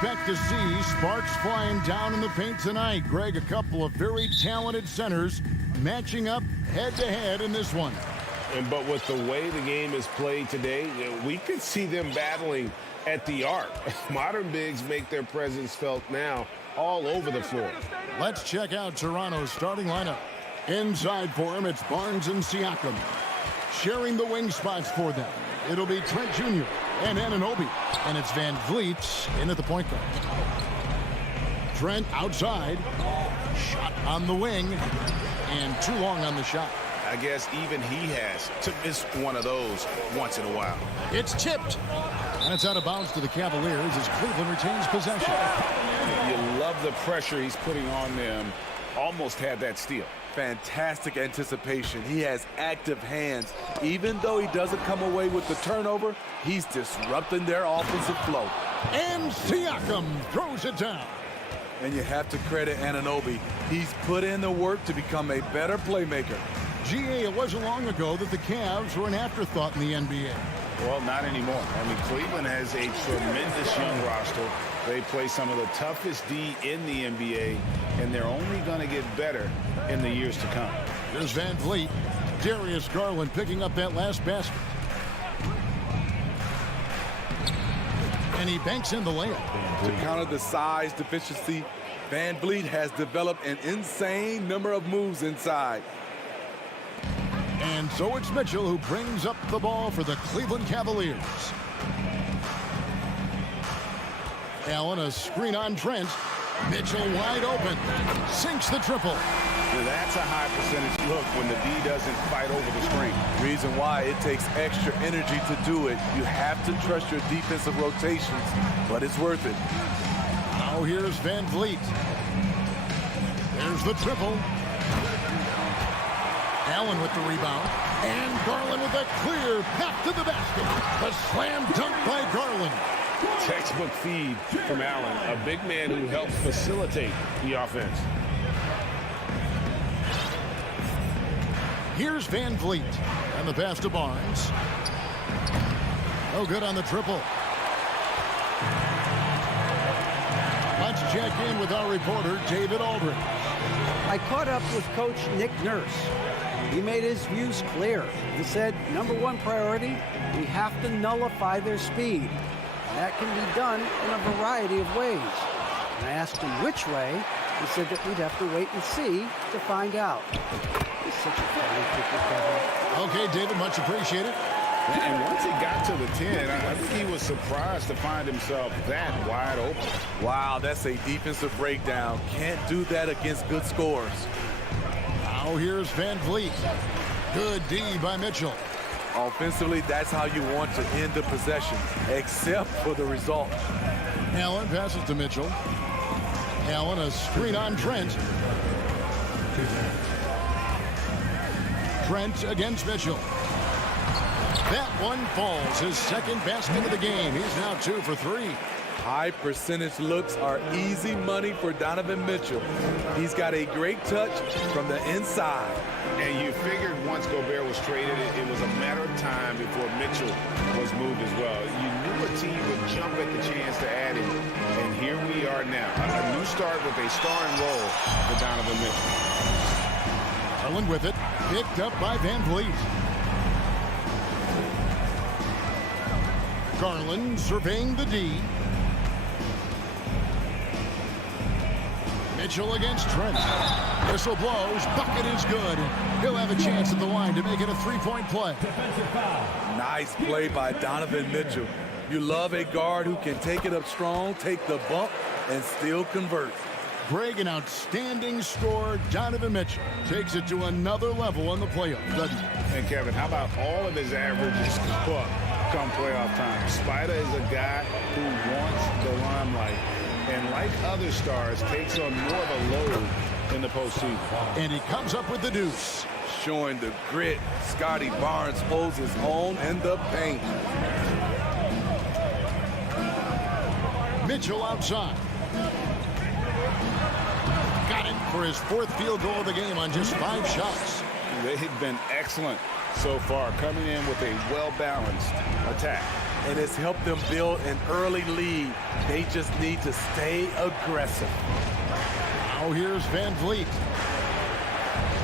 expect to see sparks flying down in the paint tonight. Greg, a couple of very talented centers matching up head-to-head in this one. But with the way the game is played today, we could see them battling at the arc. Modern bigs make their presence felt now all over the floor. Let's check out Toronto's starting lineup. Inside for him, it's Barnes and Siakam. Sharing the wing spots for them, it'll be Trent Jr. and Anunoby. And it's Van Vliet in at the point guard. Trent outside. Shot on the wing. And too long on the shot. I guess even he has to miss one of those once in a while. It's tipped. And it's out of bounds to the Cavaliers as Cleveland retains possession. You love the pressure he's putting on them. Almost had that steal. Fantastic anticipation. He has active hands. Even though he doesn't come away with the turnover, he's disrupting their offensive flow. And Siakam throws it down. And you have to credit Anunoby. He's put in the work to become a better playmaker. GA, it wasn't long ago that the Cavs were an afterthought in the NBA. Well, not anymore. I mean, Cleveland has a tremendous young roster. They play some of the toughest D in the NBA, and they're only going to get better in the years to come. Here's Van Vliet. Darius Garland picking up that last basket. And he banks in the layup. To counter the size deficiency, Van Vliet has developed an insane number of moves inside. And so it's Mitchell who brings up the ball for the Cleveland Cavaliers. Allen, a screen on Trent. Mitchell wide open. Sinks the triple. Now that's a high percentage look when the D doesn't fight over the screen. Reason why it takes extra energy to do it. You have to trust your defensive rotations, but it's worth it. Now here's Van Vliet. There's the triple. Allen with the rebound. And Garland with a clear path to the basket. The slam dunk by Garland. Textbook feed from Allen, a big man who helps facilitate the offense. Here's Van Vliet. And the pass to Barnes. No good on the triple. Let's check in with our reporter, David Aldridge. I caught up with Coach Nick Nurse. He made his views clear. He said, #1 priority, we have to nullify their speed. And that can be done in a variety of ways. And I asked him which way. He said that we'd have to wait and see to find out. He's such a fine kicker, Kevin. Okay, David, much appreciated. And once he got to the 10, I think he was surprised to find himself that wide open. Wow, that's a defensive breakdown. Can't do that against good scores. Now here's Van Vliet. Good D by Mitchell. Offensively, that's how you want to end the possession, except for the result. Allen passes to Mitchell. Allen, a screen on Trent. Trent against Mitchell. That one falls. His second basket of the game. He's now 2 for 3. High percentage looks are easy money for Donovan Mitchell. He's got a great touch from the inside. And you figured once Gobert was traded, it was a matter of time before Mitchell was moved as well. You knew a team would jump at the chance to add him. And here we are now. A new start with a starring role for Donovan Mitchell. Garland with it. Picked up by Van Vliet. Garland surveying the D. Mitchell against Trent. Whistle blows. Bucket is good. He'll have a chance at the line to make it a 3-point play. Nice play by Donovan Mitchell. You love a guard who can take it up strong, take the bump, and still convert. Greg, an outstanding scorer. Donovan Mitchell takes it to another level in the playoffs, doesn't he? And Kevin, how about all of his averages go up come playoff time? Spider is a guy who wants the limelight, and like other stars, takes on more of a load in the postseason. And he comes up with the deuce. Showing the grit, Scotty Barnes holds his own in the paint. Mitchell outside. Got it for his 4th field goal of the game on just 5 shots. They've been excellent so far, coming in with a well-balanced attack. and it's helped them build an early lead. They just need to stay aggressive. Now here's Van Vliet.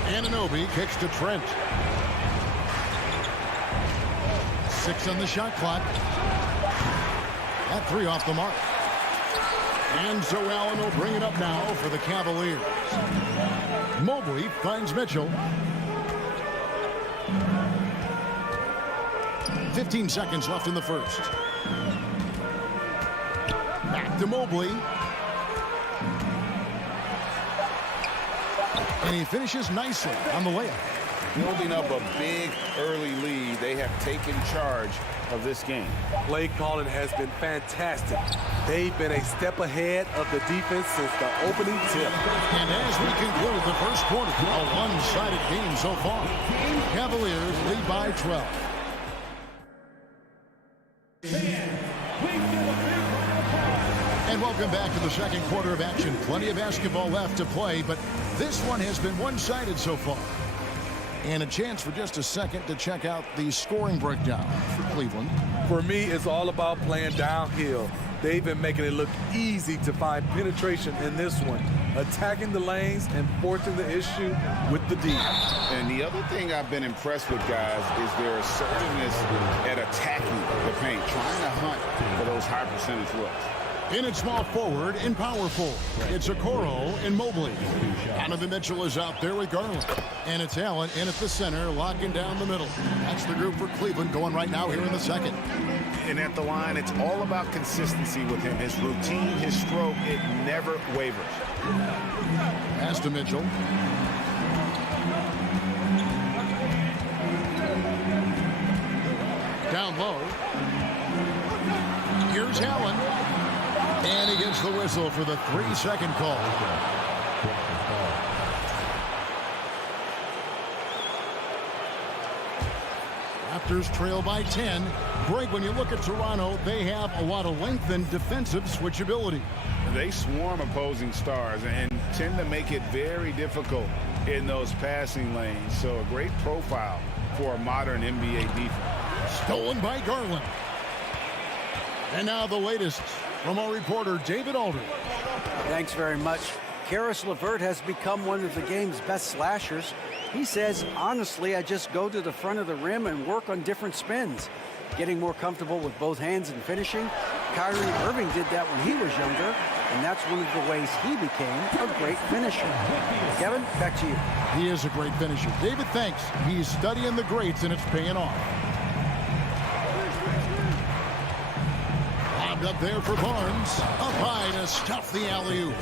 Anunoby kicks to Trent. 6 on the shot clock. That 3 off the mark. And so Allen will bring it up now for the Cavaliers. Mobley finds Mitchell. 15 seconds left in the first. Back to Mobley. And he finishes nicely on the layup. Building up a big early lead, they have taken charge of this game. Play calling has been fantastic. They've been a step ahead of the defense since the opening tip. And as we conclude the first quarter, a one-sided game so far. Cavaliers lead by 12. And welcome back to the second quarter of action. Plenty of basketball left to play, but this one has been one-sided so far. And a chance for just a second to check out the scoring breakdown for Cleveland. For me, it's all about playing downhill. They've been making it look easy to find penetration in this one, attacking the lanes and forcing the issue with the D. And the other thing I've been impressed with, guys, is their assertiveness at attacking the paint, trying to hunt for those high percentage looks. In at small forward and power forward, it's Okoro and Mobley. Donovan Mitchell is out there with Garland. And it's Allen in at the center, locking down the middle. That's the group for Cleveland going right now here in the second. And at the line, it's all about consistency with him. His routine, his stroke, it never wavers. Pass to Mitchell. Down low. Here's Allen. And he gets the whistle for the 3-second call. Raptors trail by 10. Greg, when you look at Toronto, they have a lot of length and defensive switchability. They swarm opposing stars and tend to make it very difficult in those passing lanes. So a great profile for a modern NBA defense. Stolen by Garland. And now the latest from our reporter, David Aldridge. Thanks very much. Karis LeVert has become one of the game's best slashers. He says, honestly, I just go to the front of the rim and work on different spins. Getting more comfortable with both hands and finishing. Kyrie Irving did that when he was younger, and that's one of the ways he became a great finisher. Kevin, back to you. He is a great finisher. David, thanks. He's studying the greats, and it's paying off. Up there for Barnes. Up high to stuff the alley-oop.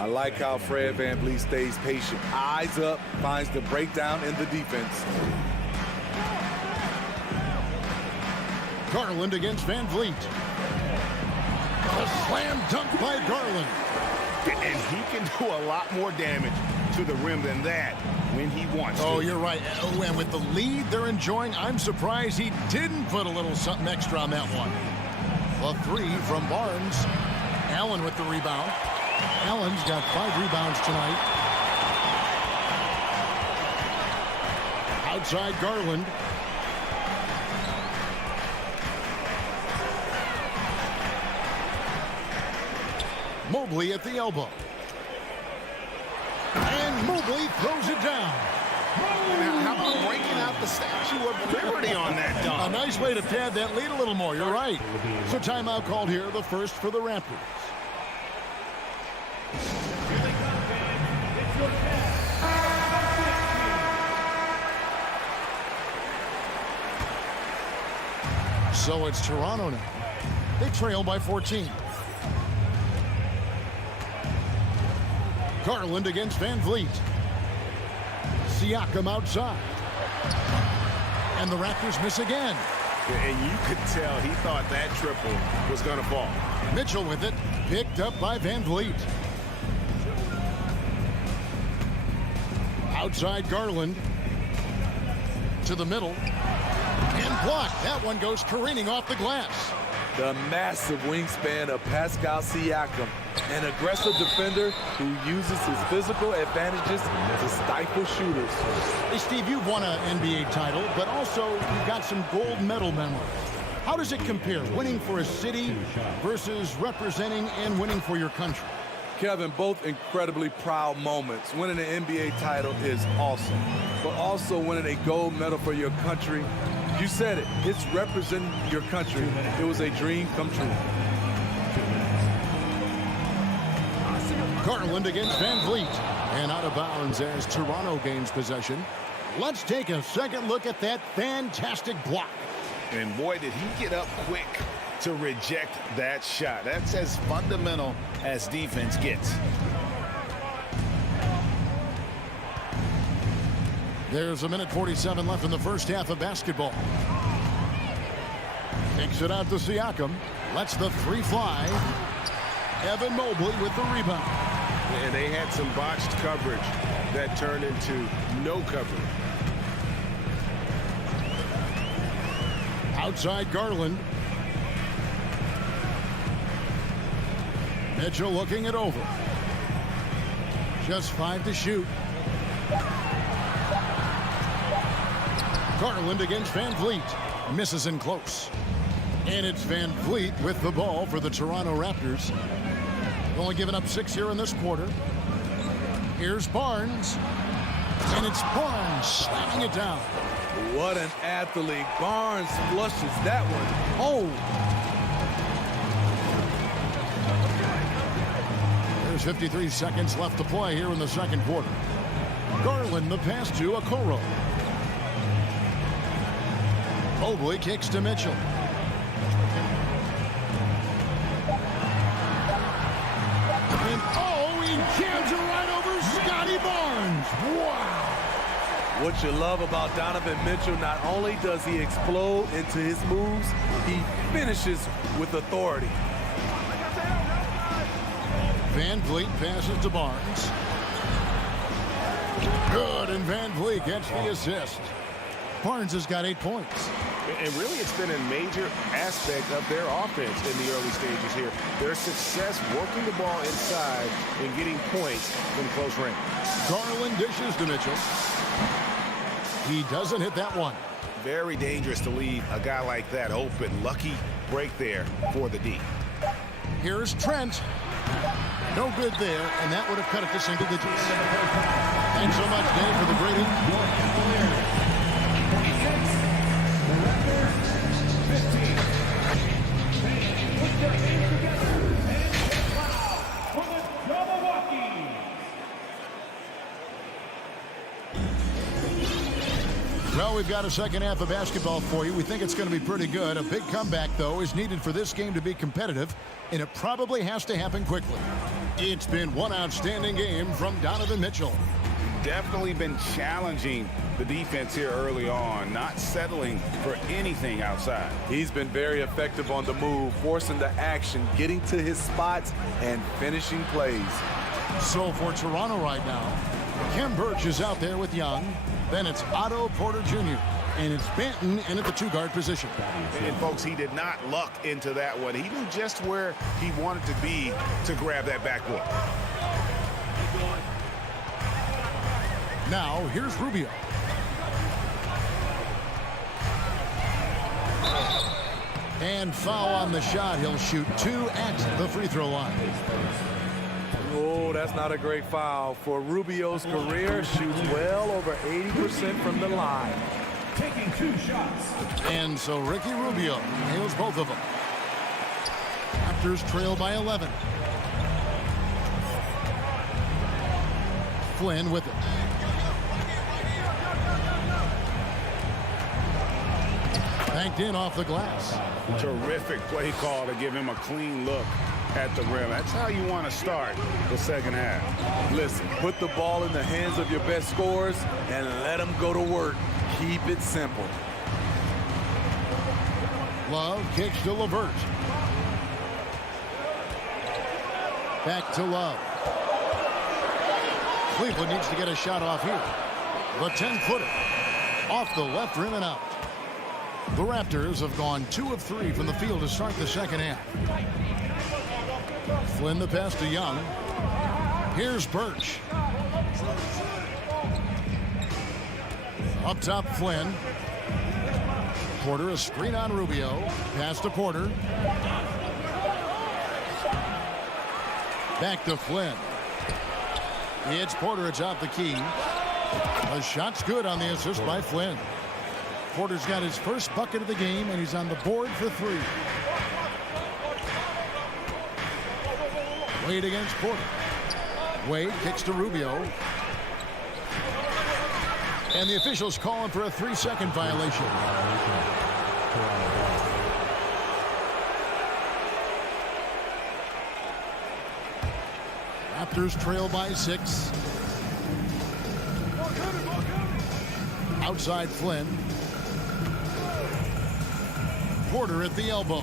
I like how Fred VanVleet stays patient. Eyes up, finds the breakdown in the defense. Garland against Van Vliet. A slam dunk by Garland. And he can do a lot more damage to the rim than that when he wants to. Oh, you're right. And with the lead they're enjoying, I'm surprised he didn't put a little something extra on that one. A 3 from Barnes. Allen with the rebound. Allen's got 5 rebounds tonight. Outside Garland. Mobley at the elbow. And Mobley throws it down. Now, how about breaking out the Statue of Liberty on that dunk? A nice way to pad that lead a little more. You're right. So timeout called here, the first for the Raptors. So it's Toronto now. They trail by 14. Garland against Van Vliet. Siakam outside. And the Raptors miss again. And you could tell he thought that triple was going to fall. Mitchell with it. Picked up by Van Vliet. Outside Garland. To the middle. And blocked. That one goes careening off the glass. The massive wingspan of Pascal Siakam, an aggressive defender who uses his physical advantages to stifle shooters. Hey, Steve, you've won an NBA title, but also you've got some gold medal memories. How does it compare, winning for a city versus representing and winning for your country? Kevin, both incredibly proud moments. Winning an NBA title is awesome, but also winning a gold medal for your country, you said it, it's representing your country. It was a dream come true. Garland against Van Vliet, and out of bounds as Toronto gains possession. Let's take a second look at that fantastic block. And boy, did he get up quick to reject that shot. That's as fundamental as defense gets. There's a minute 47 left in the first half of basketball. Takes it out to Siakam. Lets the three fly. Evan Mobley with the rebound. And they had some botched coverage that turned into no coverage. Outside Garland. Mitchell looking it over. Just 5 to shoot. Garland against Van Vliet. Misses in close. And it's Van Vliet with the ball for the Toronto Raptors. Only giving up 6 here in this quarter. Here's Barnes. And it's Barnes slamming it down. What an athlete. Barnes flushes that one. Oh! There's 53 seconds left to play here in the second quarter. Garland the pass to Okoro. Mobley kicks to Mitchell. And he jams it right over Scotty Barnes. Wow. What you love about Donovan Mitchell, not only does he explode into his moves, he finishes with authority. Van Vliet passes to Barnes. Good, and Van Vliet gets the assist. Barnes has got 8 points. And really, it's been a major aspect of their offense in the early stages here. Their success working the ball inside and getting points from close range. Garland dishes to Mitchell. He doesn't hit that one. Very dangerous to leave a guy like that open. Lucky break there for the D. Here's Trent. No good there, and that would have cut it to single digits. Thanks so much, Dave, for the grading. Your Cavaliers, 26. The Raptors, 15. They put their hands together and get loud for the Milwaukee. Well, we've got a second half of basketball for you. We think it's going to be pretty good. A big comeback, though, is needed for this game to be competitive, and it probably has to happen quickly. It's been one outstanding game from Donovan Mitchell. Definitely been challenging the defense here early on, not settling for anything outside. He's been very effective on the move, forcing the action, getting to his spots, and finishing plays. So for Toronto right now, Khem Birch is out there with Young. Then it's Otto Porter Jr. And it's Benton in at the two-guard position. And, folks, he did not luck into that one. He knew just where he wanted to be to grab that backboard. Now, here's Rubio. And foul on the shot. He'll shoot 2 at the free throw line. Oh, that's not a great foul. For Rubio's career, shoots well over 80% from the line. Taking 2 shots. And so Ricky Rubio nails both of them. Raptors trail by 11. Flynn with it. Banked in off the glass. Terrific play call to give him a clean look at the rim. That's how you want to start the second half. Listen, put the ball in the hands of your best scorers and let them go to work. Keep it simple. Love kicks to LeVert. Back to Love. Cleveland needs to get a shot off here. The 10-footer off the left rim and out. The Raptors have gone 2 of 3 from the field to start the second half. Flynn the pass to Young. Here's Birch. Up top, Flynn. Porter, a screen on Rubio. Pass to Porter. Back to Flynn. It's Porter atop the key. The shot's good on the assist by Flynn. Porter's got his first bucket of the game, and he's on the board for 3. Wade against Porter. Wade kicks to Rubio. And the officials calling for a 3-second violation. Raptors trail by 6. Outside Flynn. Porter at the elbow.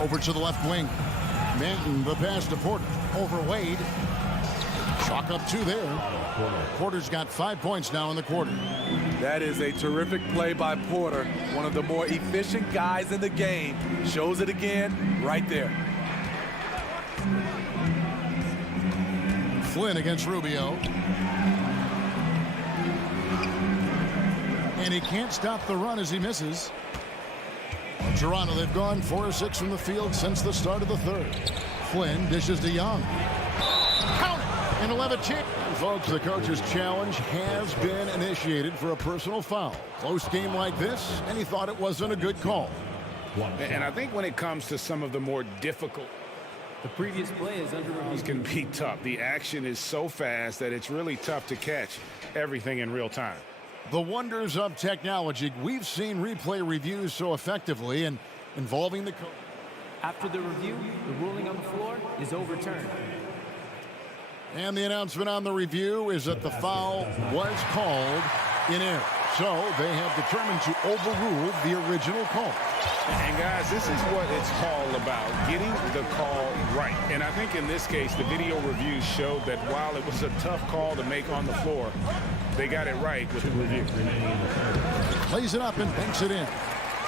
Over to the left wing. Manton, the pass to Porter. Over Wade. Chalk up 2 there. Porter's got 5 points now in the quarter. That is a terrific play by Porter. One of the more efficient guys in the game. Shows it again right there. Flynn against Rubio. And he can't stop the run as he misses. Toronto, they've gone 4 of 6 from the field since the start of the third. Flynn dishes to Young. Count it! And 11 chip. Folks, the coach's challenge has been initiated for a personal foul. Close game like this, and he thought it wasn't a good call. And I think when it comes to some of the more difficult, the previous play is under review. Can be tough. The action is so fast that it's really tough to catch everything in real time. The wonders of technology. We've seen replay reviews so effectively and involving the coach. After the review, the ruling on the floor is overturned. And the announcement on the review is that the foul was called in error. So they have determined to overrule the original call. And guys, this is what it's all about, getting the call right. And I think in this case, the video reviews showed that while it was a tough call to make on the floor, they got it right with the review. Plays it up and banks it in.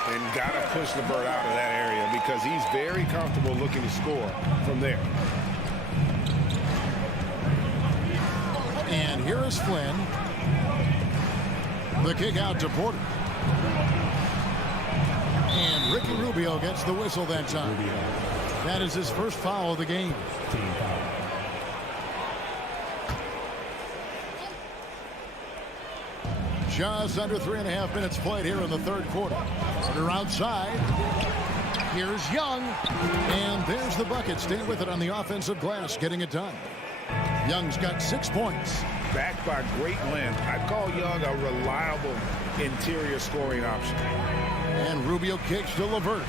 And got to push LeVert out of that area because he's very comfortable looking to score from there. And here is Flynn. The kick out to Porter. And Ricky Rubio gets the whistle that time. That is his first foul of the game. Just under 3.5 minutes played here in the third quarter. Porter outside. Here's Young. And there's the bucket. Staying with it on the offensive glass, getting it done. Young's got 6 points. Backed by great length. I'd call Young a reliable interior scoring option. And Rubio kicks to LeVert.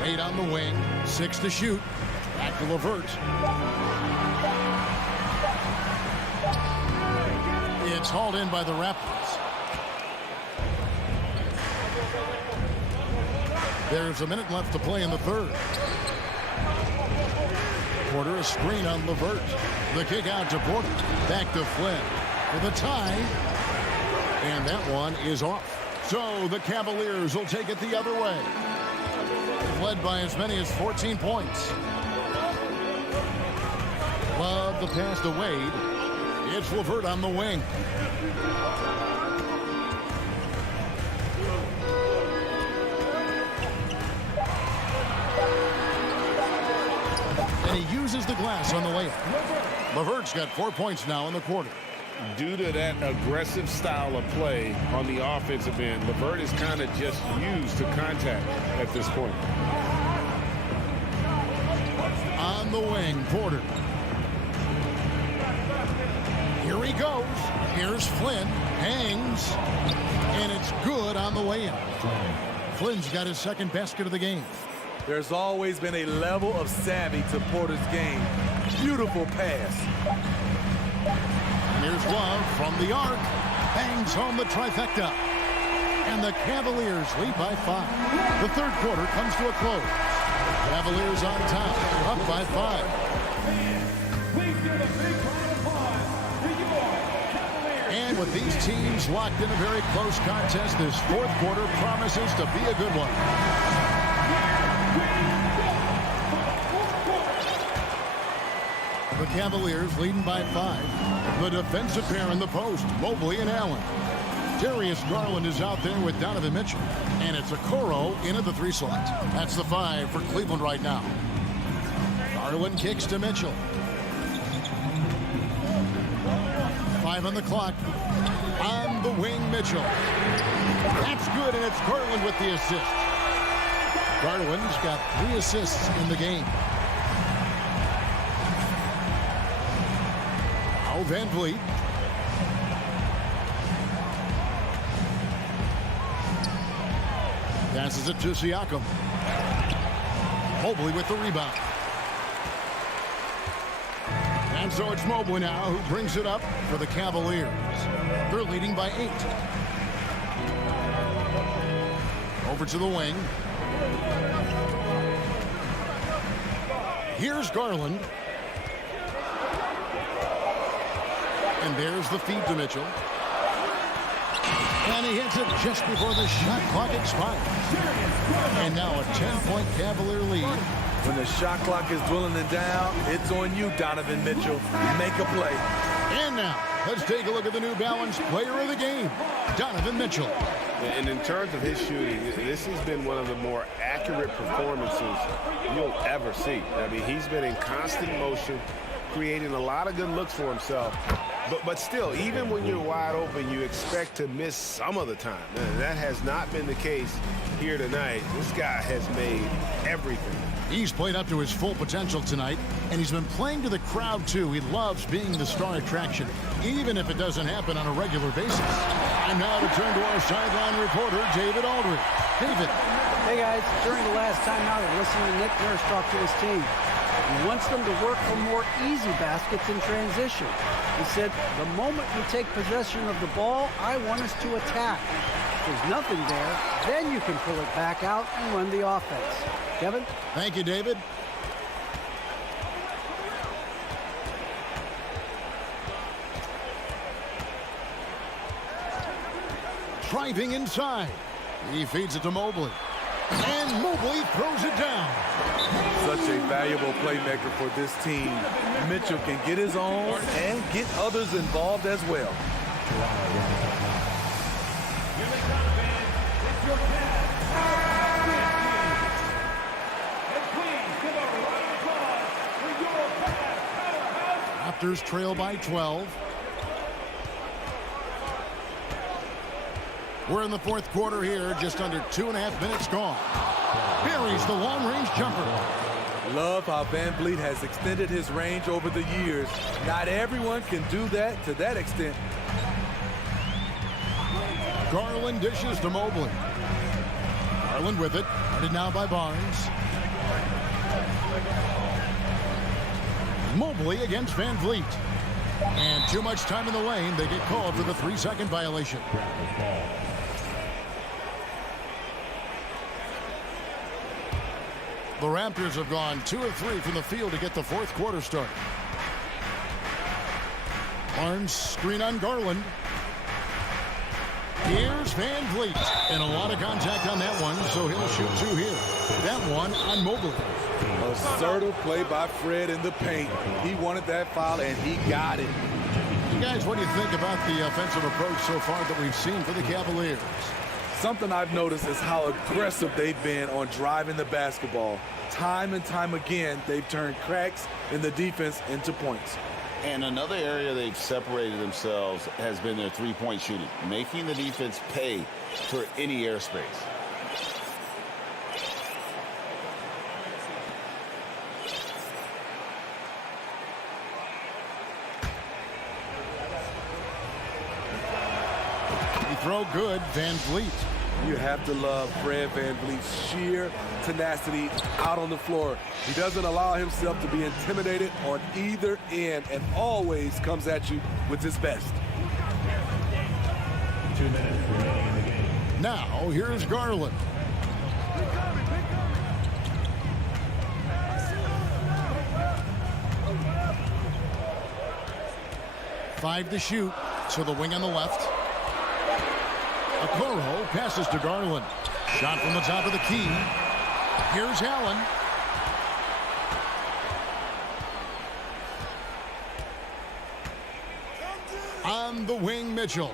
Wade on the wing. 6 to shoot. Back to LeVert. It's hauled in by the Raptors. There's a minute left to play in the third. Porter, a screen on LeVert. The kick out to Porter. Back to Flynn for the tie. And that one is off. So the Cavaliers will take it the other way. Led by as many as 14 points. Love the pass to Wade. It's LeVert on the wing. And he uses the glass on the layup. LeVert's got 4 points now in the quarter. Due to that aggressive style of play on the offensive end, LeVert is kind of just used to contact at this point. On the wing, Porter. Here he goes. Here's Flynn. Hangs. And it's good on the way in. Flynn's got his second basket of the game. There's always been a level of savvy to Porter's game. Beautiful pass. Here's Love from the arc. Bangs home the trifecta. And the Cavaliers lead by 5. The third quarter comes to a close. Cavaliers on top, up by 5. Please give a big round of applause to your Cavaliers. And with these teams locked in a very close contest, this fourth quarter promises to be a good one. The Cavaliers leading by 5. The defensive pair in the post, Mobley and Allen. Darius Garland is out there with Donovan Mitchell. And it's Okoro in at the 3 slot. That's the 5 for Cleveland right now. Garland kicks to Mitchell. 5 on the clock. On the wing, Mitchell. That's good, and it's Garland with the assist. Garland's got 3 assists in the game. Now Van Vliet. Passes it to Siakam. Mobley with the rebound. And so it's Mobley now who brings it up for the Cavaliers. They're leading by 8. Over to the wing. Here's Garland. And there's the feed to Mitchell. And he hits it just before the shot clock expires. And now a 10-point Cavalier lead. When the shot clock is dwindling down, it's on you, Donovan Mitchell. Make a play. And now, let's take a look at the New Balance player of the game, Donovan Mitchell. And in terms of his shooting, this has been one of the more accurate performances you'll ever see. I mean, he's been in constant motion, creating a lot of good looks for himself. But still, even when you're wide open, you expect to miss some of the time. And that has not been the case here tonight. This guy has made everything. He's played up to his full potential tonight, and he's been playing to the crowd, too. He loves being the star attraction, even if it doesn't happen on a regular basis. And now to turn to our sideline reporter, David Aldridge. David. Hey, guys. During the last timeout, I listened to Nick Nurse talk to his team. He wants them to work for more easy baskets in transition. He said, the moment we take possession of the ball, I want us to attack. If there's nothing there, then you can pull it back out and run the offense. Kevin? Thank you, David. Driving inside. He feeds it to Mobley. And Mobley throws it down. Such a valuable playmaker for this team. Mitchell can get his own and get others involved as well. Raptors trail by 12. We're in the 4th quarter here, just under 2.5 minutes gone. Buries the long-range jumper. Love how Van Vliet has extended his range over the years. Not everyone can do that to that extent. Garland dishes to Mobley. Garland with it. Guarded now by Barnes. Mobley against Van Vliet. And too much time in the lane. They get called for the 3-second violation. The Raptors have gone 2 of 3 from the field to get the 4th quarter started. Barnes screen on Garland. Here's Van Vliet. And a lot of contact on that one, so he'll shoot 2 here. That one on Mobley. Assertive play by Fred in the paint. He wanted that foul, and he got it. You guys, what do you think about the offensive approach so far that we've seen for the Cavaliers? Something I've noticed is how aggressive they've been on driving the basketball. Time and time again, they've turned cracks in the defense into points. And another area they've separated themselves has been their three-point shooting, making the defense pay for any airspace. Throw good, Van Vliet. You have to love Fred Van Vliet's sheer tenacity out on the floor. He doesn't allow himself to be intimidated on either end and always comes at you with his best. 2 minutes remaining in the game. Now, here's Garland. Five to shoot, so the wing on the left. Okoro passes to Garland. Shot from the top of the key. Here's Allen. On the wing, Mitchell.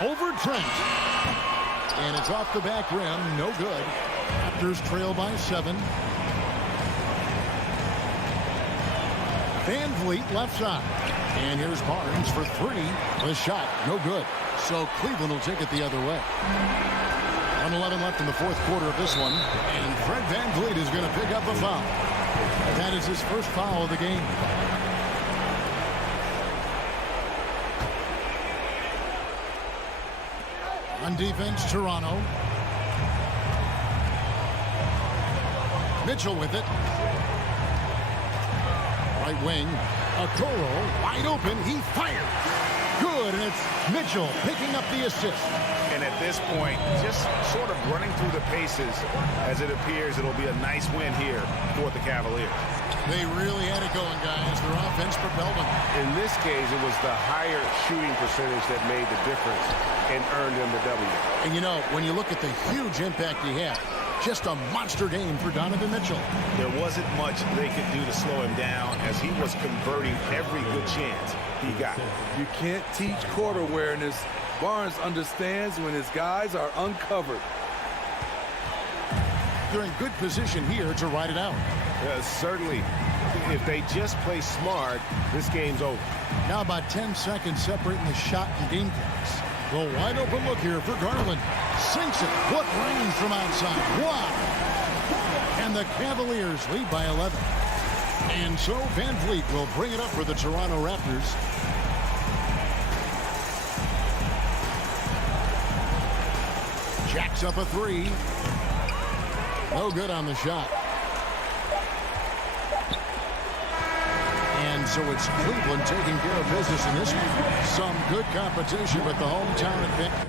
Over Trent. And it's off the back rim. No good. Raptors trail by 7. Van Vliet left side. And here's Barnes for 3. The shot, no good. So Cleveland will take it the other way. 1:11 left in the fourth quarter of this one. And Fred Van Vliet is going to pick up a foul. That is his first foul of the game. On defense, Toronto. Mitchell with it. Right wing. Okoro wide open. He fired. Good, and it's Mitchell picking up the assist. And at this point, just sort of running through the paces, as it appears it'll be a nice win here for the Cavaliers. They really had it going, guys. Their offense propelled them. In this case, it was the higher shooting percentage that made the difference and earned them the W. And you know, when you look at the huge impact he had, just a monster game for Donovan Mitchell. There wasn't much they could do to slow him down as he was converting every good chance he got. You can't teach court awareness. Barnes understands when his guys are uncovered. They're in good position here to ride it out. Certainly, if they just play smart, this game's over. Now about 10 seconds separating the shot and game clocks. The wide open look here for Garland. Sinks it. What range from outside. Wow. And the Cavaliers lead by 11. And so Van Vliet will bring it up for the Toronto Raptors. Jacks up a 3. No good on the shot. And so it's Cleveland taking care of business in this one. Some good competition, but the hometown advantage.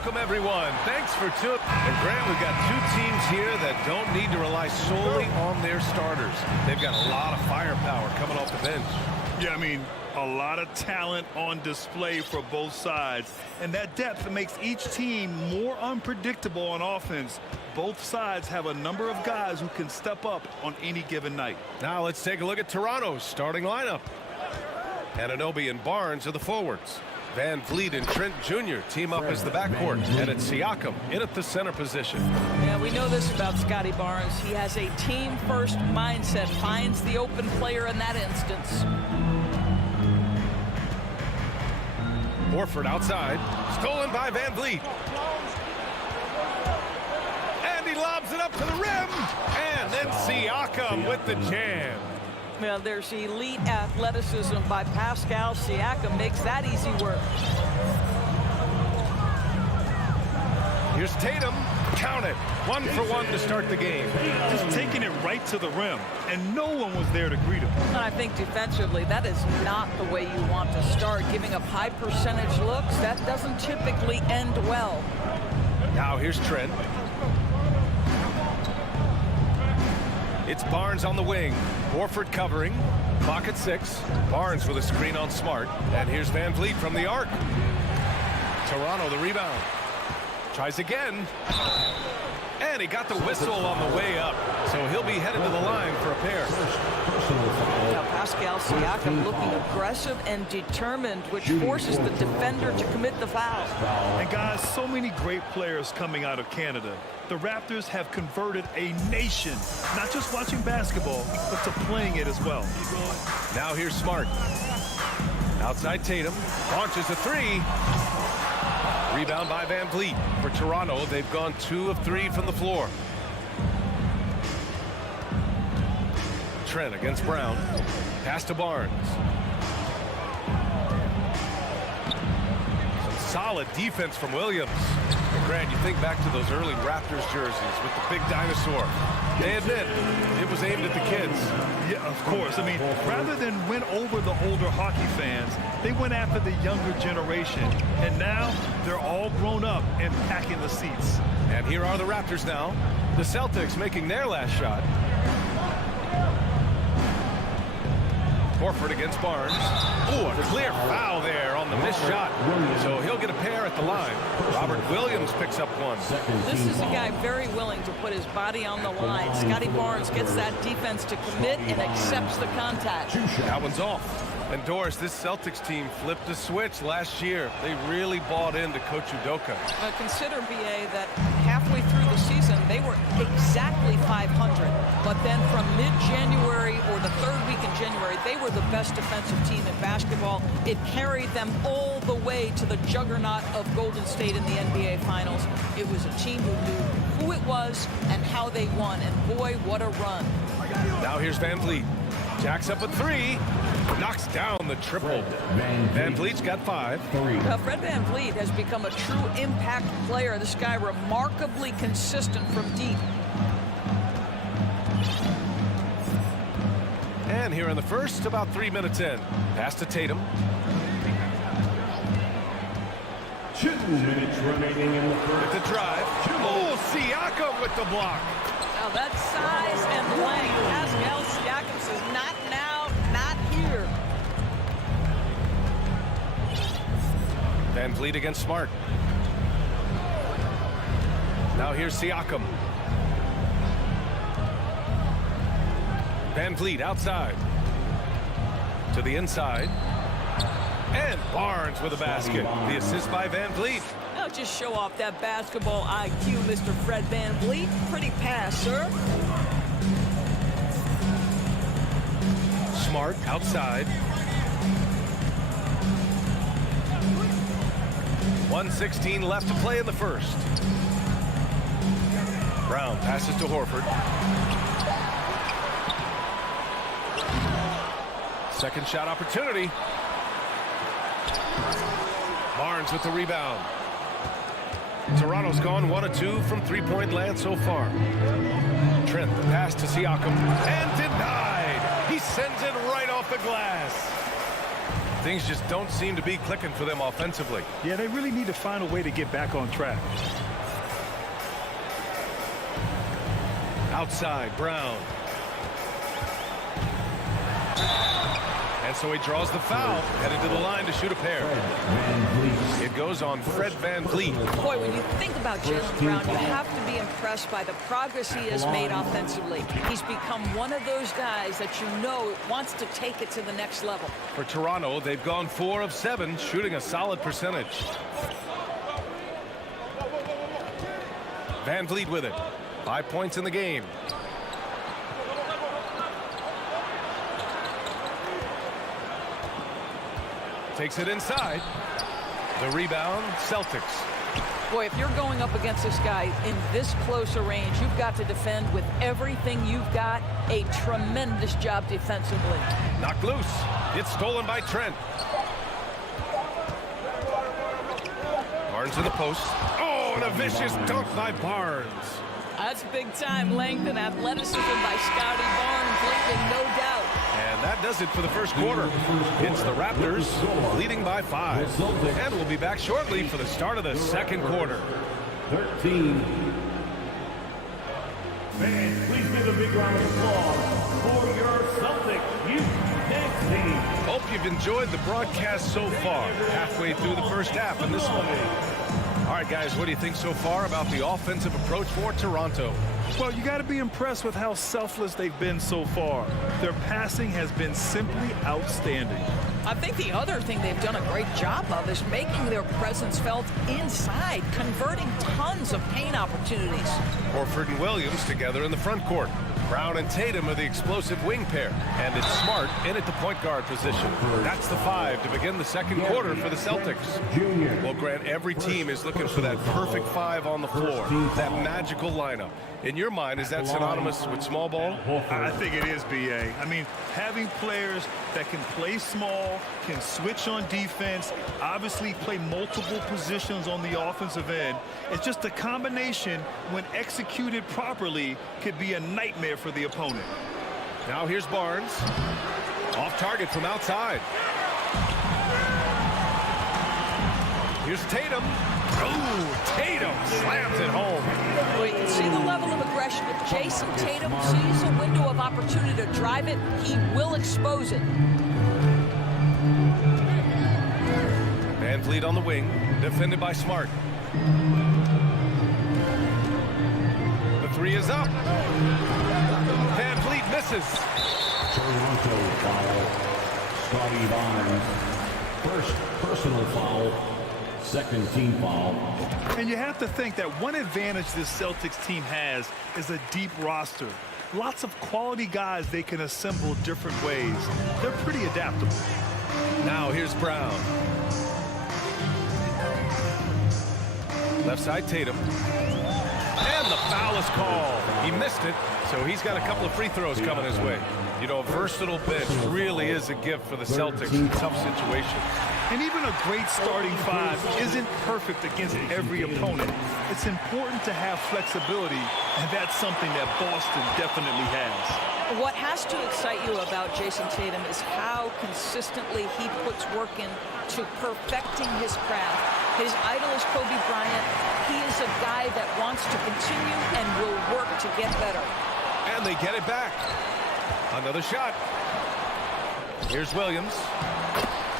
Welcome, everyone. Thanks for tuning. And Grant, we've got two teams here that don't need to rely solely on their starters. They've got a lot of firepower coming off the bench. Yeah, I mean, a lot of talent on display for both sides. And that depth makes each team more unpredictable on offense. Both sides have a number of guys who can step up on any given night. Now let's take a look at Toronto's starting lineup. Anunoby and Barnes are the forwards. Van Vliet and Trent Jr. team up as the backcourt. And it's Siakam in at the center position. Yeah, we know this about Scotty Barnes. He has a team-first mindset, finds the open player in that instance. Horford outside. Stolen by Van Vliet. And he lobs it up to the rim. And then Siakam with the jam. Well, there's elite athleticism by Pascal Siakam. Makes that easy work. Here's Tatum. Count it. 1 for 1 to start the game. Just taking it right to the rim, and no one was there to greet him. And I think defensively, that is not the way you want to start. Giving up high percentage looks, that doesn't typically end well. Now here's Trent. It's Barnes on the wing. Horford covering. Clock at 6. Barnes with a screen on Smart. And here's Van Vliet from the arc. Toronto the rebound. Tries again. And he got the whistle on the way up. So he'll be headed to the line for a pair. Now Pascal Siakam looking aggressive and determined, which forces the defender to commit the foul. And guys, so many great players coming out of Canada. The Raptors have converted a nation, not just watching basketball, but to playing it as well. Now here's Smart. Outside Tatum. Launches a 3. Rebound by Van Vliet. For Toronto, they've gone 2 of 3 from the floor. Trent against Brown. Pass to Barnes. Some solid defense from Williams. And Grant, you think back to those early Raptors jerseys with the big dinosaur. They admit it was aimed at the kids. Yeah, of course. I mean, rather than win over the older hockey fans, they went after the younger generation. And now they're all grown up and packing the seats. And here are the Raptors now. The Celtics making their last shot. Horford against Barnes. Ooh, a clear foul there on the missed shot. So he'll get a pair at the line. Robert Williams picks up one. This is a guy very willing to put his body on the line. Scotty Barnes gets that defense to commit and accepts the contact. That one's off. And Doris, this Celtics team flipped a switch last year. They really bought into Coach Udoka. Consider, BA, that halfway through the season, they were exactly 500. But then from mid-January or the third week in January, they were the best defensive team in basketball. It carried them all the way to the juggernaut of Golden State in the NBA Finals. It was a team who knew who it was and how they won. And boy, what a run. Now here's Van Vliet. Jacks up a 3. Knocks down the triple. Van Vliet's got 5. Fred Van Vliet has become a true impact player. This guy remarkably consistent from deep. And here in the first, about 3 minutes in. Pass to Tatum. 2 minutes remaining in the first. With the drive. Oh, Siakam with the block. Now that size and length, Pascal Siakam says, not now, not here. Van Vliet against Smart. Now here's Siakam. Van Vliet outside. To the inside. And Barnes with a basket. The assist by Van Vliet. Now just show off that basketball IQ, Mr. Fred Van Vliet. Pretty pass, sir. Smart outside. 1:16 left to play in the first. Brown passes to Horford. Second shot opportunity. Barnes with the rebound. Toronto's gone 1 of 2 from three-point land so far. Trent, the pass to Siakam. And denied. He sends it right off the glass. Things just don't seem to be clicking for them offensively. Yeah, they really need to find a way to get back on track. Outside, Brown. And so he draws the foul, headed to the line to shoot a pair. It goes on Fred VanVleet. Boy, when you think about Jaylen Brown, you have to be impressed by the progress he has made offensively. He's become one of those guys that you know wants to take it to the next level. For Toronto, they've gone 4 of 7, shooting a solid percentage. VanVleet with it. 5 points in the game. Takes it inside. The rebound, Celtics. Boy, if you're going up against this guy in this close a range, you've got to defend with everything you've got. A tremendous job defensively. Knocked loose. It's stolen by Trent. Barnes in the post. Oh, and a vicious dunk by Barnes. That's big-time length and athleticism by Scotty Barnes, leaving no doubt. And that does it for the first quarter. It's the Raptors leading by 5. And we'll be back shortly for the start of the second quarter. 13. Fans, please give a big round of applause for your Celtics youth dance team. Hope you've enjoyed the broadcast so far. Halfway through the first half in this one. All right, guys, what do you think so far about the offensive approach for Toronto? Well, you got to be impressed with how selfless they've been so far. Their passing has been simply outstanding. I think the other thing they've done a great job of is making their presence felt inside, converting tons of paint opportunities. Horford and Williams together in the front court. Brown and Tatum are the explosive wing pair. And it's Smart in at the point guard position. That's the 5 to begin the second quarter for the Celtics. Well, Grant, every team is looking for that perfect 5 on the floor. That magical lineup. In your mind, is that synonymous with small ball? I think it is, B.A. I mean, having players that can play small, can switch on defense, obviously play multiple positions on the offensive end. It's just a combination, when executed properly, could be a nightmare for the opponent. Now here's Barnes. Off target from outside. Here's Tatum. Oh, Tatum slams it home. Well, you can see the level of aggression. If Jason Tatum sees a window of opportunity to drive it, he will expose it. VanVleet on the wing, defended by Smart. The 3 is up. VanVleet misses. Toronto foul. Scotty Barnes. First personal foul. Second team foul. And you have to think that one advantage this Celtics team has is a deep roster. Lots of quality guys they can assemble different ways. They're pretty adaptable. Now here's Brown. Left side Tatum. And the foul is called. He missed it, so he's got a couple of free throws coming his way. You know, a versatile bench really is a gift for the Celtics in tough situations. And even a great starting 5 isn't perfect against every opponent. It's important to have flexibility, and that's something that Boston definitely has. What has to excite you about Jason Tatum is how consistently he puts work into perfecting his craft. His idol is Kobe Bryant. He is a guy that wants to continue and will work to get better. And they get it back. Another shot. Here's Williams.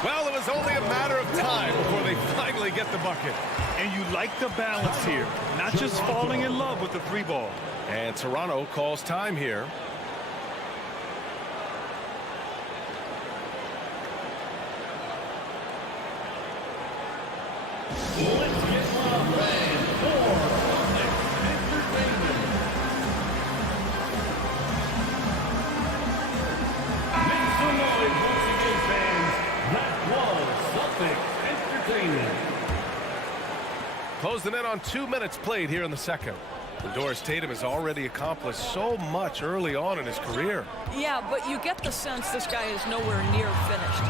Well, it was only a matter of time before they finally get the bucket. And you like the balance here, not just falling in love with the 3 ball. And Toronto calls time here. Let's get loud, fans, for Celtics Entertainment. Make some noise once again, fans. That was Celtics Entertainment. Closing in on 2 minutes played here in the second. Doris Tatum has already accomplished so much early on in his career. Yeah, but you get the sense this guy is nowhere near finished.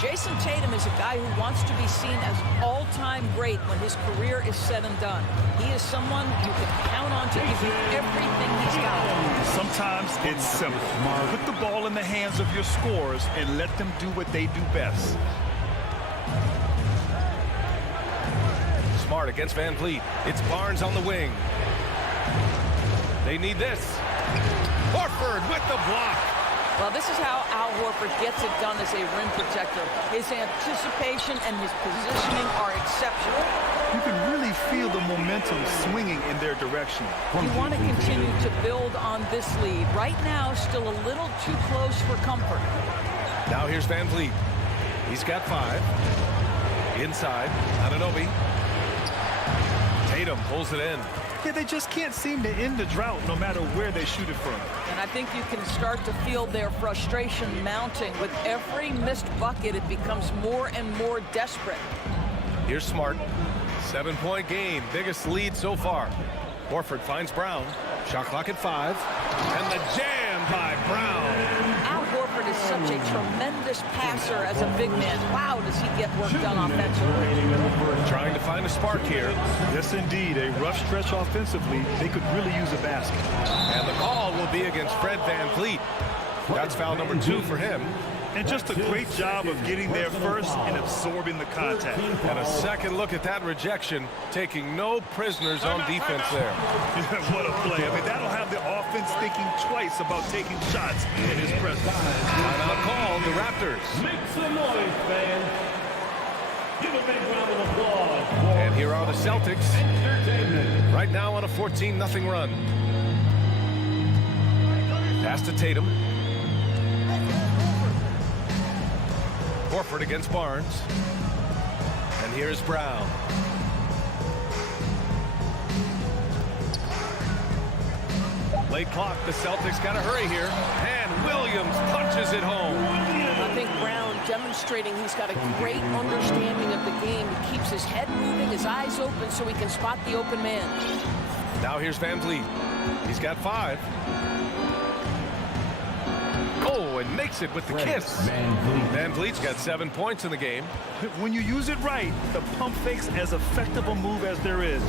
Jason Tatum is a guy who wants to be seen as all-time great when his career is said and done. He is someone you can count on to give you everything he's got. Sometimes it's simple. Put the ball in the hands of your scorers and let them do what they do best. Smart against Van Vliet. It's Barnes on the wing. They need this. Horford with the block. Well, this is how Al Horford gets it done as a rim protector. His anticipation and his positioning are exceptional. You can really feel the momentum swinging in their direction. You want to continue to build on this lead. Right now, still a little too close for comfort. Now here's Van Vliet. He's got 5. Inside, Anunoby. Tatum pulls it in. Yeah, they just can't seem to end the drought no matter where they shoot it from. And I think you can start to feel their frustration mounting. With every missed bucket, it becomes more and more desperate. Here's Smart. 7-point game. Biggest lead so far. Horford finds Brown. Shot clock at 5. And the jam by Brown. Al Horford is such a tremendous passer as a big man. Wow, does he get work done offensively. Trying to find a spark here. Yes, indeed. A rough stretch offensively. They could really use a basket. And the call will be against Fred Van Vliet. That's foul number 2 for him. And just a great job of getting there first and absorbing the contact. And a second look at that rejection, taking no prisoners on defense there. What a play. I mean, that'll have the offense thinking twice about taking shots in his presence. Timeout call, the Raptors. Make some noise, fans. Give a big round of applause. And here are the Celtics. Right now on a 14-0 run. Pass to Tatum. Horford against Barnes. And here's Brown. Late clock, the Celtics got to hurry here. And Williams punches it home. I think Brown demonstrating he's got a great understanding of the game. He keeps his head moving, his eyes open so he can spot the open man. Now here's Van Vliet. He's got 5. Oh, and makes it with the kiss. Van Vliet's got 7 points in the game. When you use it right, the pump fake's as effective a move as there is.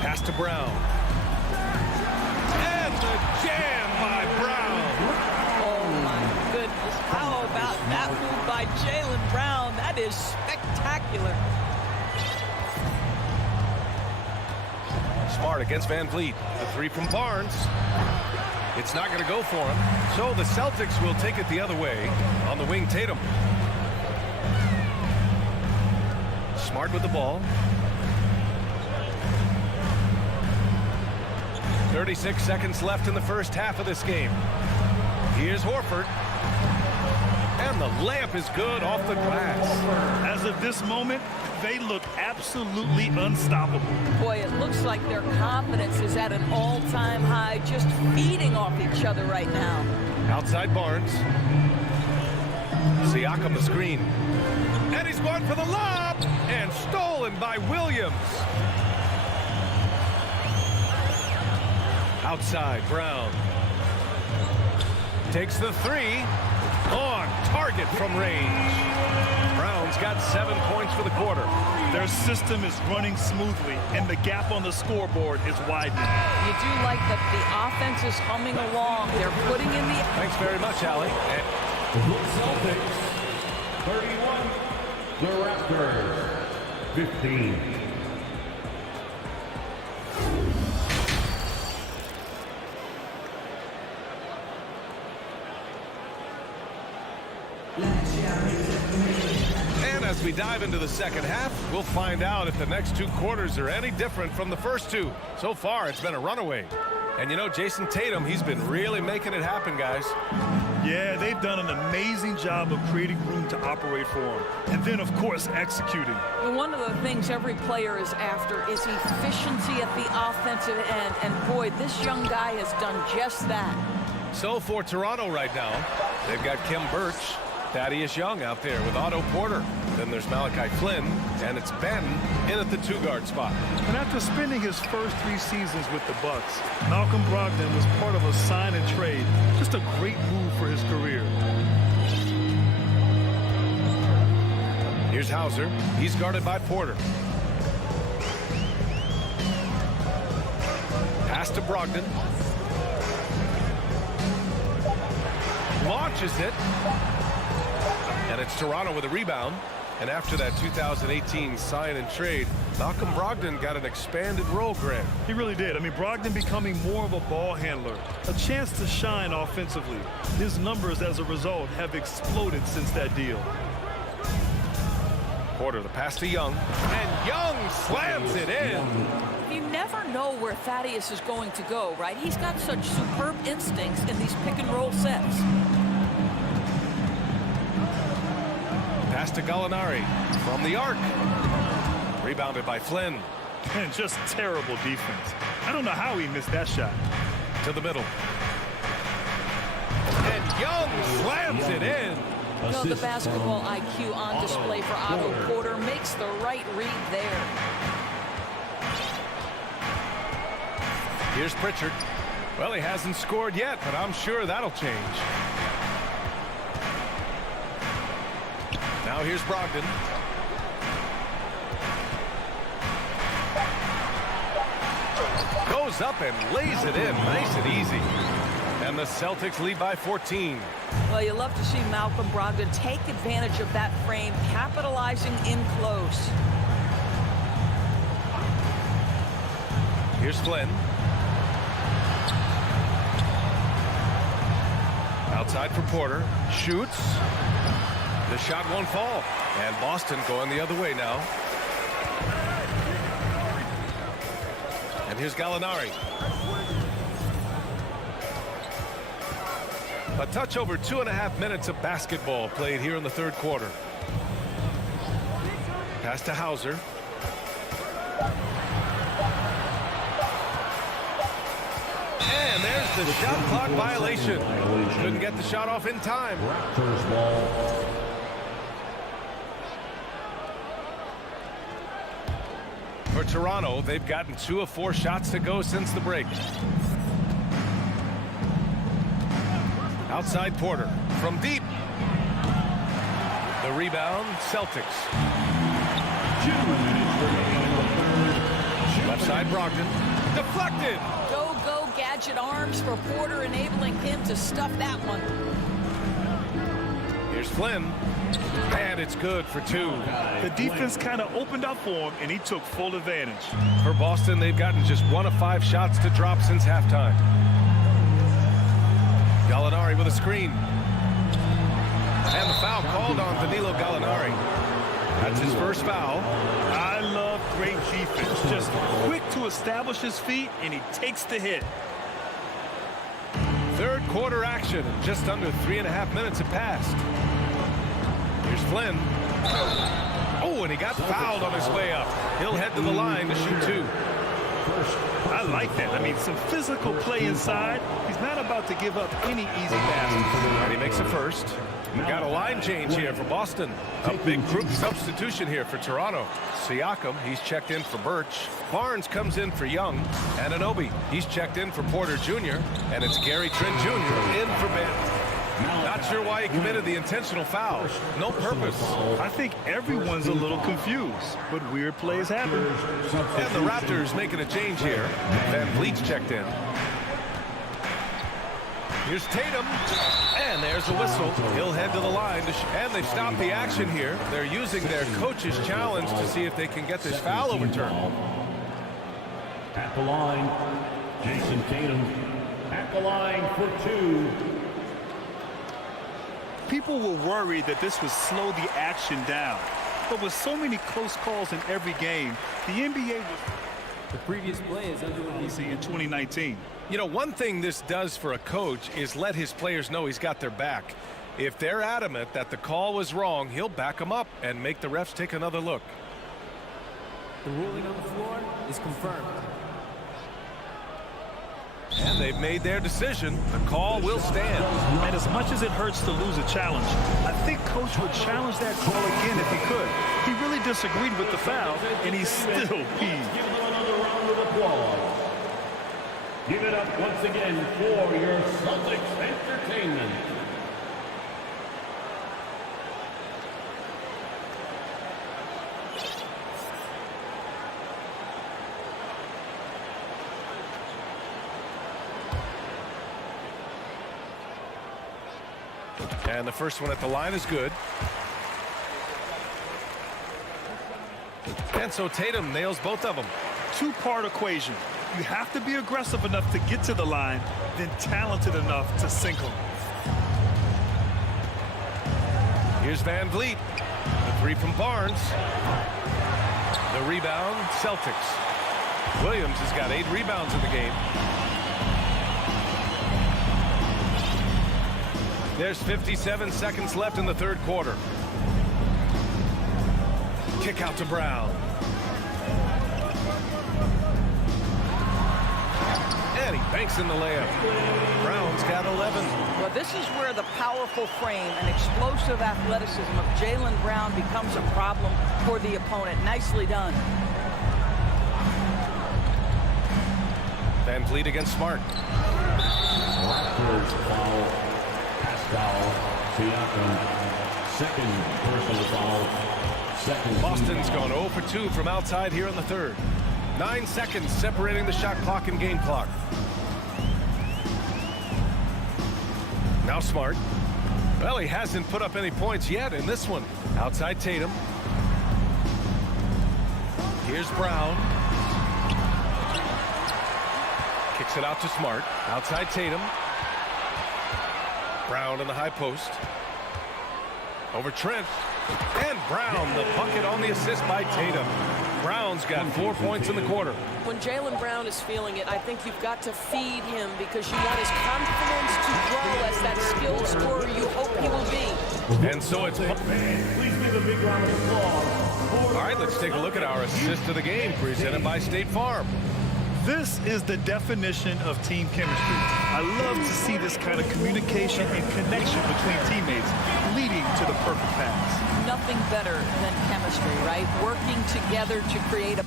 Pass to Brown. And the jam by Brown. Oh, my goodness. How about that move by Jaylen Brown? That is spectacular. Smart against Van Vliet. The 3 from Barnes. It's not going to go for him. So the Celtics will take it the other way. On the wing, Tatum. Smart with the ball. 36 seconds left in the first half of this game. Here's Horford. And the layup is good off the glass. As of this moment, they look absolutely unstoppable. Boy, it looks like their confidence is at an all-time high, just feeding off each other right now. Outside Barnes. Siakam the screen. And he's going for the lob. And stolen by Williams. Outside Brown. Takes the 3. On target from range. Brown's got 7 points for the quarter. Their system is running smoothly, and the gap on the scoreboard is widening. You do like that the offense is humming along. They're putting in the... Thanks very much, Allie. The Celtics, 31. The Raptors, 15. And as we dive into the second half, we'll find out if the next 2 quarters are any different from the first 2. So far, it's been a runaway. And you know, Jason Tatum, he's been really making it happen, guys. Yeah, they've done an amazing job of creating room to operate for him. And then, of course, executing. And one of the things every player is after is efficiency at the offensive end. And boy, this young guy has done just that. So for Toronto right now, they've got Kim Birch, Thaddeus Young out there with Otto Porter. Then there's Malachi Flynn, and it's Ben in at the 2-guard spot. And after spending his first 3 seasons with the Bucks, Malcolm Brogdon was part of a sign and trade. Just a great move for his career. Here's Hauser. He's guarded by Porter. Pass to Brogdon. Launches it. And it's Toronto with a rebound. And after that 2018 sign and trade, Malcolm Brogdon got an expanded role, Grant. He really did. I mean, Brogdon becoming more of a ball handler, a chance to shine offensively. His numbers as a result have exploded since that deal. Porter, the pass to Young, and Young slams it in. You never know where Thaddeus is going to go, right? He's got such superb instincts in these pick and roll sets. Pass to Gallinari from the arc. Rebounded by Flynn. And just terrible defense. I don't know how he missed that shot. To the middle. And Young slams it in. You know, the basketball IQ on display for Otto Porter makes the right read there. Here's Pritchard. Well, he hasn't scored yet, but I'm sure that'll change. Now here's Brogdon. Goes up and lays it in nice and easy. And the Celtics lead by 14. Well, you love to see Malcolm Brogdon take advantage of that frame, capitalizing in close. Here's Flynn. Outside for Porter. Shoots. The shot won't fall. And Boston going the other way now. And here's Gallinari. A touch over 2.5 minutes of basketball played here in the third quarter. Pass to Hauser. And there's the shot clock violation. Couldn't get the shot off in time. Raptors ball. For Toronto, they've gotten 2 of 4 shots to go since the break. Outside Porter from deep. The rebound, Celtics. 2 minutes remaining in the third. Left side Brogdon. Deflected. Go, go, gadget arms for Porter, enabling him to stuff that one. Here's Flynn. And it's good for 2. The defense kind of opened up for him, and he took full advantage. For Boston, they've gotten just 1 of 5 shots to drop since halftime. Gallinari with a screen. And the foul called on Danilo Gallinari. That's his first foul. I love great defense. Just quick to establish his feet, and he takes the hit. Third quarter action. Just under 3.5 minutes have passed. Here's Flynn. Oh, and he got fouled on his way up. He'll head to the line to shoot 2. I like that. I mean, some physical play inside. He's not about to give up any easy passes. And he makes a first. We've got a line change here for Boston. A big group substitution here for Toronto. Siakam, he's checked in for Birch. Barnes comes in for Young. And Anunoby, he's checked in for Porter Jr. And it's Gary Trent Jr. in for Ben. Not sure why he committed the intentional foul. No purpose. I think everyone's a little confused, but weird plays happen. And the Raptors making a change here. Van Vliet's checked in. Here's Tatum. And there's a whistle. He'll head to the line. And they've stopped the action here. They're using their coach's challenge to see if they can get this foul overturned. At the line, Jason Tatum. At the line for 2. People were worried that this would slow the action down. But with so many close calls in every game, the NBA was The previous play is under review. in 2019. You know, one thing this does for a coach is let his players know he's got their back. If they're adamant that the call was wrong, he'll back them up and make the refs take another look. The ruling on the floor is confirmed. And they've made their decision. The call will stand. And as much as it hurts to lose a challenge, I think Coach would challenge that call again if he could. He really disagreed with the foul, and he's still peeved. Give them another round of applause. Give it up once again for your Celtics entertainment. And the first one at the line is good. And so Tatum nails both of them. Two-part equation. You have to be aggressive enough to get to the line, then talented enough to sink them. Here's Van Vliet. The three from Barnes. The rebound, Celtics. Williams has got 8 rebounds in the game. There's 57 seconds left in the third quarter. Kick out to Brown. And he banks in the layup. Brown's got 11. Well, this is where the powerful frame and explosive athleticism of Jaylen Brown becomes a problem for the opponent. Nicely done. Van Vliet against Smart. Raptors foul. Pascal Siakam. Second personal foul. Boston's gone 0 for 2 from outside here in the third. 9 seconds separating the shot clock and game clock. Now Smart. Well, he hasn't put up any points yet in this one. Outside Tatum. Here's Brown. Kicks it out to Smart. Outside Tatum. Brown in the high post. Over Trent. And Brown, the bucket on the assist by Tatum. Brown's got 4 points in the quarter. When Jaylen Brown is feeling it, I think you've got to feed him because you want his confidence to grow as that skilled scorer you hope he will be. And so it's... Please give a big round of applause. All right, let's take a look at our assist of the game presented by State Farm. This is the definition of team chemistry. I love to see this kind of communication and connection between teammates leading to the perfect pass. Nothing better than chemistry, right? Working together to create a...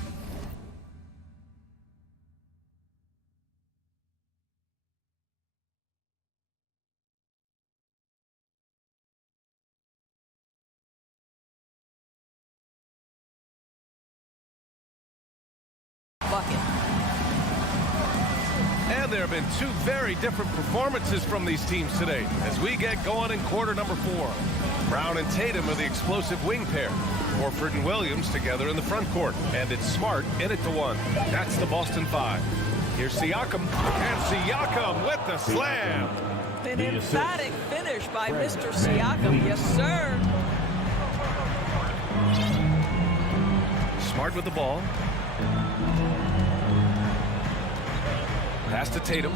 bucket. And there have been 2 very different performances from these teams today as we get going in quarter number 4. Brown and Tatum are the explosive wing pair. Horford and Williams together in the front court. And it's Smart in it to 1. That's the Boston 5. Here's Siakam. And Siakam with the slam. An emphatic finish by Mr. Siakam. Yes, sir. Smart with the ball. Pass to Tatum.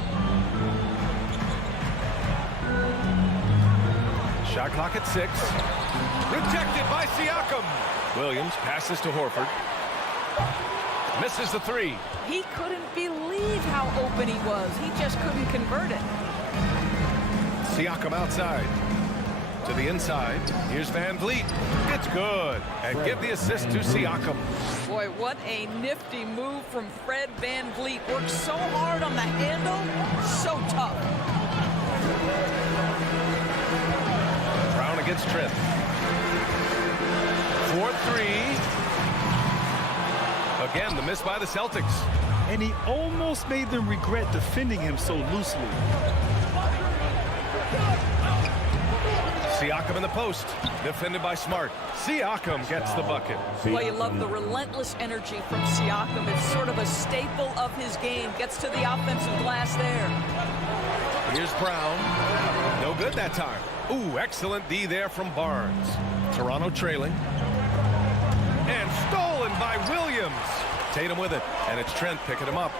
Shot clock at 6. Rejected by Siakam. Williams passes to Horford. Misses the 3. He couldn't believe how open he was. He just couldn't convert it. Siakam outside. To the inside. Here's Van Vliet. It's good. And give the assist to Siakam. Boy, what a nifty move from Fred Van Vliet. Works so hard on the handle. So tough. Brown against Trent. 4-3. Again, the miss by the Celtics. And he almost made them regret defending him so loosely. Siakam in the post. Defended by Smart. Siakam gets the bucket. Well, you love the relentless energy from Siakam. It's sort of a staple of his game. Gets to the offensive glass there. Here's Brown. No good that time. Ooh, excellent D there from Barnes. Toronto trailing. And stolen by Williams. Tatum with it. And it's Trent picking him up.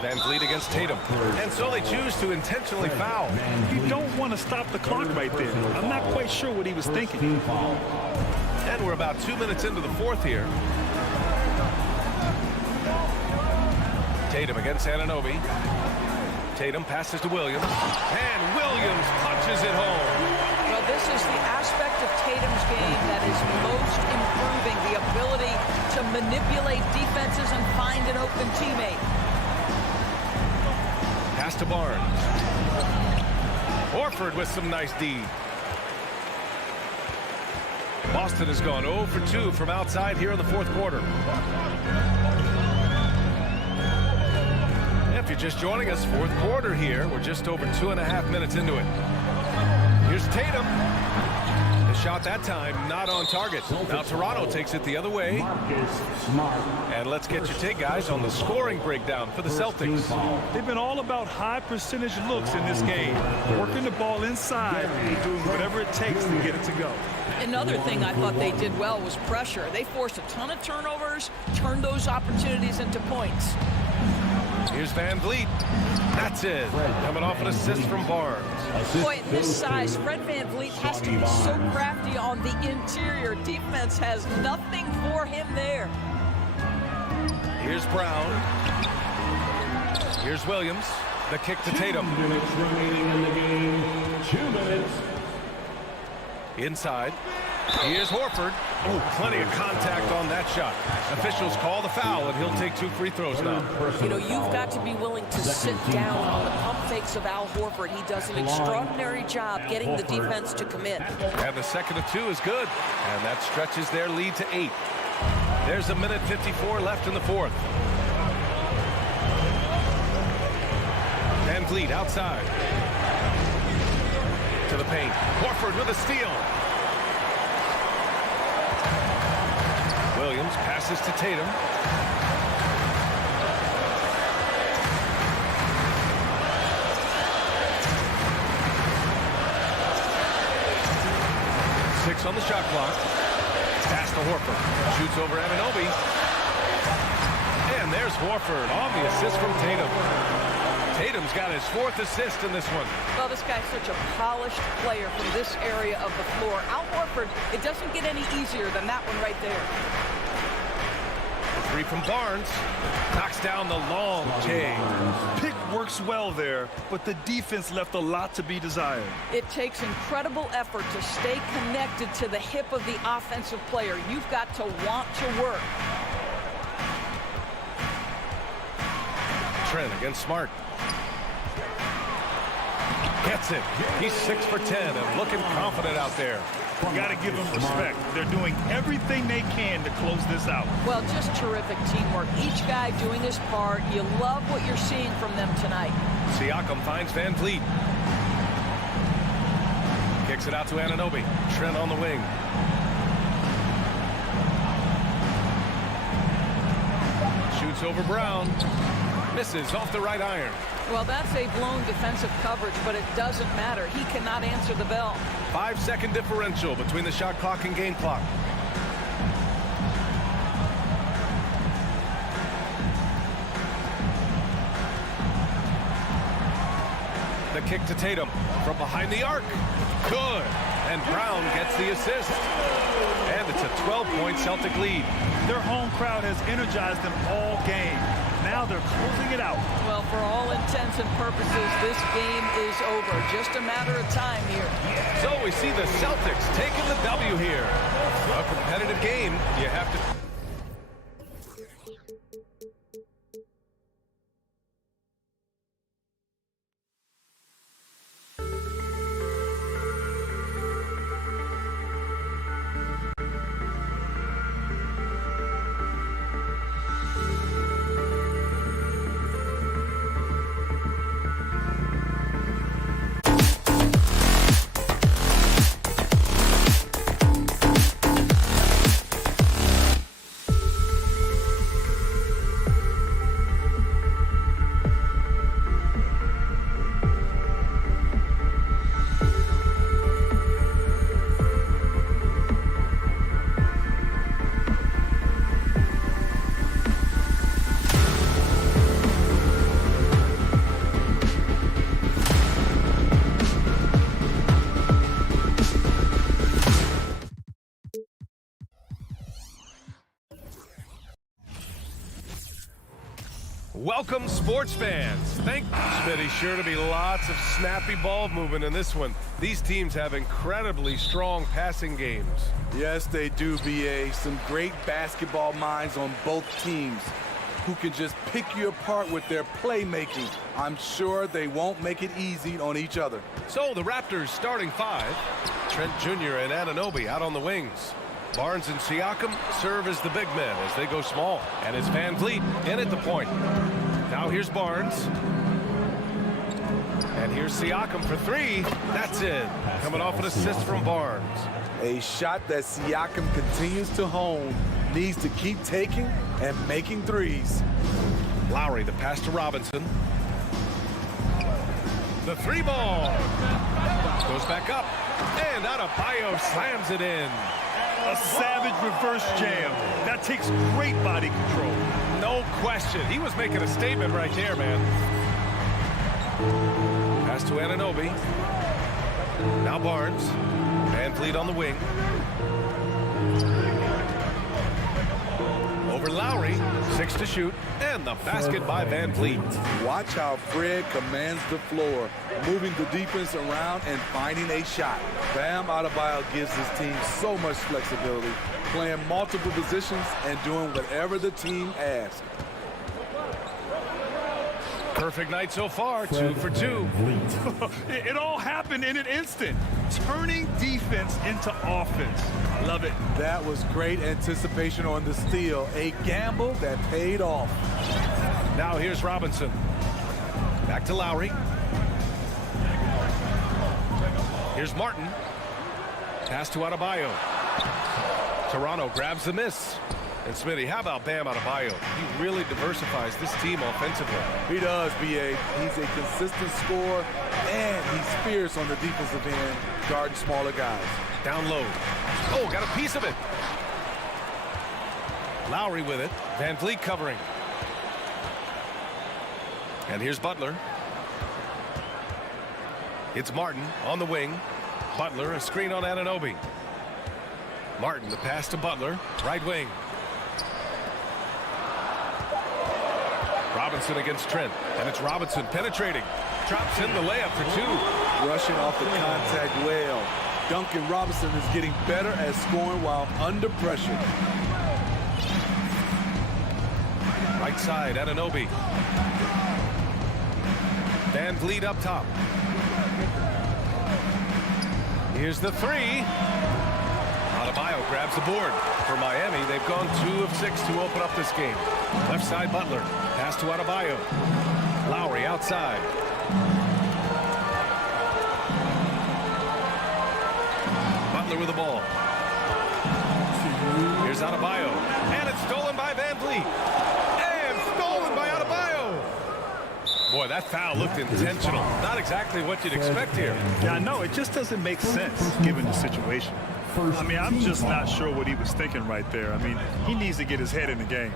Van Vliet against Tatum. And so they choose to intentionally foul. You don't want to stop the clock right there. I'm not quite sure what he was thinking. And we're about 2 minutes into the fourth here. Tatum against Anunoby. Tatum passes to Williams. And Williams punches it home. Well, this is the aspect of Tatum's game that is most improving. The ability to manipulate defenses and find an open teammate. Pass to Barnes. Horford with some nice D. Boston has gone 0 for 2 from outside here in the fourth quarter. If you're just joining us, fourth quarter here. We're just over 2.5 minutes into it. Here's Tatum. The shot that time not on target. Now Toronto takes it the other way. And let's get your take, guys, on the scoring breakdown for the Celtics. They've been all about high percentage looks in this game, working the ball inside and doing whatever it takes to get it to go. Another thing I thought they did well was pressure. They forced a ton of turnovers, turned those opportunities into points. Here's Van Vliet. That's it. Coming off an assist from Barnes. Boy, at this size, Fred Van Vliet has to be so crafty on the interior. Defense has nothing for him there. Here's Brown. Here's Williams. The kick to Tatum. 2 minutes remaining in the game. 2 minutes. Inside. Here's Horford. Oh, plenty of contact on that shot. Officials call the foul, and he'll take 2 free throws now. You know, you've got to be willing to sit down on the pump fakes of Al Horford. He does an extraordinary job getting the defense to commit. And the second of 2 is good. And that stretches their lead to 8. There's a minute 54 left in the fourth. Van Vliet outside. To the paint. Horford with a steal. Williams passes to Tatum. Six on the shot clock. Pass to Horford. Shoots over Anunoby. And there's Horford on the assist from Tatum. Tatum's got his 4th assist in this one. Well, this guy's such a polished player from this area of the floor. Al Horford, it doesn't get any easier than that one right there. The 3 from Barnes. Knocks down the long J. Pick works well there, but the defense left a lot to be desired. It takes incredible effort to stay connected to the hip of the offensive player. You've got to want to work. Trent against Smart. Gets it. He's 6 for 10 and looking confident out there. You got to give them respect. They're doing everything they can to close this out. Well, just terrific teamwork. Each guy doing his part. You love what you're seeing from them tonight. Siakam finds Van Vliet. Kicks it out to Anunoby. Trent on the wing. Shoots over Brown. Misses off the right iron. Well, that's a blown defensive coverage, but it doesn't matter. He cannot answer the bell. 5-second differential between the shot clock and game clock. The kick to Tatum from behind the arc. Good. And Brown gets the assist. And it's a 12-point Celtic lead. Their home crowd has energized them all game. Now they're closing it out. Well, for all intents and purposes, this game is over. Just a matter of time here. So we see the Celtics taking the W here. A competitive game. You have to... Welcome, sports fans. Thank you, Smitty. Sure to be lots of snappy ball movement in this one. These teams have incredibly strong passing games. Yes, they do, B.A. Some great basketball minds on both teams who can just pick you apart with their playmaking. I'm sure they won't make it easy on each other. So the Raptors starting 5. Trent Jr. and Anunoby out on the wings. Barnes and Siakam serve as the big men as they go small. And it's Van Vliet in at the point. Now here's Barnes. And here's Siakam for 3. That's it. Coming off an assist from Barnes. A shot that Siakam continues to hone, needs to keep taking and making threes. Lowry, the pass to Robinson. The three ball. Goes back up. And Adebayo slams it in. A savage reverse jam. That takes great body control. No question. He was making a statement right there, man. Pass to Anunoby. Now Barnes. Van Vliet on the wing. Over Lowry. 6 to shoot. And the basket by Van Vliet. Watch how Fred commands the floor, moving the defense around and finding a shot. Bam Adebayo gives his team so much flexibility, playing multiple positions and doing whatever the team asks. Perfect night so far, 2 for 2. It all happened in an instant. Turning defense into offense. I love it. That was great anticipation on the steal. A gamble that paid off. Now here's Robinson. Back to Lowry. Here's Martin. Pass to Adebayo. Toronto grabs the miss. And Smitty, how about Bam Adebayo? He really diversifies this team offensively. He does, B.A. He's a consistent scorer, and he's fierce on the defensive end, guarding smaller guys. Down low. Oh, got a piece of it. Lowry with it. Van Vliet covering. And here's Butler. It's Martin on the wing. Butler, a screen on Anunoby. Martin, the pass to Butler. Right wing. Robinson against Trent. And it's Robinson penetrating. Drops in the layup for 2. Rushing off the contact well. Duncan Robinson is getting better at scoring while under pressure. Right side, Anunoby. Van Vliet up top. Here's the 3. Adebayo grabs the board. For Miami, they've gone 2 of 6 to open up this game. Left side, Butler. Pass to Adebayo. Lowry outside. Butler with the ball. Here's Adebayo. And it's stolen by Van Vliet. And stolen by Adebayo. Boy, that foul looked intentional. Not exactly what you'd expect here. Yeah, I know. It just doesn't make sense given the situation. I mean, I'm just not sure what he was thinking right there. I mean, he needs to get his head in the game.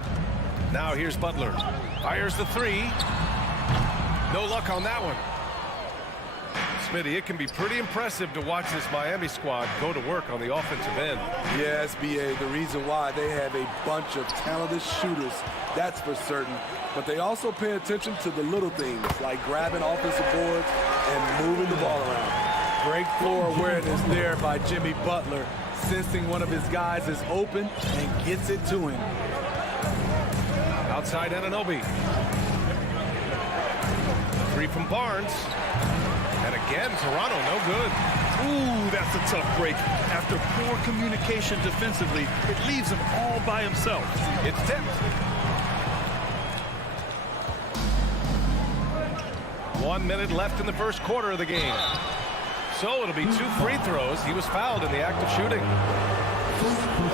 Now here's Butler. Fires the 3. No luck on that one. Smitty, it can be pretty impressive to watch this Miami squad go to work on the offensive end. Yes, B.A. The reason why they have a bunch of talented shooters, that's for certain. But they also pay attention to the little things, like grabbing offensive boards and moving the ball around. Great floor awareness there by Jimmy Butler, sensing one of his guys is open and gets it to him. Outside Anunoby. 3 from Barnes. And again, Toronto no good. Ooh, that's a tough break. After poor communication defensively, it leaves him all by himself. It's tipped. 1 minute left in the first quarter of the game. So it'll be 2 free throws. He was fouled in the act of shooting.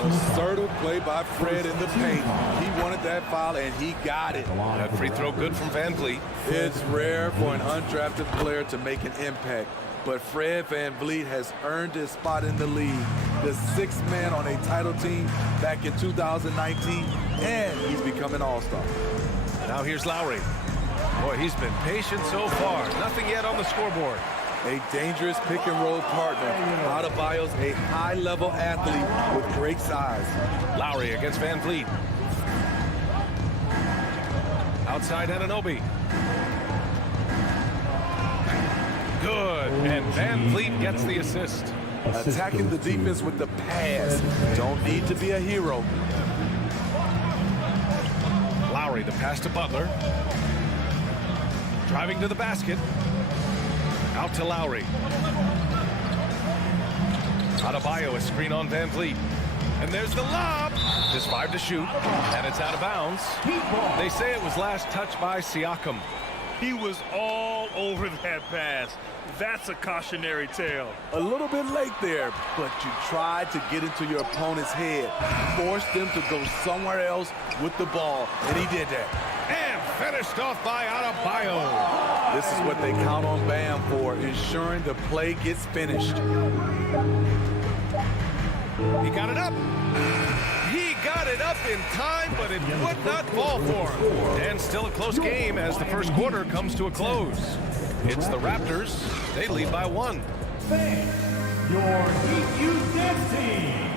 Assertive play by Fred in the paint. He wanted that foul, and he got it. That free throw good from Van Vliet. It's rare for an undrafted player to make an impact, but Fred Van Vliet has earned his spot in the league. The 6th man on a title team back in 2019, and he's become an all-star. Now here's Lowry. Boy, he's been patient so far. Nothing yet on the scoreboard. A dangerous pick-and-roll partner. Adebayo's a high-level athlete with great size. Lowry against Van Vliet. Outside Anunoby. Good. And Van Vliet gets the assist. Attacking the defense with the pass. Don't need to be a hero. Lowry, the pass to Butler. Driving to the basket. Out to Lowry. Adebayo, a screen on Van Vliet. And there's the lob. Just 5 to shoot. And it's out of bounds. They say it was last touched by Siakam. He was all over that pass. That's a cautionary tale. A little bit late there, but you tried to get into your opponent's head, force them to go somewhere else with the ball, and he did that. And finished off by Adebayo. This is what they count on Bam for, ensuring the play gets finished. He got it up. He got it up in time, but it would not fall for him. And still a close game as the first quarter comes to a close. It's the Raptors. They lead by 1. Your Heat Youth Dance Team.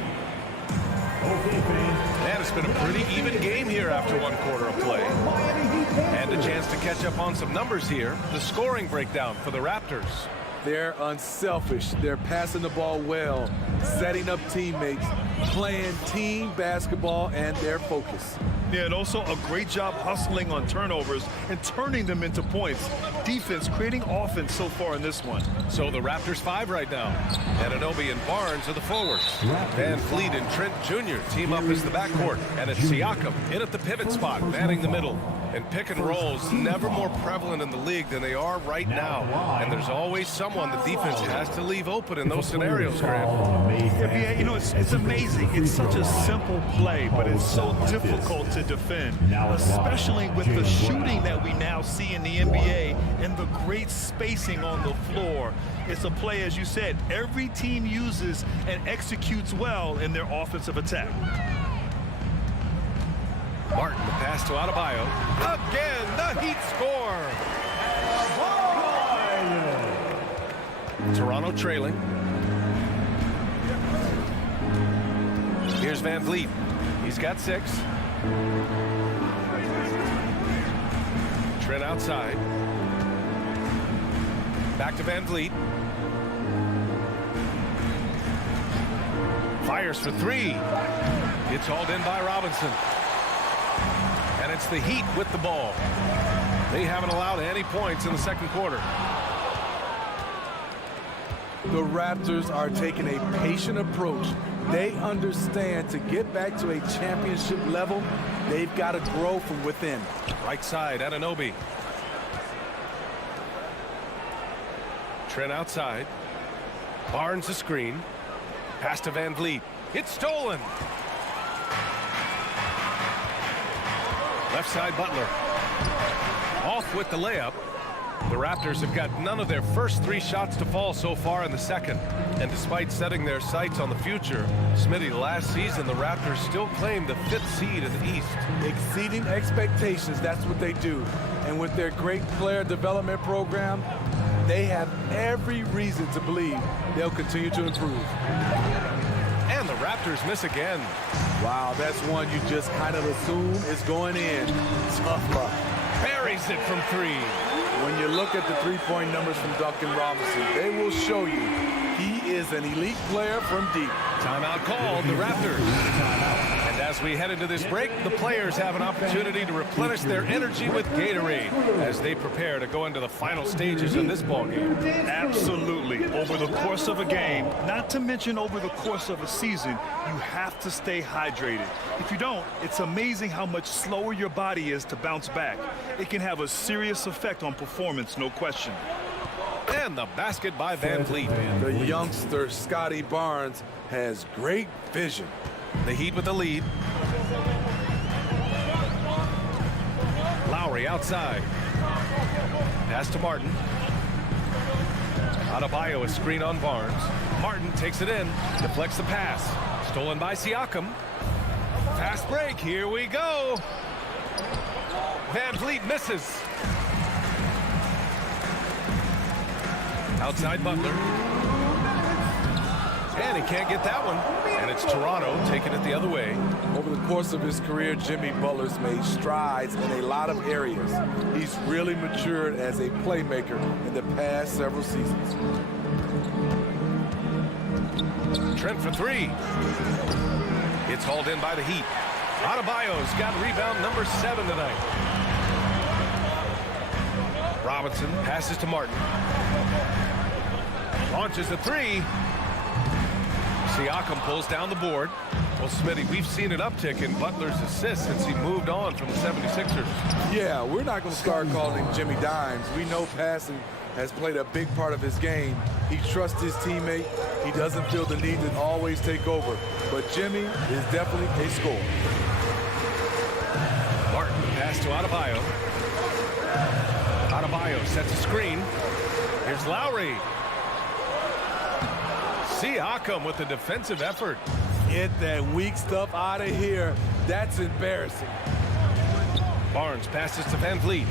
Okay, fans. And it's been a pretty even game here after 1 quarter of play. And a chance to catch up on some numbers here. The scoring breakdown for the Raptors. They're unselfish. They're passing the ball well, setting up teammates, playing team basketball, and their focus. Yeah, and also a great job hustling on turnovers and turning them into points. Defense creating offense so far in this one. So the Raptors 5 right now. Anunoby and Barnes are the forwards. Van Fleet and Trent Jr. team up as the backcourt. And it's Siakam in at the pivot spot, manning the middle. And pick and rolls never more prevalent in the league than they are right now. And there's always someone the defense has to leave open in those scenarios, Grant. Yeah, you know, it's amazing. It's such a simple play, but it's so difficult to defend, especially with the shooting that we now see in the NBA and the great spacing on the floor. It's a play, as you said, every team uses and executes well in their offensive attack. Martin, the pass to Adebayo. Again, the Heat score. Toronto trailing. Here's Van Vliet. He's got 6. Trent outside. Back to Van Vliet. Fires for 3. It's hauled in by Robinson. And it's the Heat with the ball. They haven't allowed any points in the second quarter. The Raptors are taking a patient approach. They understand to get back to a championship level, they've got to grow from within. Right side, Anunoby. Trent outside. Barnes a screen. Pass to Van Vliet. It's stolen. Left side, Butler. Off with the layup. The Raptors have got none of their first 3 shots to fall so far in the second. And despite setting their sights on the future, Smitty, last season the Raptors still claimed the 5th seed in the East. Exceeding expectations, that's what they do. And with their great player development program, they have every reason to believe they'll continue to improve. And the Raptors miss again. Wow, that's one you just kind of assume is going in. Tough luck. Buries it from 3. When you look at the three-point numbers from Duncan Robinson, they will show you he is an elite player from deep. Timeout called, the Raptors. And as we head into this break, the players have an opportunity to replenish their energy with Gatorade as they prepare to go into the final stages of this ballgame. Absolutely. Over the course of a game, not to mention over the course of a season, you have to stay hydrated. If you don't, it's amazing how much slower your body is to bounce back. It can have a serious effect on performance, no question. And the basket by Van Vliet. The youngster, Scotty Barnes, has great vision. The Heat with the lead. Lowry outside. Pass to Martin. Adebayo, a screen on Barnes. Martin takes it in. Deflects the pass. Stolen by Siakam. Fast break. Here we go. Van Vliet misses. Outside Butler. And he can't get that one. And it's Toronto taking it the other way. Over the course of his career, Jimmy Butler's made strides in a lot of areas. He's really matured as a playmaker in the past several seasons. Trent for 3. It's hauled in by the Heat. Adebayo's got rebound number 7 tonight. Robinson passes to Martin. Launches a 3. Siakam pulls down the board. Well, Smitty, we've seen an uptick in Butler's assists since he moved on from the 76ers. Yeah, we're not going to start calling him Jimmy Dimes. We know passing has played a big part of his game. He trusts his teammate. He doesn't feel the need to always take over. But Jimmy is definitely a scorer. Martin, pass to Adebayo. Adebayo sets a screen. Here's Lowry. Siakam with the defensive effort. Get that weak stuff out of here. That's embarrassing. Barnes passes to Van Vliet.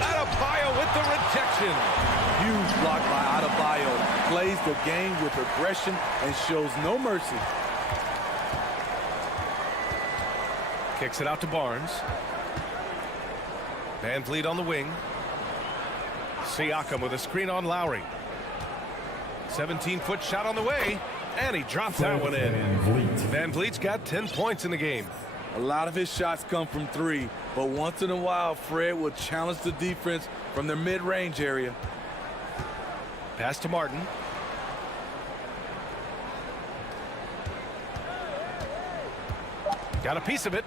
Adebayo with the rejection. Huge block by Adebayo. Plays the game with aggression and shows no mercy. Kicks it out to Barnes. Van Vliet on the wing. Siakam with a screen on Lowry. 17-foot shot on the way. And he drops that one in. Van Vliet's got 10 points in the game. A lot of his shots come from three, but once in a while, Fred will challenge the defense from their mid-range area. Pass to Martin. Got a piece of it.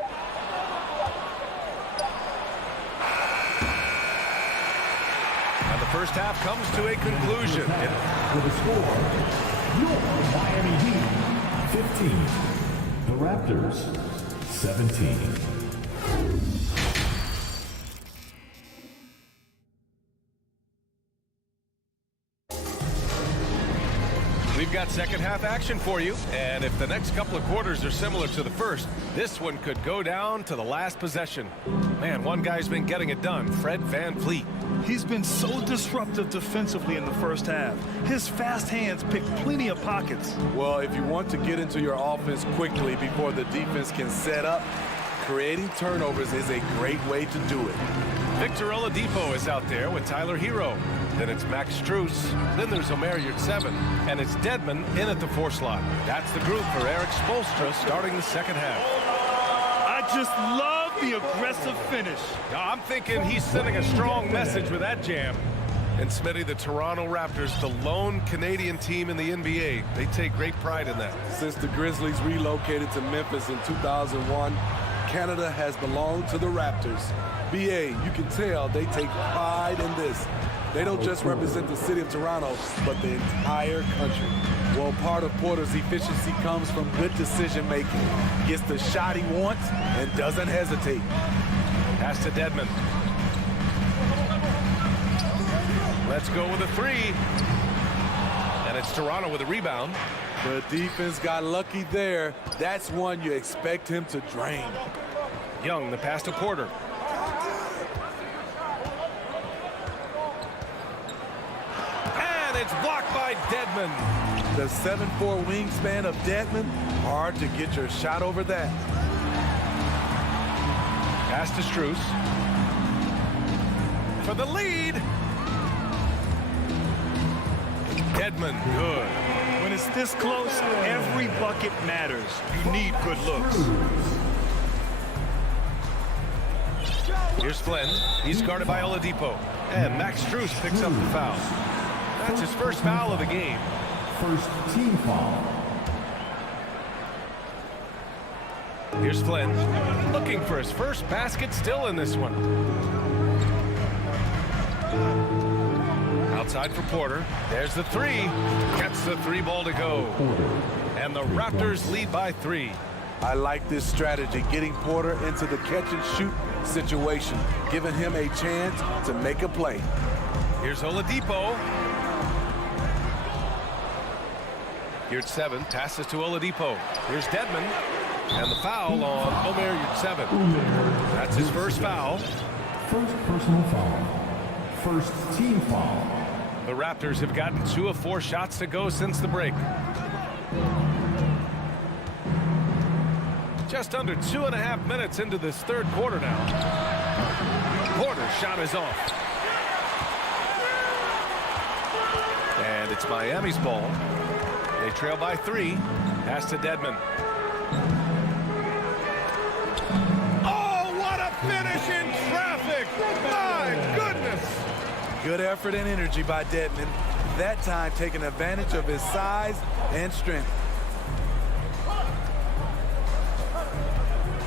And the first half comes to a conclusion. With a score, your Miami Heat 15, the Raptors 17. We've got second half action for you, and if the next couple of quarters are similar to the first, this one could go down to the last possession. Man, one guy's been getting it done, Fred Van Vliet. He's been so disruptive defensively in the first half. His fast hands pick plenty of pockets. Well, if you want to get into your offense quickly before the defense can set up, creating turnovers is a great way to do it. Victor Oladipo is out there with Tyler Hero. Then it's Max Strus. Then there's Omer Yurtseven. And it's Dedmon in at the 4 slot. That's the group for Eric Spoelstra starting the second half. I just love the aggressive finish. I'm thinking he's sending a strong message with that jam. And Smitty, the Toronto Raptors, the lone Canadian team in the NBA. They take great pride in that. Since the Grizzlies relocated to Memphis in 2001, Canada has belonged to the Raptors. BA, you can tell they take pride in this. They don't just represent the city of Toronto, but the entire country. Well, part of Porter's efficiency comes from good decision-making. Gets the shot he wants and doesn't hesitate. Pass to Dedmon. Let's go with a 3. And it's Toronto with a rebound. The defense got lucky there. That's one you expect him to drain. Young, the pass to Porter. And it's blocked by Dedmon. The 7'4" wingspan of Dedmon, hard to get your shot over that. Pass to Strus. For the lead. Dedmon, good. When it's this close, every bucket matters. You need good looks. Here's Flynn. He's guarded by Oladipo. And Max Strus picks up the foul. That's his first foul of the game. First team foul. Here's Flynn. Looking for his first basket, still in this one. Outside for Porter. There's the 3. Gets the 3 ball to go. And the Raptors lead by 3. I like this strategy, getting Porter into the catch-and-shoot situation, giving him a chance to make a play. Here's Oladipo. Yurtseven passes to Oladipo. Here's Dedmon. And the foul on Omer Yurtseven. That's his first foul. First personal foul. First team foul. The Raptors have gotten 2 of 4 shots to go since the break. Just under 2.5 minutes into this third quarter now. Porter's shot is off. And it's Miami's ball. They trail by 3. Pass to Dedmon. Oh, what a finish in traffic! Good effort and energy by Dedmon. That time taking advantage of his size and strength.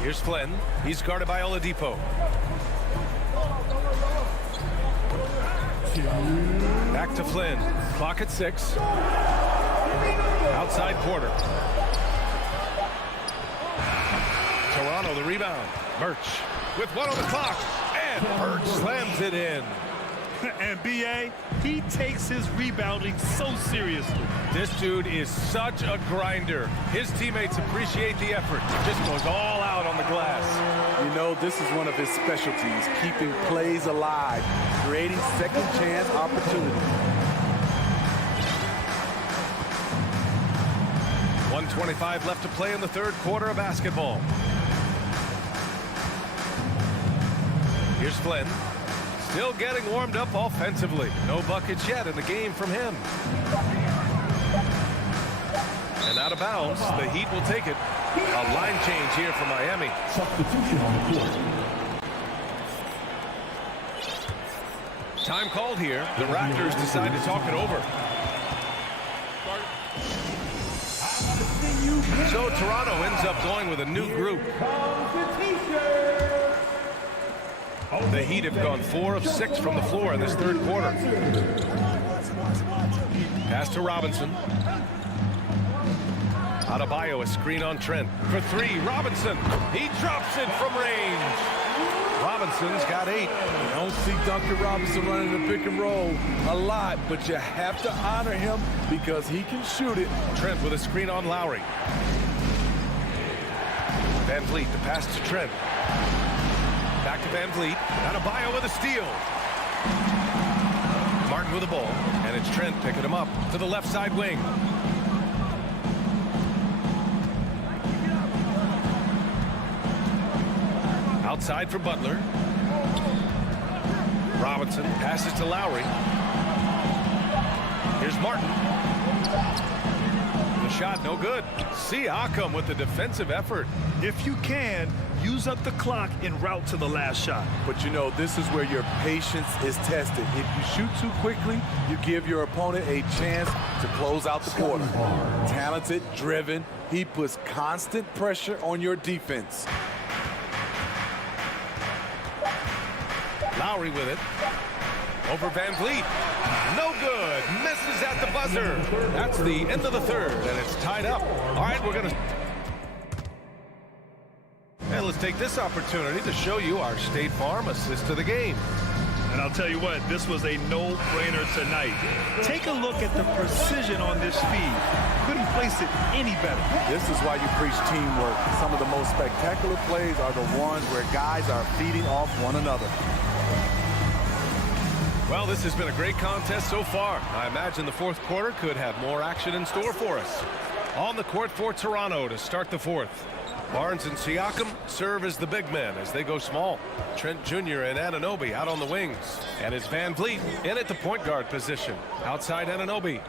Here's Flynn. He's guarded by Oladipo. Back to Flynn. Clock at 6. Outside Porter. Toronto the rebound. Birch with 1 on the clock. And Birch slams it in. And B.A., he takes his rebounding so seriously. This dude is such a grinder. His teammates appreciate the effort. Just goes all out on the glass. You know, this is one of his specialties, keeping plays alive, creating second chance opportunities. 1:25 left to play in the third quarter of basketball. Here's Flynn. Still getting warmed up offensively. No buckets yet in the game from him. And out of bounds, the Heat will take it. A line change here for Miami. Substitution on the court. Time called here. The Raptors decide to talk it over. So Toronto ends up going with a new group. The Heat have gone 4 of 6 from the floor in this third quarter. Pass to Robinson. Adebayo, a screen on Trent. For 3, Robinson. He drops it from range. Robinson's got 8. You don't see Duncan Robinson running the pick and roll a lot, but you have to honor him because he can shoot it. Trent with a screen on Lowry. Van Vliet, the pass to Trent. Back to Van Vliet. Adebayo with a steal. Martin with the ball. And it's Trent picking him up to the left side wing. Outside for Butler. Robinson passes to Lowry. Here's Martin. The shot no good. Siakam with the defensive effort. If you can, use up the clock en route to the last shot. But you know, this is where your patience is tested. If you shoot too quickly, you give your opponent a chance to close out the quarter. Talented, driven, he puts constant pressure on your defense. Lowry with it. Over Van Vliet. No good. Misses at the buzzer. That's the end of the third, and it's tied up. All right, we're going to... And let's take this opportunity to show you our State Farm assist to the game. And I'll tell you what, this was a no-brainer tonight. Take a look at the precision on this feed. Couldn't place it any better. This is why you preach teamwork. Some of the most spectacular plays are the ones where guys are feeding off one another. Well, this has been a great contest so far. I imagine the fourth quarter could have more action in store for us. On the court for Toronto to start the fourth. Barnes and Siakam serve as the big men as they go small. Trent Jr. and Anunoby out on the wings. And it's Van Vliet in at the point guard position. Outside Anunoby.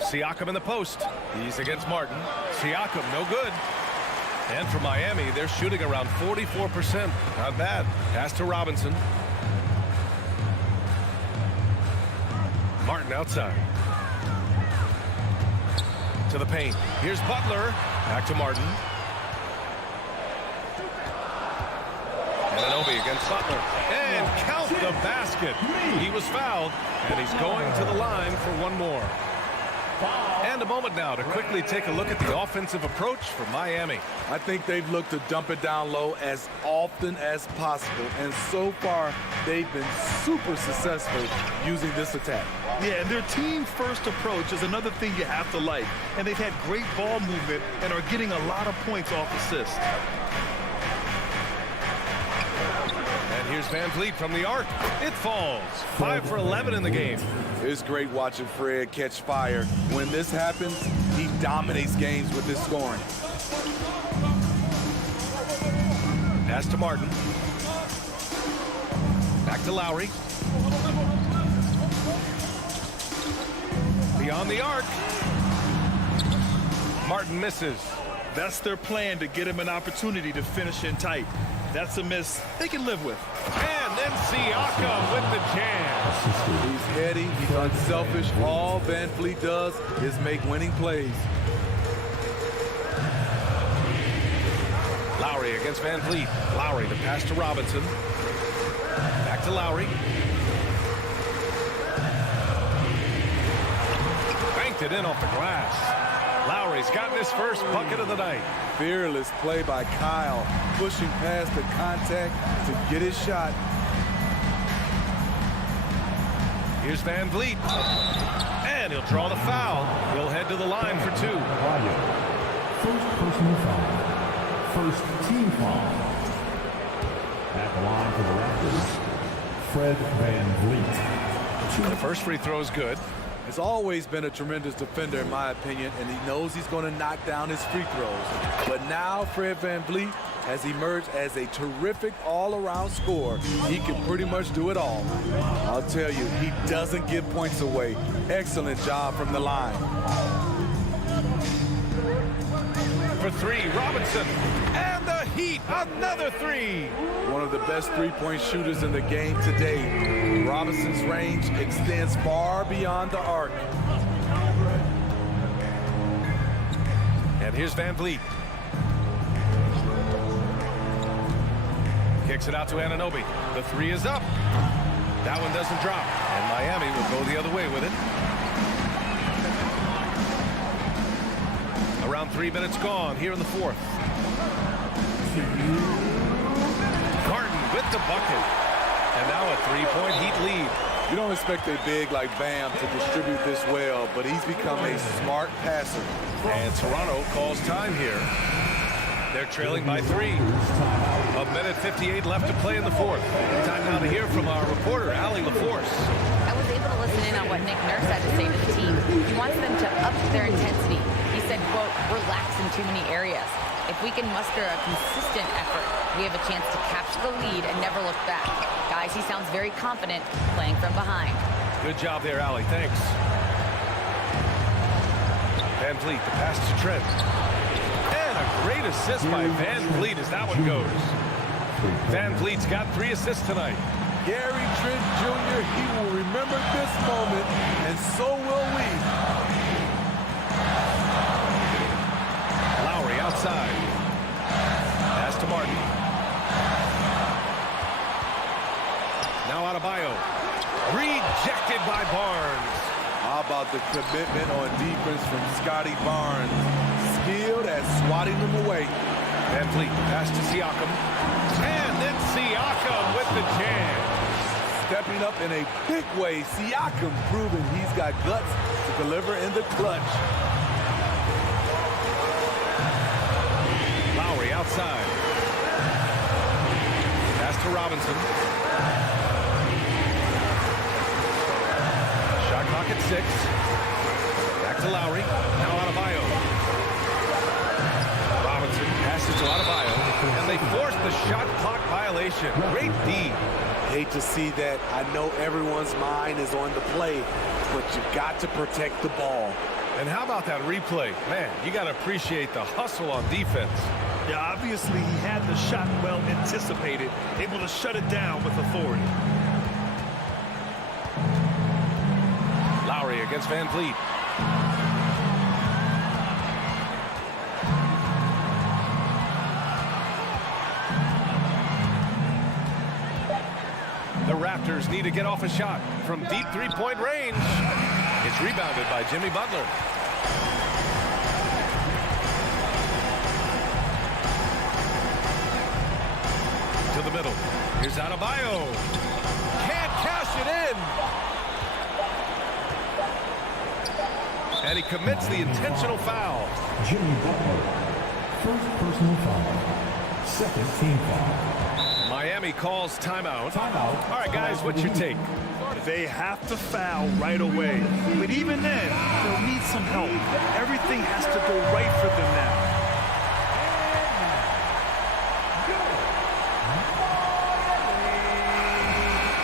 Siakam in the post. He's against Martin. Siakam no good. And for Miami, they're shooting around 44%. Not bad. Pass to Robinson. Martin outside. To the paint. Here's Butler. Back to Martin. Anunoby against Butler. And count the basket. He was fouled, and he's going to the line for one more. And a moment now to quickly take a look at the offensive approach for Miami. I think they've looked to dump it down low as often as possible. And so far, they've been super successful using this attack. Yeah, and their team-first approach is another thing you have to like. And they've had great ball movement and are getting a lot of points off assists. And here's Van Vliet from the arc. It falls. 5 for 11 in the game. It's great watching Fred catch fire. When this happens, he dominates games with his scoring. Pass to Martin. Back to Lowry. Beyond the arc. Martin misses. That's their plan to get him an opportunity to finish in tight. That's a miss they can live with. And then Siakam with the jam. He's heady, he's unselfish. All Van Vliet does is make winning plays. Lowry against Van Vliet. Lowry to pass to Robinson. Back to Lowry. Banked it in off the glass. Lowry's gotten his first bucket of the night. Fearless play by Kyle, pushing past the contact to get his shot. Here's Van Vliet. And he'll draw the foul. He'll head to the line for two. First personal foul. First team foul. At the line for the Raptors, Fred Van Vliet. The first free throw is good. Has always been a tremendous defender, in my opinion, and he knows he's going to knock down his free throws. But now Fred Van Vliet has emerged as a terrific all-around scorer. He can pretty much do it all. I'll tell you, he doesn't give points away. Excellent job from the line. For three, Robinson. And the Heat, another three. One of the best three-point shooters in the game today. Robinson's range extends far beyond the arc. And here's Van Vliet. Kicks it out to Anunoby. The three is up. That one doesn't drop. And Miami will go the other way with it. Around 3 minutes gone here in the fourth. Garden with the bucket. And now a three-point Heat lead. You don't expect a big like Bam to distribute this well, but he's become a smart passer. And Toronto calls time here. They're trailing by 3. A minute 58 left to play in the fourth. Time now to hear from our reporter, Allie LaForce. I was able to listen in on what Nick Nurse had to say to the team. He wants them to up their intensity. He said, quote, "We're lax in too many areas. If we can muster a consistent effort, we have a chance to capture the lead and never look back." Guys, he sounds very confident playing from behind. Good job there, Allie. Thanks. Van Vliet, the pass to Trent. And a great assist by Van Vliet as that one goes. Van Vliet's got 3 assists tonight. Gary Trent Jr., he will remember this moment, and so will we. Lowry outside. Pass to Martin. Now Adebayo. Rejected by Barnes. How about the commitment on defense from Scotty Barnes? Skilled at swatting them away. Van Vliet, pass to Siakam. And then Siakam with the jam. Stepping up in a big way. Siakam proving he's got guts to deliver in the clutch. Lowry outside. Pass to Robinson. Shot clock at 6. Back to Lowry. Now Adebayo. Robinson passes to Adebayo. And they force the shot clock violation. Great D. Hate to see that. I know everyone's mind is on the play, but you got to protect the ball. And how about that replay? Man, you got to appreciate the hustle on defense. Yeah, obviously he had the shot well anticipated, able to shut it down with authority. Lowry against Van Vliet. The Raptors need to get off a shot from deep three-point range. It's rebounded by Jimmy Butler. To the middle. Here's Adebayo. Can't cash it in. And he commits the intentional foul. Jimmy Butler. First personal foul. Second team foul. Miami calls timeout. Timeout. All right, guys, what's your take? They have to foul right away. But even then, they'll need some help. Everything has to go right for them now.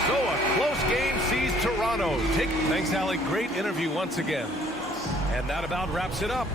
So a close game sees Toronto take. Thanks, Allie. Great interview once again. And that about wraps it up.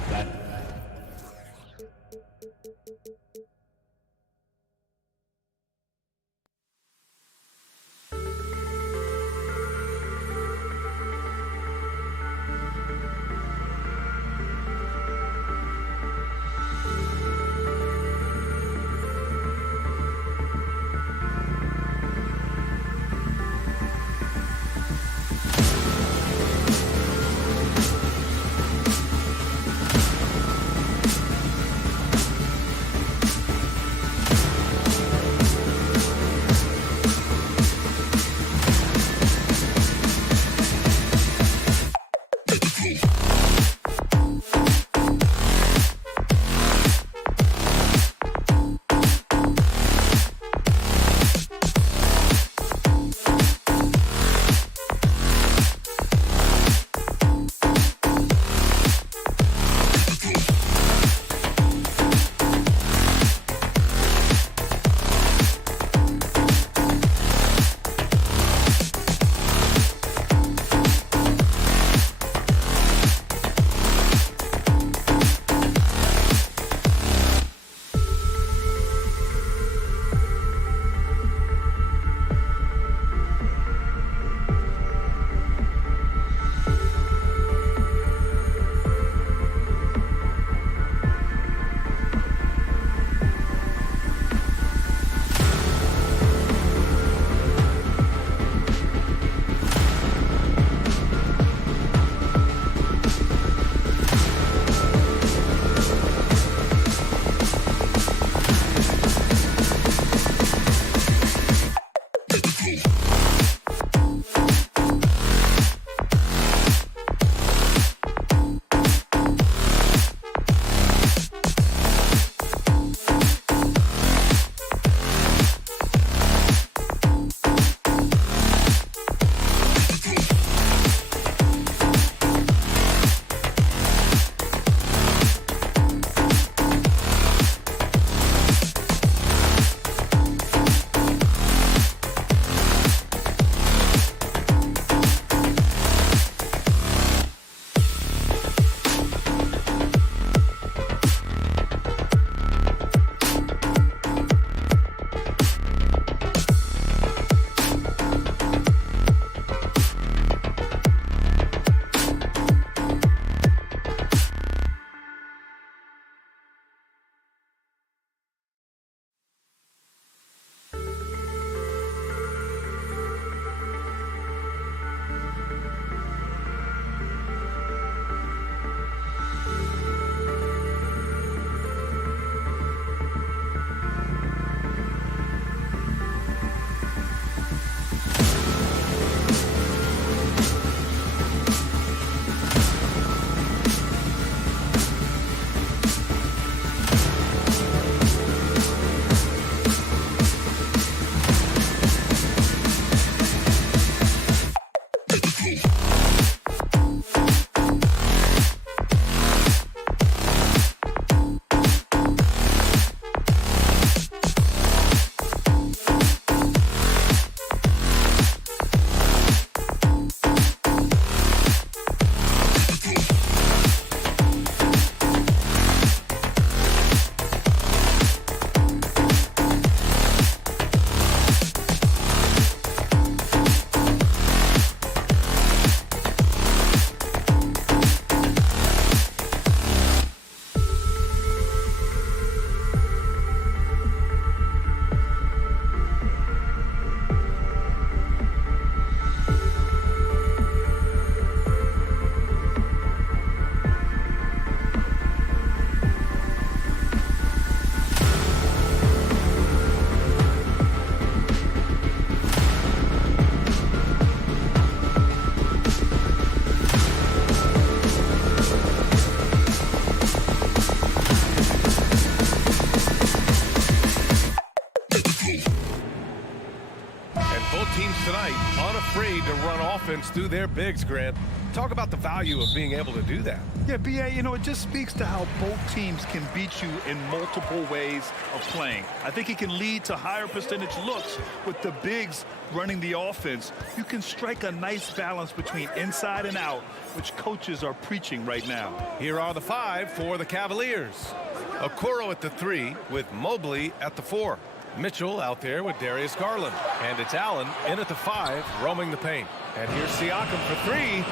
And both teams tonight unafraid to run offense through their bigs, Grant. Talk about the value of being able to do that. Yeah, B.A., you know, it just speaks to how both teams can beat you in multiple ways of playing. I think it can lead to higher percentage looks with the bigs running the offense. You can strike a nice balance between inside and out, which coaches are preaching right now. Here are the 5 for the Cavaliers. Okoro at the 3 with Mobley at the 4. Mitchell out there with Darius Garland. And it's Allen in at the 5, roaming the paint. And here's Siakam for 3.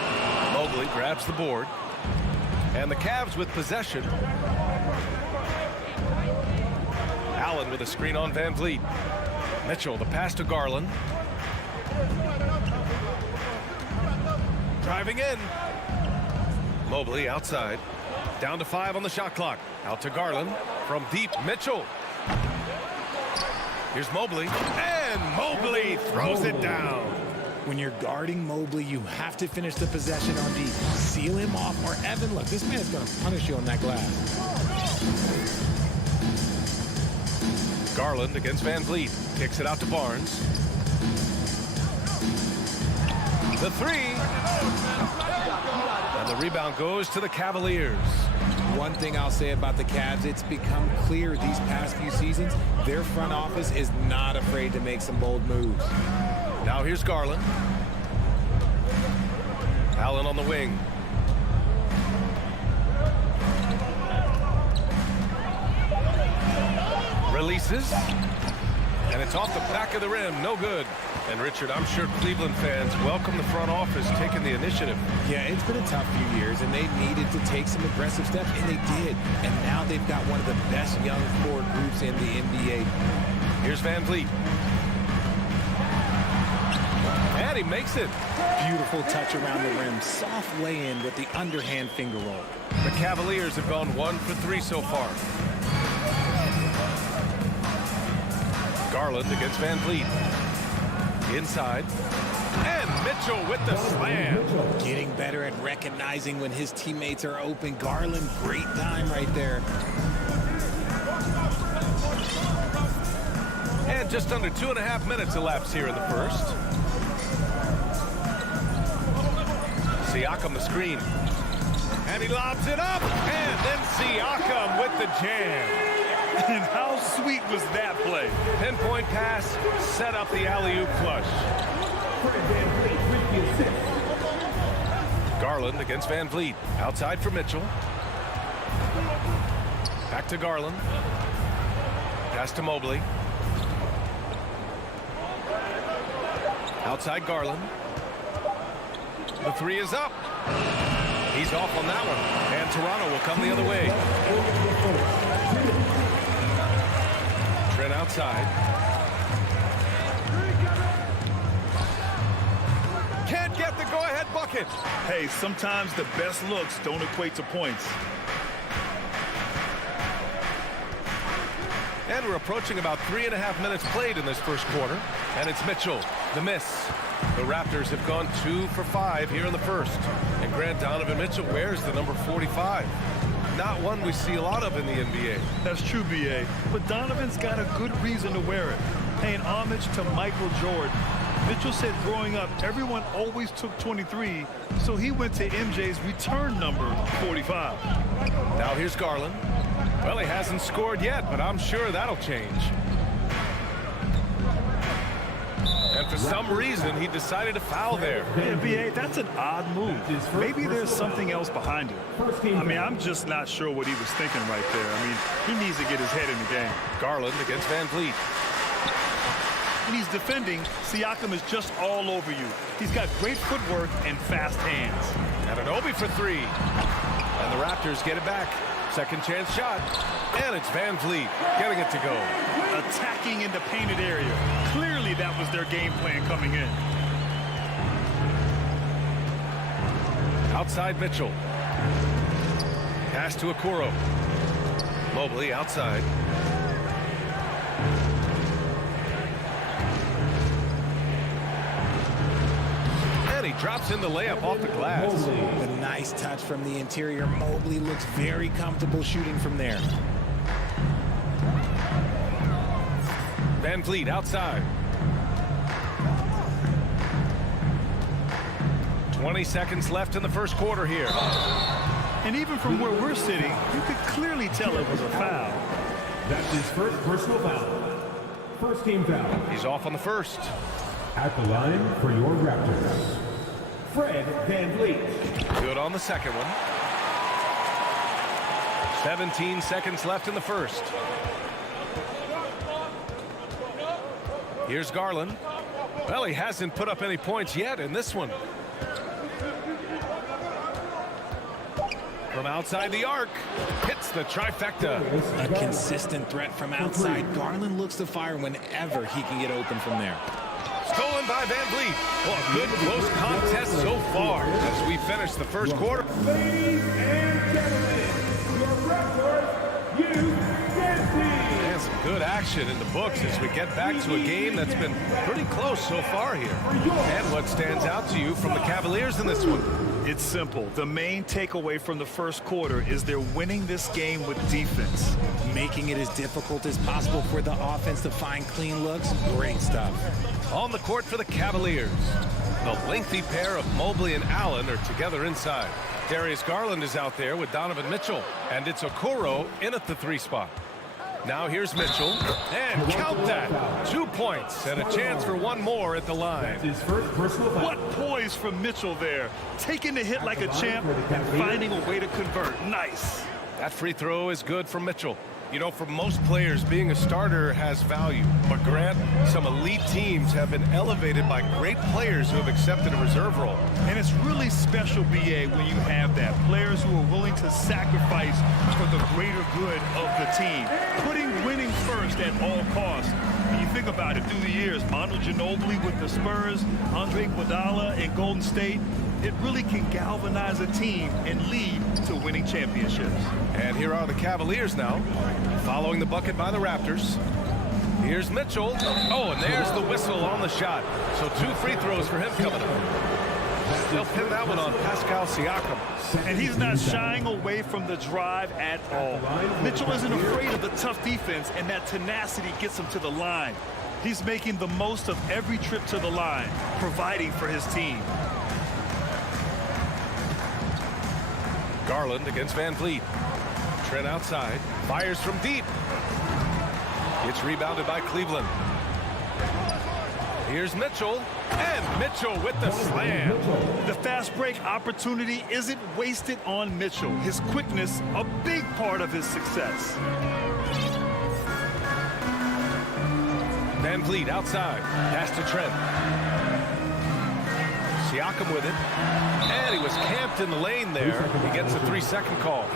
Mobley grabs the board. And the Cavs with possession. Allen with a screen on Van Vliet. Mitchell, the pass to Garland. Driving in. Mobley outside. Down to 5 on the shot clock. Out to Garland. From deep, Mitchell. Here's Mobley. And Mobley throws it down. When you're guarding Mobley, you have to finish the possession on deep. Seal him off, or Evan, look, this man's going to punish you on that glass. Garland against Van Vliet. Kicks it out to Barnes. The 3. And the rebound goes to the Cavaliers. One thing I'll say about the Cavs, it's become clear these past few seasons, their front office is not afraid to make some bold moves. Now here's Garland. Allen on the wing. Releases. And it's off the back of the rim. No good. And Richard, I'm sure Cleveland fans welcome the front office taking the initiative. Yeah, it's been a tough few years, and they needed to take some aggressive steps, and they did. And now they've got one of the best young core groups in the NBA. Here's Van Vliet. And he makes it. Beautiful touch around the rim. Soft lay-in with the underhand finger roll. The Cavaliers have gone 1 for 3 so far. Garland against Van Vliet. Inside. And Mitchell with the slam. Getting better at recognizing when his teammates are open. Garland, great time right there. And just under 2.5 minutes elapsed here in the first. Siakam the screen. And he lobs it up. And then Siakam with the jam. And how sweet was that play? Pinpoint pass, set up the alley-oop flush. Garland against Van Vliet. Outside for Mitchell. Back to Garland. Pass to Mobley. Outside Garland. The 3 is up. He's off on that one. And Toronto will come the other way. Trent outside. Can't get the go-ahead bucket. Hey, sometimes the best looks don't equate to points. And we're approaching about 3.5 minutes played in this first quarter. And it's Mitchell, the miss. The Raptors have gone 2 for 5 here in the first. And Grant, Donovan Mitchell wears the number 45. Not one we see a lot of in the NBA. That's true, B.A. But Donovan's got a good reason to wear it. Paying homage to Michael Jordan. Mitchell said growing up, everyone always took 23, so he went to MJ's return number 45. Now here's Garland. Well, he hasn't scored yet, but I'm sure that'll change. And for some reason, he decided to foul there. Yeah, B.A., that's an odd move. Maybe there's something else behind it. I mean, I'm just not sure what he was thinking right there. I mean, he needs to get his head in the game. Garland against Van Vliet. When he's defending, Siakam is just all over you. He's got great footwork and fast hands. And an Obi for 3. And the Raptors get it back. Second chance shot. And it's Van Vliet getting it to go. Attacking in the painted area. Clearly that was their game plan coming in. Outside Mitchell. Pass to Okoro. Mobley outside. And he drops in the layup off the glass. A nice touch from the interior. Mobley looks very comfortable shooting from there. Van Vliet outside. 20 seconds left in the first quarter here. And even from where we're sitting, you could clearly tell it was a foul. That's his first personal foul. First team foul. He's off on the first. At the line for your Raptors, Fred Van Vliet. Good on the second one. 17 seconds left in the first. Here's Garland. Well, he hasn't put up any points yet in this one. From outside the arc, hits the trifecta. A consistent threat from outside. Garland looks to fire whenever he can get open from there. Stolen by Van Vliet. Well, a good close contest so far as we finish the first quarter. Ladies and gentlemen, your Raptors youth dance team. And some good action in the books as we get back to a game that's been pretty close so far here. And what stands out to you from the Cavaliers in this one? It's simple. The main takeaway from the first quarter is they're winning this game with defense. Making it as difficult as possible for the offense to find clean looks. Great stuff. On the court for the Cavaliers, the lengthy pair of Mobley and Allen are together inside. Darius Garland is out there with Donovan Mitchell, and it's Okoro in at the 3 spot. Now here's Mitchell, and count that, 2 points and a chance for one more at the line. His first personal foul. What poise from Mitchell there. Taking the hit like a champ and finding a way to convert. Nice. That free throw is good for Mitchell. You know, for most players, being a starter has value. But Grant, some elite teams have been elevated by great players who have accepted a reserve role. And it's really special, BA, when you have that. Players who are willing to sacrifice for the greater good of the team. Putting winning first at all costs. When you think about it, through the years, Manu Ginobili with the Spurs, Andre Iguodala in Golden State, it really can galvanize a team and lead to winning championships. And here are the Cavaliers now, following the bucket by the Raptors. Here's Mitchell. Oh, and there's the whistle on the shot. So 2 free throws for him coming up. They'll pin that one on Pascal Siakam. And he's not shying away from the drive at all. Mitchell isn't afraid of the tough defense, and that tenacity gets him to the line. He's making the most of every trip to the line, providing for his team. Garland against Van Vliet. Trent outside. Fires from deep. It's rebounded by Cleveland. Here's Mitchell. And Mitchell with the slam. The fast break opportunity isn't wasted on Mitchell. His quickness, a big part of his success. Van Vliet outside. Pass to Trent. Siakam with it. And he was camped in the lane there. He gets a 3-second call.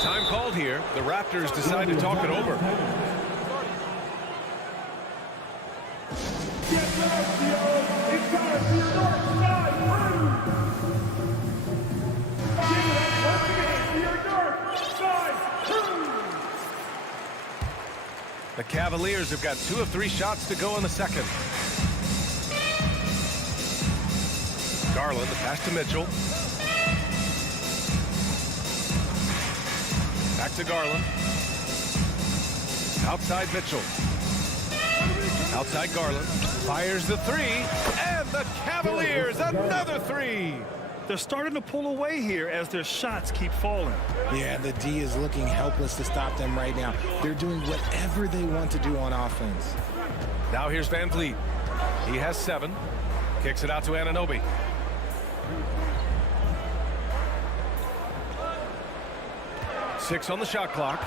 Time called here. The Raptors decide to talk it over. The Cavaliers have got 2 of 3 shots to go in the second. Garland, the pass to Mitchell. Back to Garland. Outside Mitchell. Outside Garland. Fires the 3. And the Cavaliers, another 3. They're starting to pull away here as their shots keep falling. Yeah, the D is looking helpless to stop them right now. They're doing whatever they want to do on offense. Now here's Van Vliet. He has 7. Kicks it out to Anunoby. Six on the shot clock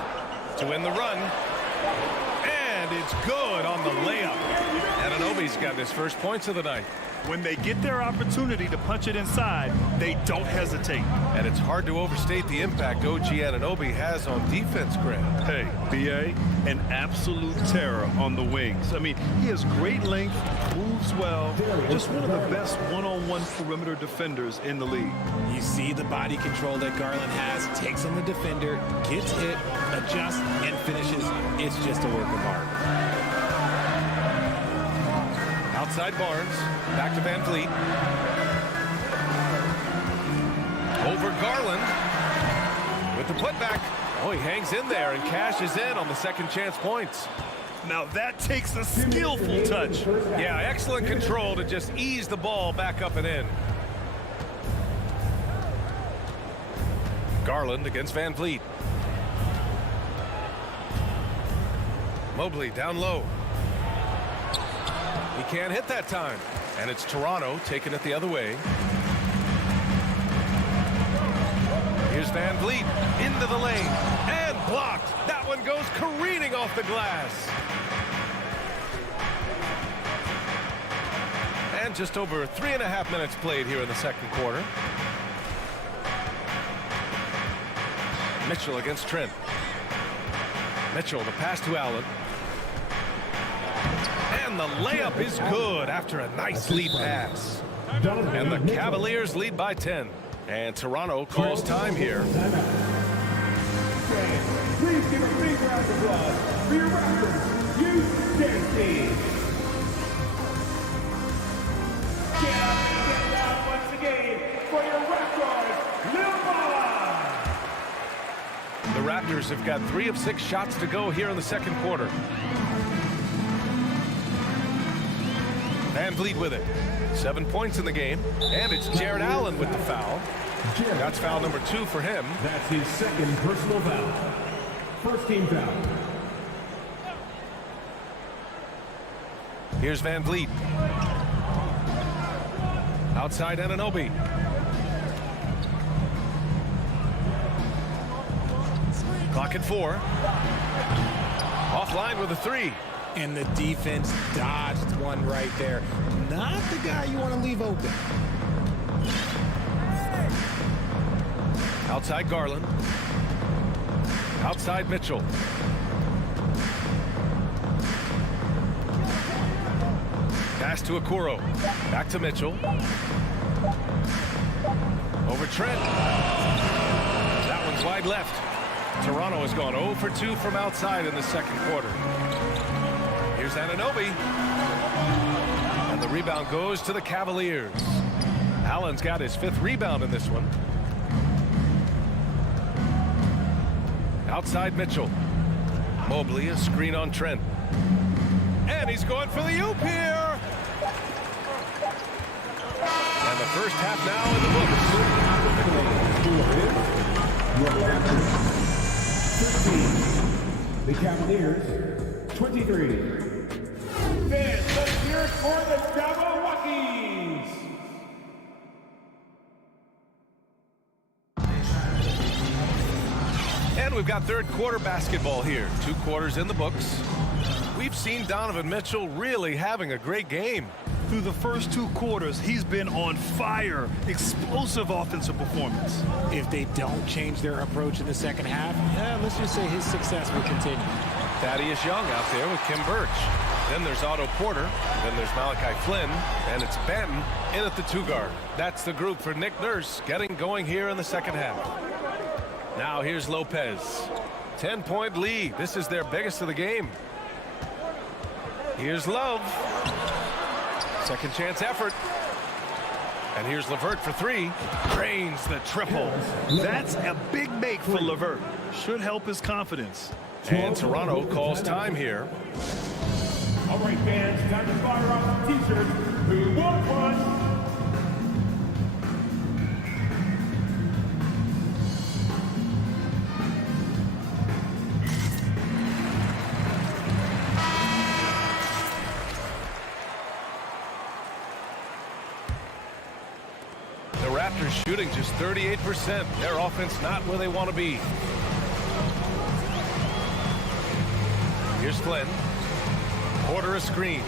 to win the run. And it's good on the layup. Anunoby's got his first points of the night. When they get their opportunity to punch it inside, they don't hesitate. And it's hard to overstate the impact OG Anunoby has on defense, Grant. Hey, BA, an absolute terror on the wings. I mean, he has great length, moves well, just one of the best one-on-one perimeter defenders in the league. You see the body control that Garland has, takes on the defender, gets hit, adjusts, and finishes. It's just a work of art. Outside Barnes, back to Van Vliet. Over Garland with the putback. Oh, he hangs in there and cashes in on the second chance points. Now that takes a skillful touch. Yeah, excellent control to just ease the ball back up and in. Garland against Van Vliet. Mobley down low. He can't hit that time. And it's Toronto taking it the other way. Here's Van Vliet into the lane and blocked. That one goes careening off the glass. And just over 3.5 minutes played here in the second quarter. Mitchell against Trent. Mitchell, the pass to Allen. And the layup is good after a nice lead pass. And the Cavaliers lead by 10. And Toronto calls time here. Please give a big round of applause for your Raptors youth team. Get up and get down once again for your Raptors, Lil Ball. The Raptors have got 3 of 6 shots to go here in the second quarter. Van Vliet with it. 7 points in the game. And it's Jared Allen with the foul. That's foul number 2 for him. That's his second personal foul. First team foul. Here's Van Vliet. Outside Anunoby. Clock at 4. Offline with a 3. And the defense dodged one right there. Not the guy you want to leave open. Outside Garland. Outside Mitchell. Pass to Okoro. Back to Mitchell. Over Trent. That one's wide left. Toronto has gone 0 for 2 from outside in the second quarter. Here's Anunoby. And the rebound goes to the Cavaliers. Allen's got his 5th rebound in this one. Outside Mitchell. Mobley, a screen on Trent. And he's going for the oop here. And the first half now in the books. 15. The Cavaliers, 23. Then let's hear it for the Jabberwockies. And we've got third quarter basketball here. 2 quarters in the books. We've seen Donovan Mitchell really having a great game. Through the first 2 quarters, he's been on fire. Explosive offensive performance. If they don't change their approach in the second half, let's just say his success will continue. Thaddeus Young out there with Kim Birch. Then there's Otto Porter. Then there's Malachi Flynn. And it's Banton in at the 2 guard. That's the group for Nick Nurse getting going here in the second half. Now here's Lopez. 10-point lead. This is their biggest of the game. Here's Love. Second chance effort. And here's LeVert for 3. Drains the triple. That's a big make for LeVert. Should help his confidence. And Toronto calls time here. All right, fans, time to fire off the t-shirt. Who won one? The Raptors shooting just 38%. Their offense not where they want to be. Here's Flynn. Porter a screen.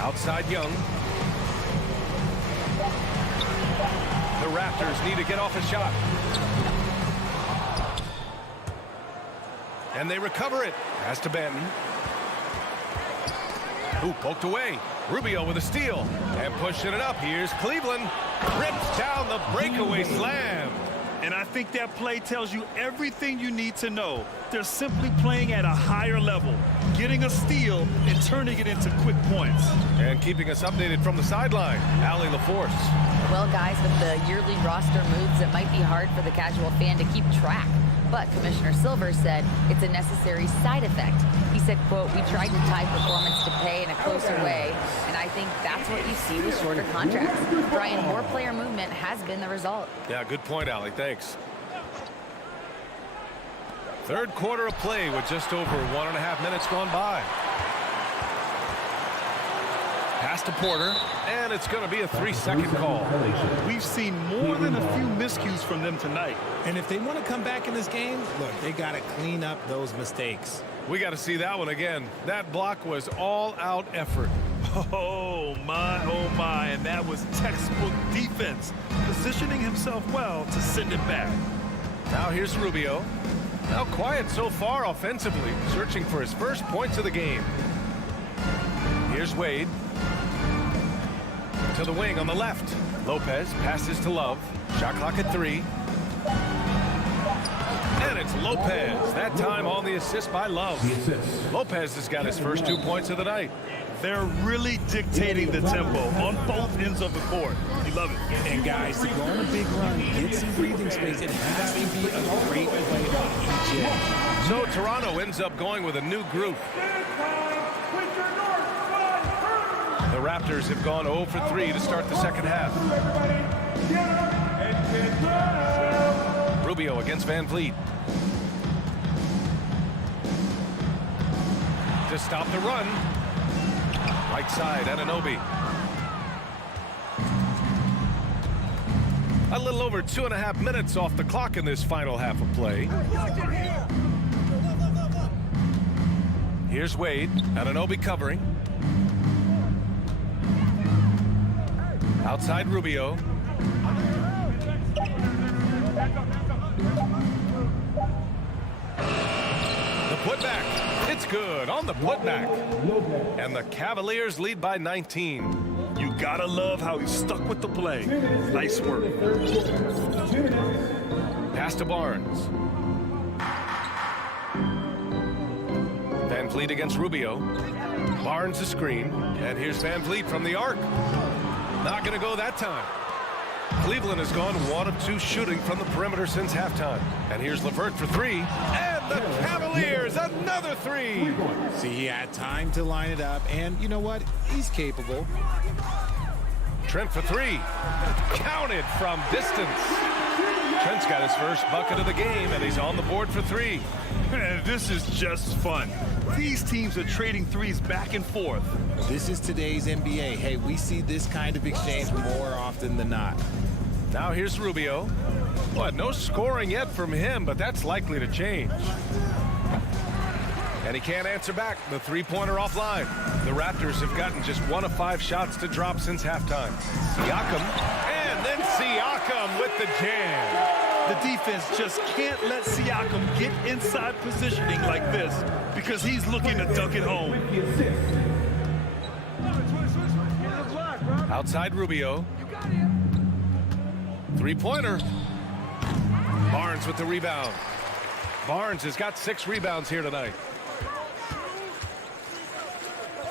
Outside Young. The Raptors need to get off a shot. And they recover it. Pass to Banton. Ooh, poked away. Rubio with a steal. And pushing it up. Here's Cleveland. Rips down the breakaway slam. And I think that play tells you everything you need to know. They're simply playing at a higher level, getting a steal and turning it into quick points. And keeping us updated from the sideline, Allie LaForce. Well, guys, with the yearly roster moves, it might be hard for the casual fan to keep track. But Commissioner Silver said it's a necessary side effect. He said, quote, "We tried to tie performance to pay in a closer way, and I think that's what you see with shorter contracts." Brian, more player movement has been the result. Yeah, good point, Allie. Thanks. Third quarter of play with just over 1.5 minutes gone by. Pass to Porter, and it's going to be a 3-second call. We've seen more than a few miscues from them tonight. And if they want to come back in this game, look, they got to clean up those mistakes. We got to see that one again. That block was all-out effort. Oh, my, and that was textbook defense, positioning himself well to send it back. Now here's Rubio. Now quiet so far offensively, searching for his first points of the game. Here's Wade. To the wing on the left. Lopez passes to Love. Shot clock at 3. And it's Lopez. That time on the assist by Love. Lopez has got his first 2 points of the night. They're really dictating the tempo on both ends of the court. You love it. And guys, to go on a big run, get some breathing space, it has to be a great play on each end. So Toronto ends up going with a new group. The Raptors have gone 0 for 3 to start the second half. Rubio against Van Vliet. To stop the run. Right side, Anunoby. A little over 2.5 minutes off the clock in this final half of play. Here's Wade. Anunoby covering. Outside Rubio. The putback. It's good on the putback. And the Cavaliers lead by 19. You gotta love how he stuck with the play. Nice work. Pass to Barnes. Van Vliet against Rubio. Barnes a screen. And here's Van Vliet from the arc. Not going to go that time. Cleveland has gone 1 of 2 shooting from the perimeter since halftime. And here's LeVert for 3. And the Cavaliers, another 3. See, he had time to line it up. And you know what? He's capable. Trent for 3. Counted from distance. Trent's got his first bucket of the game, and he's on the board for 3. Man, this is just fun. These teams are trading threes back and forth. This is today's NBA. Hey, we see this kind of exchange more often than not. Now here's Rubio. What, no scoring yet from him, but that's likely to change. And he can't answer back. The three-pointer offline. The Raptors have gotten just 1 of 5 shots to drop since halftime. Siakam, and then Siakam with the jam. The defense just can't let Siakam get inside positioning like this because he's looking to dunk it home. Outside Rubio. Three-pointer. Barnes with the rebound. Barnes has got 6 rebounds here tonight.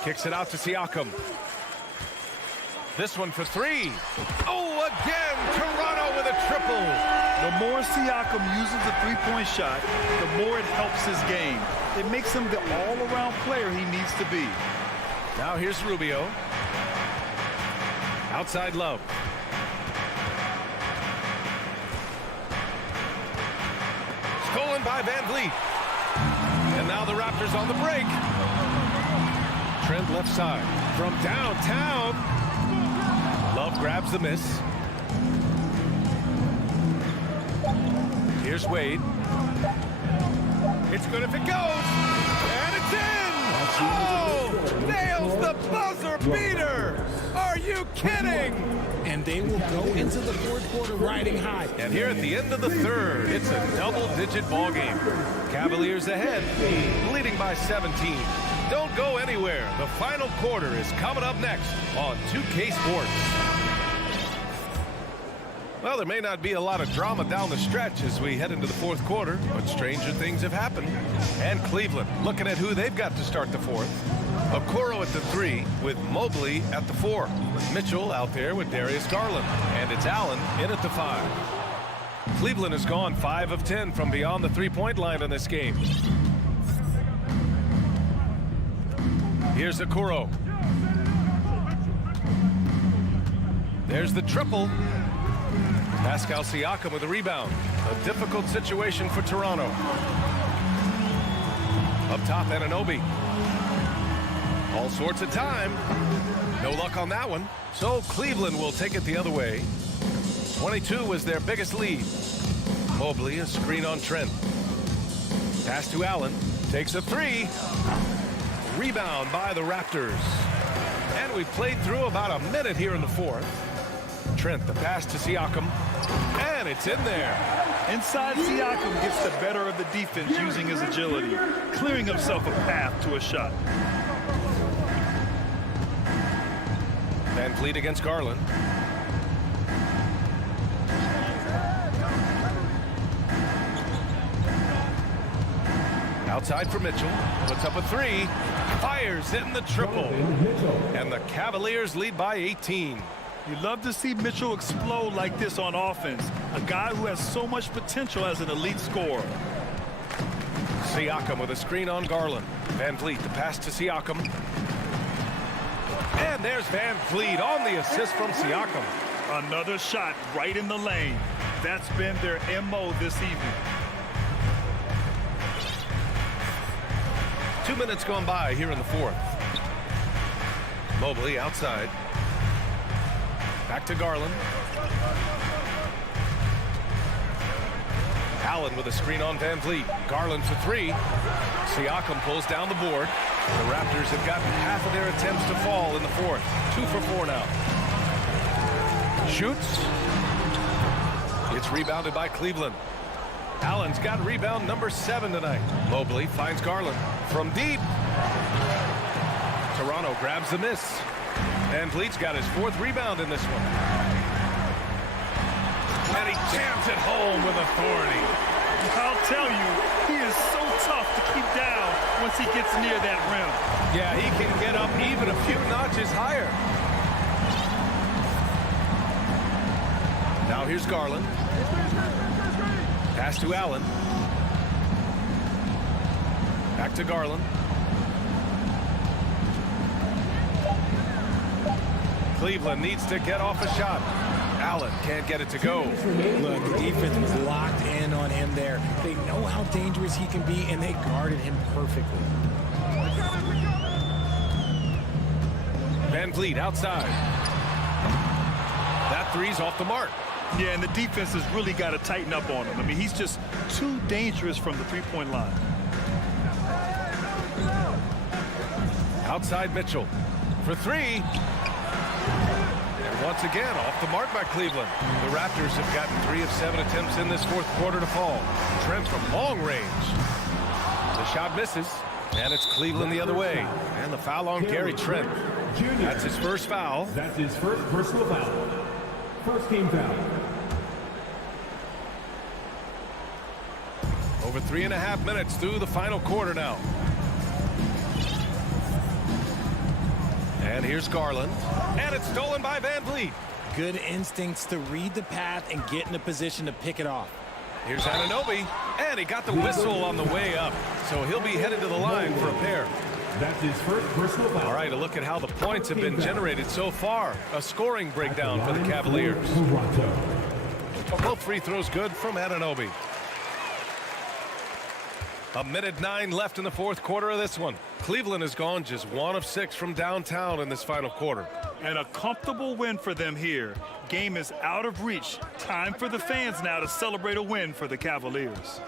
Kicks it out to Siakam. This one for 3. Oh, again, Toronto with a triple. The more Siakam uses the three-point shot, the more it helps his game. It makes him the all-around player he needs to be. Now here's Rubio. Outside Love. Stolen by Van Vliet. And now the Raptors on the break. Trent left side. From downtown. Love grabs the miss. Here's Wade. It's good if it goes. And it's in! Oh! Nails the buzzer beater! Are you kidding? And they will go into the fourth quarter riding high. And here at the end of the third, it's a double-digit ball game. Cavaliers ahead, leading by 17. Don't go anywhere. The final quarter is coming up next on 2K Sports. Well, there may not be a lot of drama down the stretch as we head into the fourth quarter, but stranger things have happened. And Cleveland looking at who they've got to start the fourth. Okoro at the 3 with Mobley at the 4. Mitchell out there with Darius Garland. And it's Allen in at the 5. Cleveland has gone 5 of 10 from beyond the three-point line in this game. Here's Okoro. There's the triple. Pascal Siakam with a rebound. A difficult situation for Toronto. Up top, Anunoby. All sorts of time. No luck on that one. So Cleveland will take it the other way. 22 was their biggest lead. Mobley, a screen on Trent. Pass to Allen. Takes a 3. Rebound by the Raptors. And we've played through about a minute here in the fourth. Trent, the pass to Siakam. And it's in there. Inside, Siakam gets the better of the defense using his agility, clearing himself a path to a shot. Van Vliet against Garland. Outside for Mitchell. Puts up a 3. Fires in the triple. And the Cavaliers lead by 18. You love to see Mitchell explode like this on offense. A guy who has so much potential as an elite scorer. Siakam with a screen on Garland. Van Vliet, the pass to Siakam. And there's Van Vliet on the assist from Siakam. Another shot right in the lane. That's been their MO this evening. 2 minutes gone by here in the fourth. Mobley outside. Back to Garland. Allen with a screen on Van Vliet. Garland for 3. Siakam pulls down the board. The Raptors have gotten half of their attempts to fall in the fourth. 2 for 4 now. Shoots. It's rebounded by Cleveland. Allen's got rebound number 7 tonight. Mobley finds Garland from deep. Toronto grabs the miss. Van Vliet's got his 4th rebound in this one. And he jams it home with authority. I'll tell you, he is so tough to keep down once he gets near that rim. Yeah, he can get up even a few notches higher. Now here's Garland. Pass to Allen. Back to Garland. Cleveland needs to get off a shot. Allen can't get it to go. Look, the defense was locked in on him there. They know how dangerous he can be, and they guarded him perfectly. Van Vliet outside. That 3's off the mark. Yeah, and the defense has really got to tighten up on him. I mean, he's just too dangerous from the three-point line. Outside Mitchell for 3. And once again, off the mark by Cleveland. The Raptors have gotten 3 of 7 attempts in this fourth quarter to fall. Trent from long range. The shot misses, and it's Cleveland the other way. And the foul on Gary Trent. That's his first foul. That's his first personal foul. First team foul. Over 3.5 minutes through the final quarter now. And here's Garland. And it's stolen by Van Vliet. Good instincts to read the path and get in a position to pick it off. Here's Anunoby. And he got the whistle on the way up. So he'll be headed to the line for a pair. That's his first personal foul. All right, a look at how the points have been generated so far. A scoring breakdown for the Cavaliers. Both free throws good from Anunoby. 1:09 left in the fourth quarter of this one. Cleveland has gone just 1 of 6 from downtown in this final quarter. And a comfortable win for them here. Game is out of reach. Time for the fans now to celebrate a win for the Cavaliers.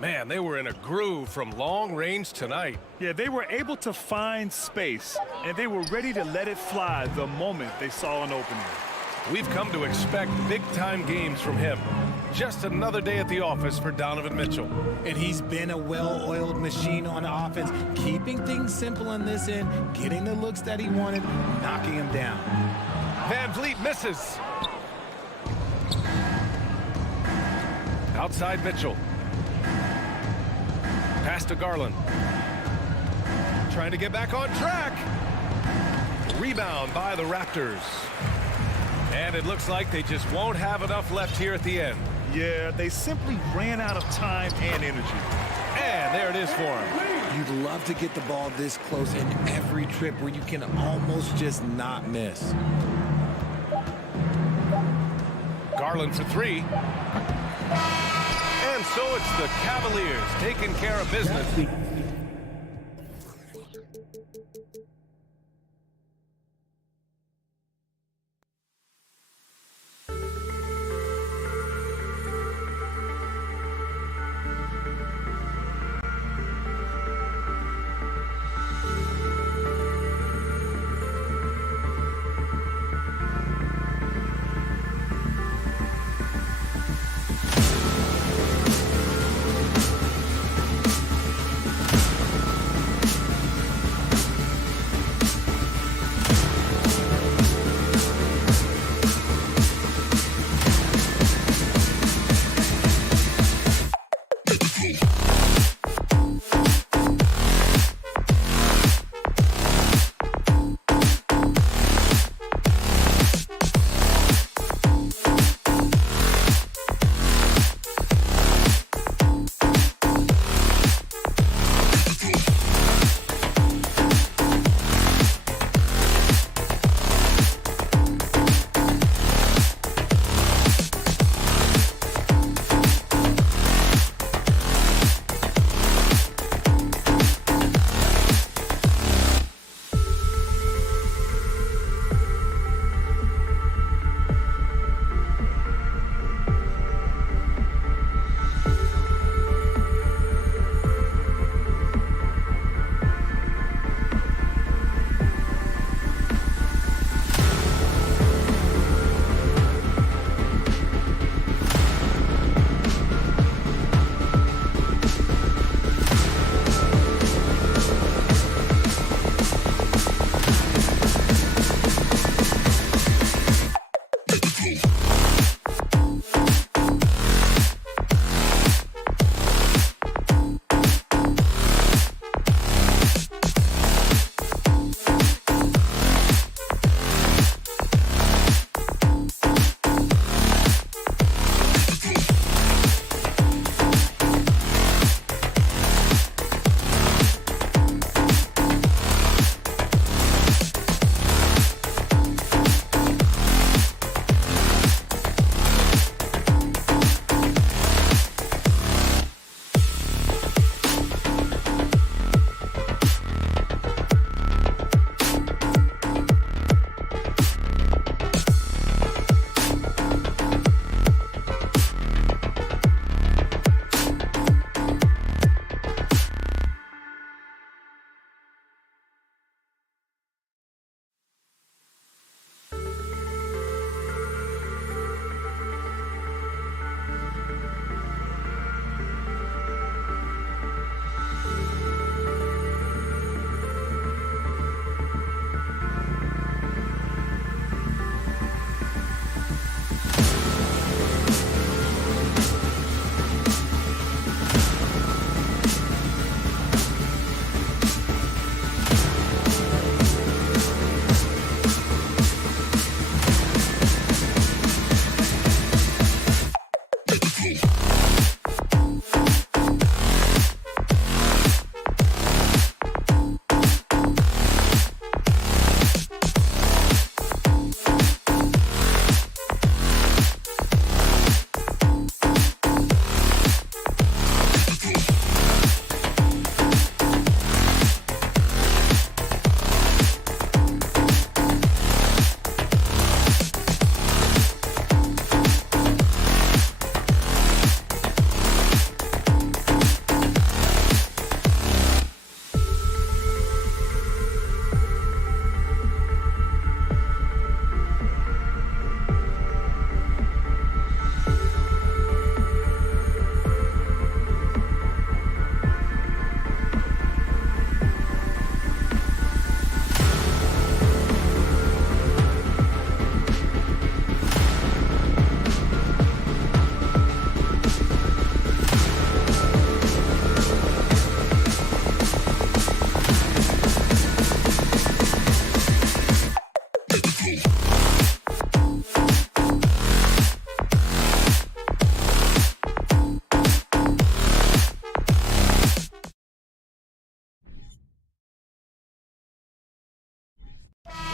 Man, they were in a groove from long range tonight. Yeah, they were able to find space, and they were ready to let it fly the moment they saw an opening. We've come to expect big-time games from him. Just another day at the office for Donovan Mitchell. And he's been a well-oiled machine on offense, keeping things simple on this end, getting the looks that he wanted, knocking him down. Van Vliet misses. Outside Mitchell. Pass to Garland. Trying to get back on track. Rebound by the Raptors. And it looks like they just won't have enough left here at the end. Yeah, they simply ran out of time and energy. And there it is for him. You'd love to get the ball this close in every trip where you can almost just not miss. Garland for three. And so it's the Cavaliers taking care of business.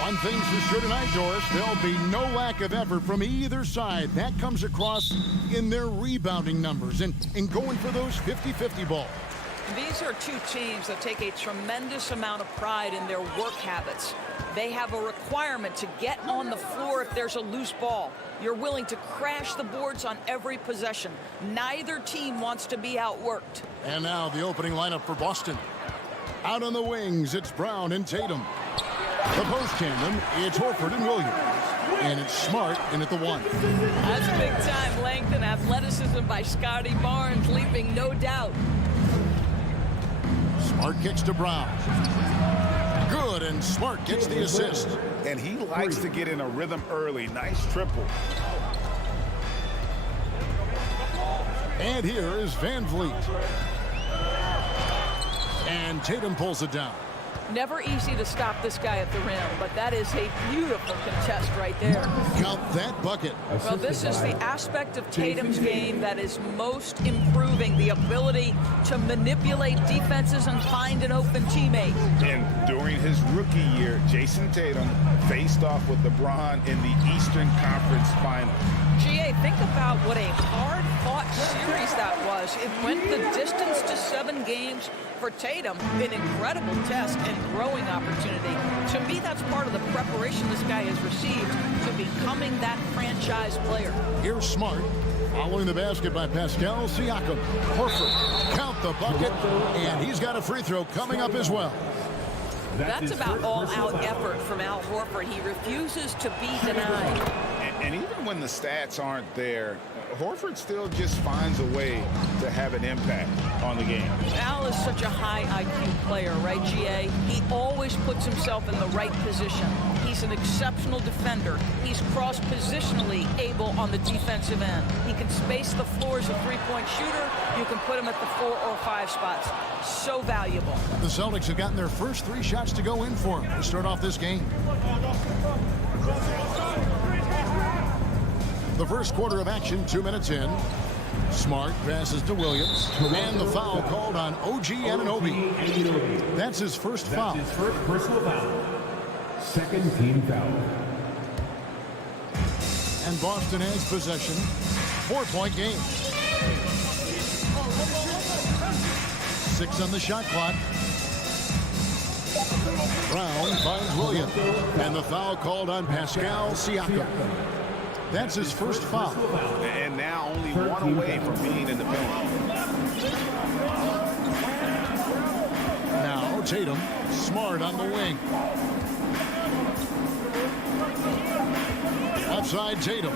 One thing's for sure tonight, Doris, there'll be no lack of effort from either side. That comes across in their rebounding numbers and going for those 50-50 balls. These are two teams that take a tremendous amount of pride in their work habits. They have a requirement to get on the floor if there's a loose ball. You're willing to crash the boards on every possession. Neither team wants to be outworked. And now the opening lineup for Boston. Out on the wings, it's Brown and Tatum. The post tandem, it's Horford and Williams. And it's Smart in at the one. That's big-time length and athleticism by Scotty Barnes, leaving no doubt. Smart kicks to Brown. Good, and Smart gets the assist. And he likes to get in a rhythm early. Nice triple. And here is Van Vliet. And Tatum pulls it down. Never easy to stop this guy at the rim, but that is a beautiful contest right there. Count that bucket. Well, this is the aspect of Tatum's game that is most improving, the ability to manipulate defenses and find an open teammate. And during his rookie year, Jason Tatum faced off with LeBron in the Eastern Conference Final. GA, think about what a hard-fought series that was. It went the distance to 7 games. For Tatum, an incredible test and growing opportunity. To me, that's part of the preparation this guy has received to becoming that franchise player. Here's Smart, following the basket by Pascal Siakam. Horford, count the bucket, and he's got a free throw coming up as well. That's about all-out effort from Al Horford. He refuses to be denied. And even when the stats aren't there, Horford still just finds a way to have an impact on the game. Al is such a high IQ player, right, GA? He always puts himself in the right position. He's an exceptional defender. He's cross-positionally able on the defensive end. He can space the floor as a three-point shooter. You can put him at the 4 or 5 spots. So valuable. The Celtics have gotten their first 3 shots to go in for him to start off this game. The first quarter of action, 2 minutes in. Smart passes to Williams. And the foul called on OG Anunoby. That's his first foul. That's his first personal foul. Second team foul. And Boston has possession. 4-point game. 6 on the shot clock. Brown finds Williams. And the foul called on Pascal Siakam. That's his first foul. And now only 1 away from being in the penalty. Now Tatum, Smart on the wing. Outside Tatum.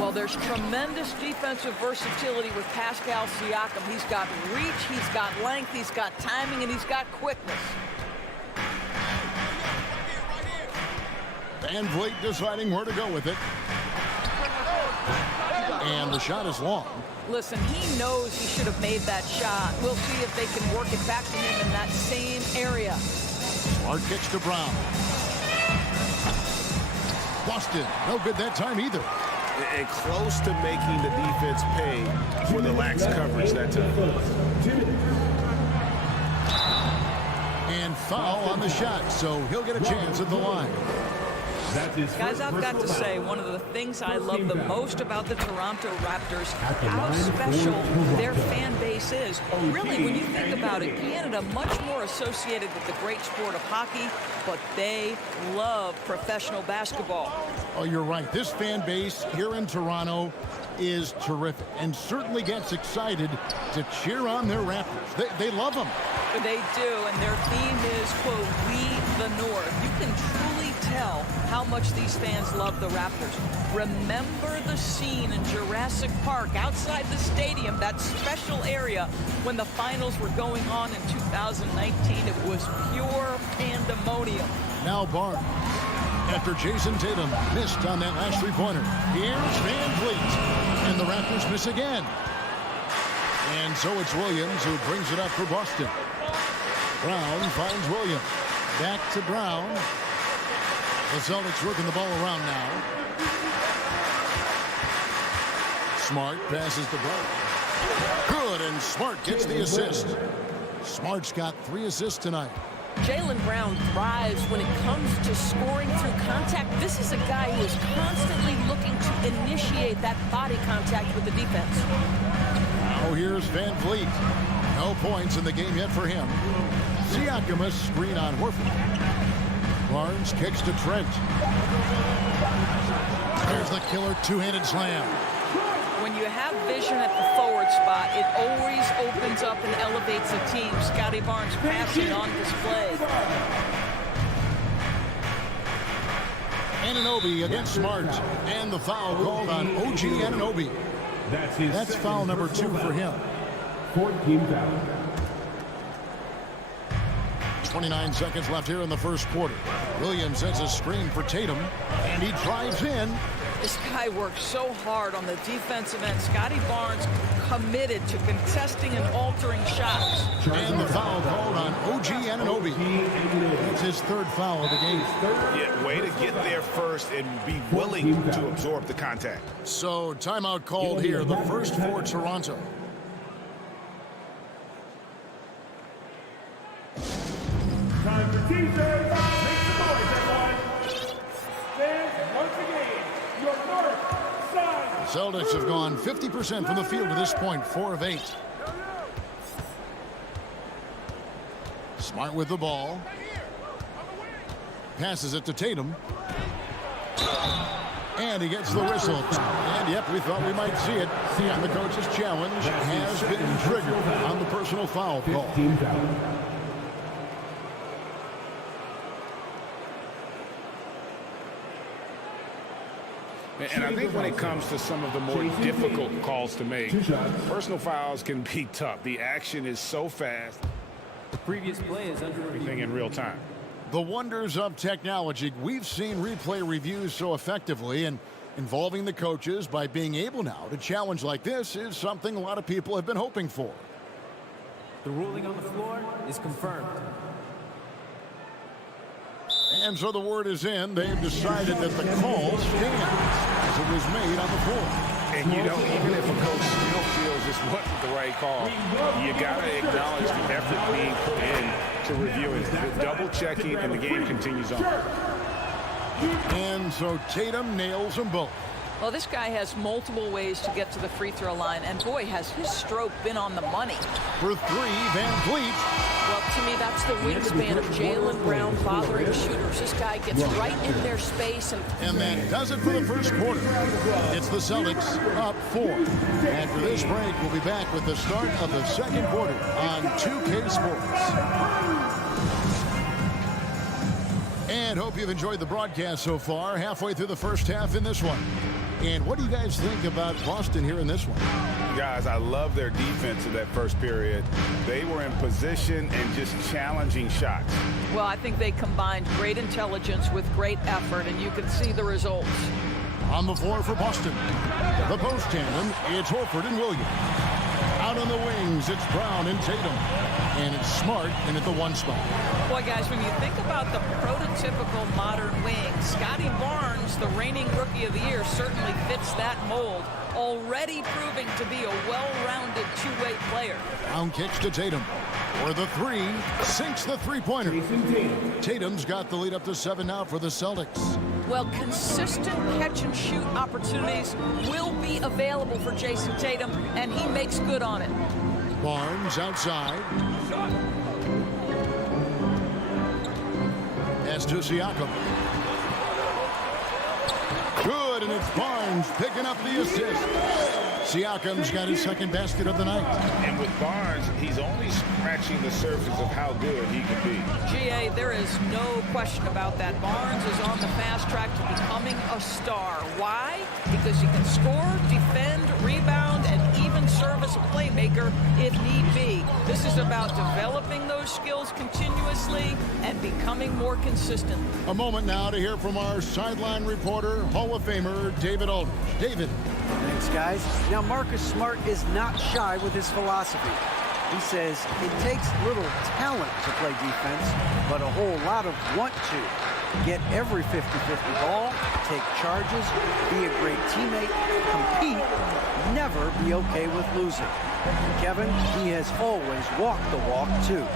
Well, there's tremendous defensive versatility with Pascal Siakam. He's got reach, he's got length, he's got timing, and he's got quickness. Van Vliet deciding where to go with it. And the shot is long. Listen, he knows he should have made that shot. We'll see if they can work it back to him in that same area. Smart kicks to Brown. Boston, no good that time either. And close to making the defense pay for the lax coverage that time. And foul on the shot, so he'll get a chance at the line. Guys, I've got to say, one of the things I love the most about the Toronto Raptors, how special their fan base is. Really, when you think about it, Canada much more associated with the great sport of hockey, but they love professional basketball. Oh, you're right. This fan base here in Toronto is terrific and certainly gets excited to cheer on their Raptors. They love them. They do, and their theme is, quote, "We the North." You can truly tell how much these fans love the Raptors. Remember the scene in Jurassic Park outside the stadium, that special area when the finals were going on in 2019. It was pure pandemonium. Now Barnes. After Jason Tatum missed on that last three-pointer. Here's Van Vliet. And the Raptors miss again. And so it's Williams who brings it up for Boston. Brown finds Williams. Back to Brown. The Celtics working the ball around now. Smart passes to Brown. Good, and Smart gets the assist. Smart's got 3 assists tonight. Jaylen Brown thrives when it comes to scoring through contact. This is a guy who is constantly looking to initiate that body contact with the defense. Now here's Van Vliet. No points in the game yet for him. Siakam a screen on Horford. Barnes kicks to Trent. There's the killer two-handed slam. When you have vision at the forward spot, it always opens up and elevates a team. Scotty Barnes passing on display. Anunoby against Smart. And the foul called on OG Anunoby. That's foul number 2 for him. 14 foul. 29 seconds left here in the first quarter. Williams sets a screen for Tatum, and he drives in. This guy works so hard on the defensive end. Scotty Barnes committed to contesting and altering shots. And the foul called on OG Anunoby. It's his 3rd foul of the game. Yeah, way to get there first and be willing to absorb the contact. So timeout called here, the first for Toronto. Time for team serve. Make some noise, everyone. Fans, once again, your north side. Celtics have gone 50% from the field to this point, 4 of 8. Smart with the ball. Passes it to Tatum. And he gets the whistle. And yep, we thought we might see it. And the coach's challenge has been triggered on the personal foul call. 15 foul. And I think when it comes to some of the more difficult calls to make, personal fouls can be tough. The action is so fast. The previous play is under Everything in real time. The wonders of technology. We've seen replay reviews so effectively, and involving the coaches by being able now to challenge like this is something a lot of people have been hoping for. The ruling on the floor is confirmed. And so the word is in. They've decided that the call stands as it was made on the floor. And you know, even if a coach still feels this wasn't the right call, you got to acknowledge the effort being put in to reviewing, the double checking, and the game continues on. And so Tatum nails them both. Well, this guy has multiple ways to get to the free throw line, and boy, has his stroke been on the money. For 3, Van Vliet. Well, to me, that's the wingspan of Jaylen Brown bothering shooters. This guy gets right in their space. And that does it for the first quarter. It's the Celtics up 4. After this break, we'll be back with the start of the second quarter on 2K Sports. And hope you've enjoyed the broadcast so far. Halfway through the first half in this one. And what do you guys think about Boston here in this one? Guys, I love their defense in that first period. They were in position and just challenging shots. Well, I think they combined great intelligence with great effort, and you can see the results. On the floor for Boston. The post tandem, it's Horford and Williams. Out on the wings, it's Brown and Tatum. And it's Smart in at the 1 spot. Boy, guys, when you think about the prototypical modern wing, Scotty Barnes, the reigning Rookie of the Year, certainly fits that mold, already proving to be a well-rounded two-way player. Brown kicks to Tatum. For the 3, sinks the three-pointer. Tatum's got the lead up to 7 now for the Celtics. Well, consistent catch-and-shoot opportunities will be available for Jason Tatum, and he makes good on it. Barnes outside. Pass to Siakam. Good, and it's Barnes picking up the assist. Siakam's got his second basket of the night. And with Barnes, he's only scratching the surface of how good he can be. GA, there is no question about that. Barnes is on the fast track to becoming a star. Why? Because he can score, defend, rebound, and even serve as a playmaker if need be. This is about developing those skills continuously and becoming more consistent. A moment now to hear from our sideline reporter, Hall of Famer David Aldridge. David. Thanks, guys. Now, Marcus Smart is not shy with his philosophy. He says it takes little talent to play defense, but a whole lot of want to. Get every 50-50 ball, take charges, be a great teammate, compete, never be okay with losing. And Kevin, he has always walked the walk, too.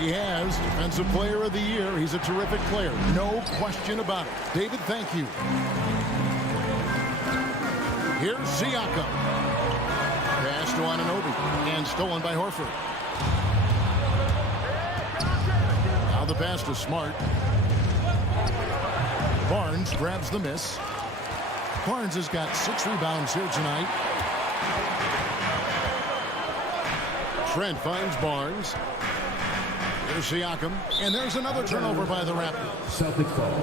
He has Defensive Player of the Year. He's a terrific player. No question about it. David, thank you. Here's Siakam. Pass to Anunoby. And stolen by Horford. Now the pass to Smart. Barnes grabs the miss. Barnes has got 6 rebounds here tonight. Trent finds Barnes. There's Siakam. And there's another turnover by the Raptors. Celtics ball.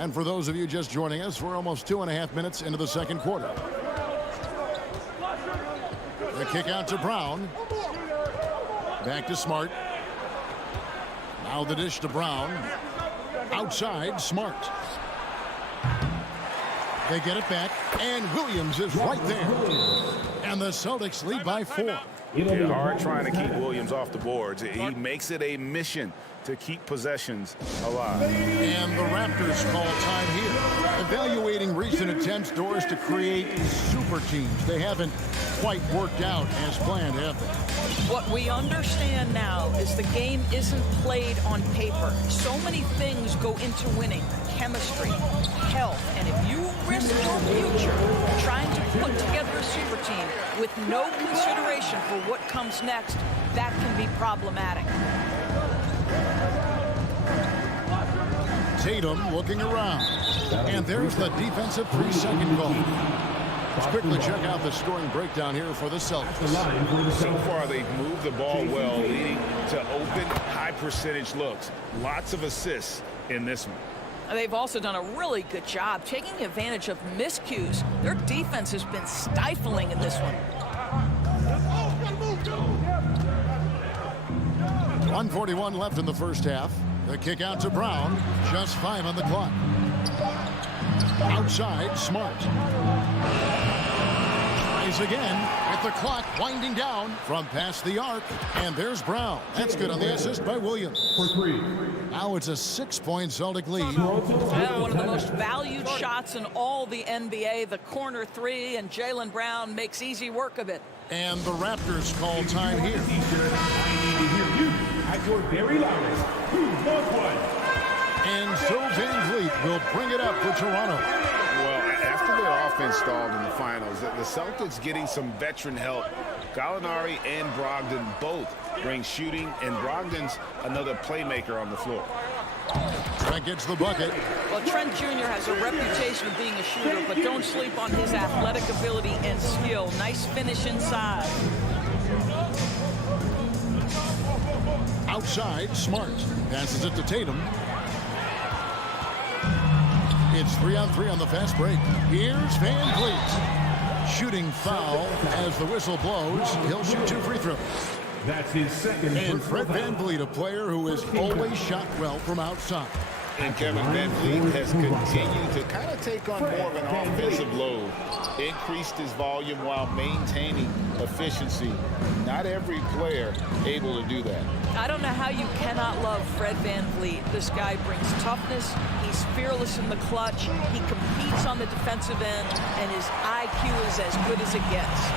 And for those of you just joining us, we're almost 2.5 minutes into the second quarter. The kick out to Brown. Back to Smart. Now the dish to Brown. Outside, Smart. They get it back, and Williams is right there. And the Celtics lead by 4. They're hard trying to keep Williams off the boards. He makes it a mission to keep possessions alive. And the Raptors call time here. Evaluating recent attempts, Doris, to create super teams. They haven't quite worked out as planned, have they? What we understand now is the game isn't played on paper. So many things go into winning. Chemistry, health, and if you risk your future trying to put together a super team with no consideration for what comes next, that can be problematic. Tatum looking around. And there's the defensive 3-second goal. Let's quickly check out the scoring breakdown here for the Celtics. So far, they've moved the ball well, leading to open, high-percentage looks. Lots of assists in this one. They've also done a really good job taking advantage of miscues. Their defense has been stifling in this one. 1:41 left in the first half. The kick out to Brown. Just 5 on the clock. Outside, Smart. Tries again with the clock winding down from past the arc. And there's Brown. That's good on the assist by Williams. For 3. Now it's a 6-point Celtic lead. Yeah, one of the most valued shots in all the NBA, the corner 3, and Jaylen Brown makes easy work of it. And the Raptors call time here. I need to hear you at your very loudest. Who wants one? And so Van Vliet will bring it up for Toronto. Well, after their offense stalled in the finals, the Celtics getting some veteran help. Gallinari and Brogdon both bring shooting, and Brogdon's another playmaker on the floor. Trent gets the bucket. Well, Trent Jr. has a reputation of being a shooter, but don't sleep on his athletic ability and skill. Nice finish inside. Outside, Smart passes it to Tatum. It's 3-on-3 on the fast break. Here's Van Vliet. Shooting foul as the whistle blows. He'll shoot 2 free throws. That's his second. And Fred Van Vliet, a player who has always shot well from outside. And Kevin Van Vliet has continued to kind of take on more of an offensive load. Increased his volume while maintaining efficiency. Not every player able to do that. I don't know how you cannot love Fred Van Vliet. This guy brings toughness. He's fearless in the clutch. He competes on the defensive end, and his IQ is as good as it gets.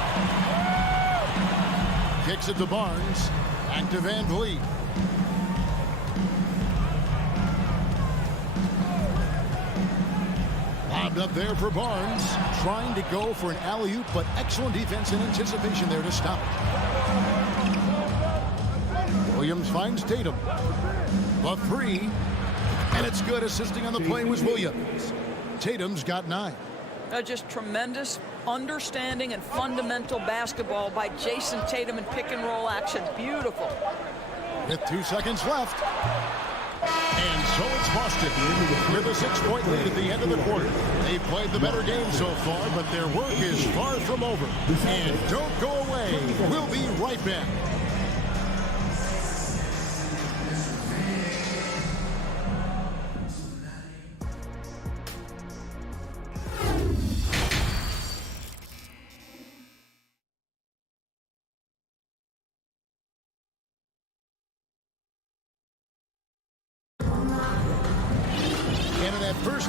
Kicks it to Barnes. Back to Van Vliet. Lobbed up there for Barnes. Trying to go for an alley-oop, but excellent defense and anticipation there to stop it. Williams finds Tatum. The 3. And it's good. Assisting on the play was Williams. Tatum's got 9. Just tremendous understanding and fundamental basketball by Jason Tatum in pick-and-roll action. Beautiful. With 2 seconds left. And so it's Boston with a 6-point lead at the end of the quarter. They've played the better game so far, but their work is far from over. And don't go away. We'll be right back.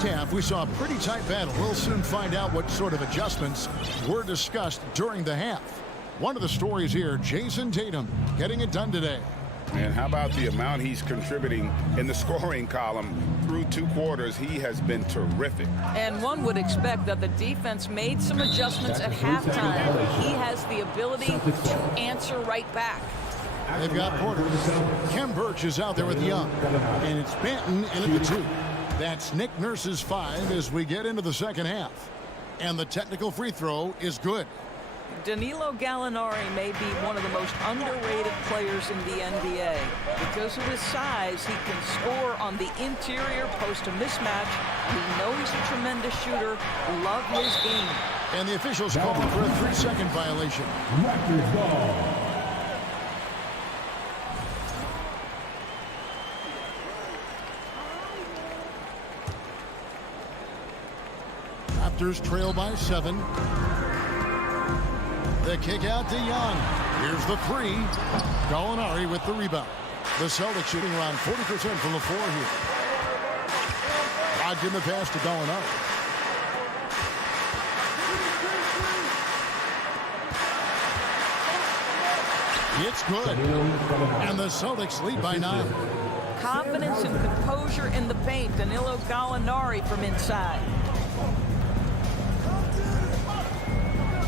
first half, we saw a pretty tight battle. We'll soon find out what sort of adjustments were discussed during the half. One of the stories here, Jason Tatum getting it done today. And how about the amount he's contributing in the scoring column through 2 quarters? He has been terrific. And one would expect that the defense made some adjustments at halftime. He has the ability to answer right back. They've got Porter. Kem Birch is out there with Young. And it's Banton in at the 2. That's Nick Nurse's 5 as we get into the second half. And the technical free throw is good. Danilo Gallinari may be one of the most underrated players in the NBA. Because of his size, he can score on the interior post a mismatch. We know he's a tremendous shooter. Love his game. And the officials called for a 3-second violation. Raptors ball. Raptors trail by 7. The kick out to Young. Here's the 3. Gallinari with the rebound. The Celtics shooting around 40% from the floor here. Rod in the pass to Gallinari. It's good. And the Celtics lead by 9. Confidence and composure in the paint. Danilo Gallinari from inside.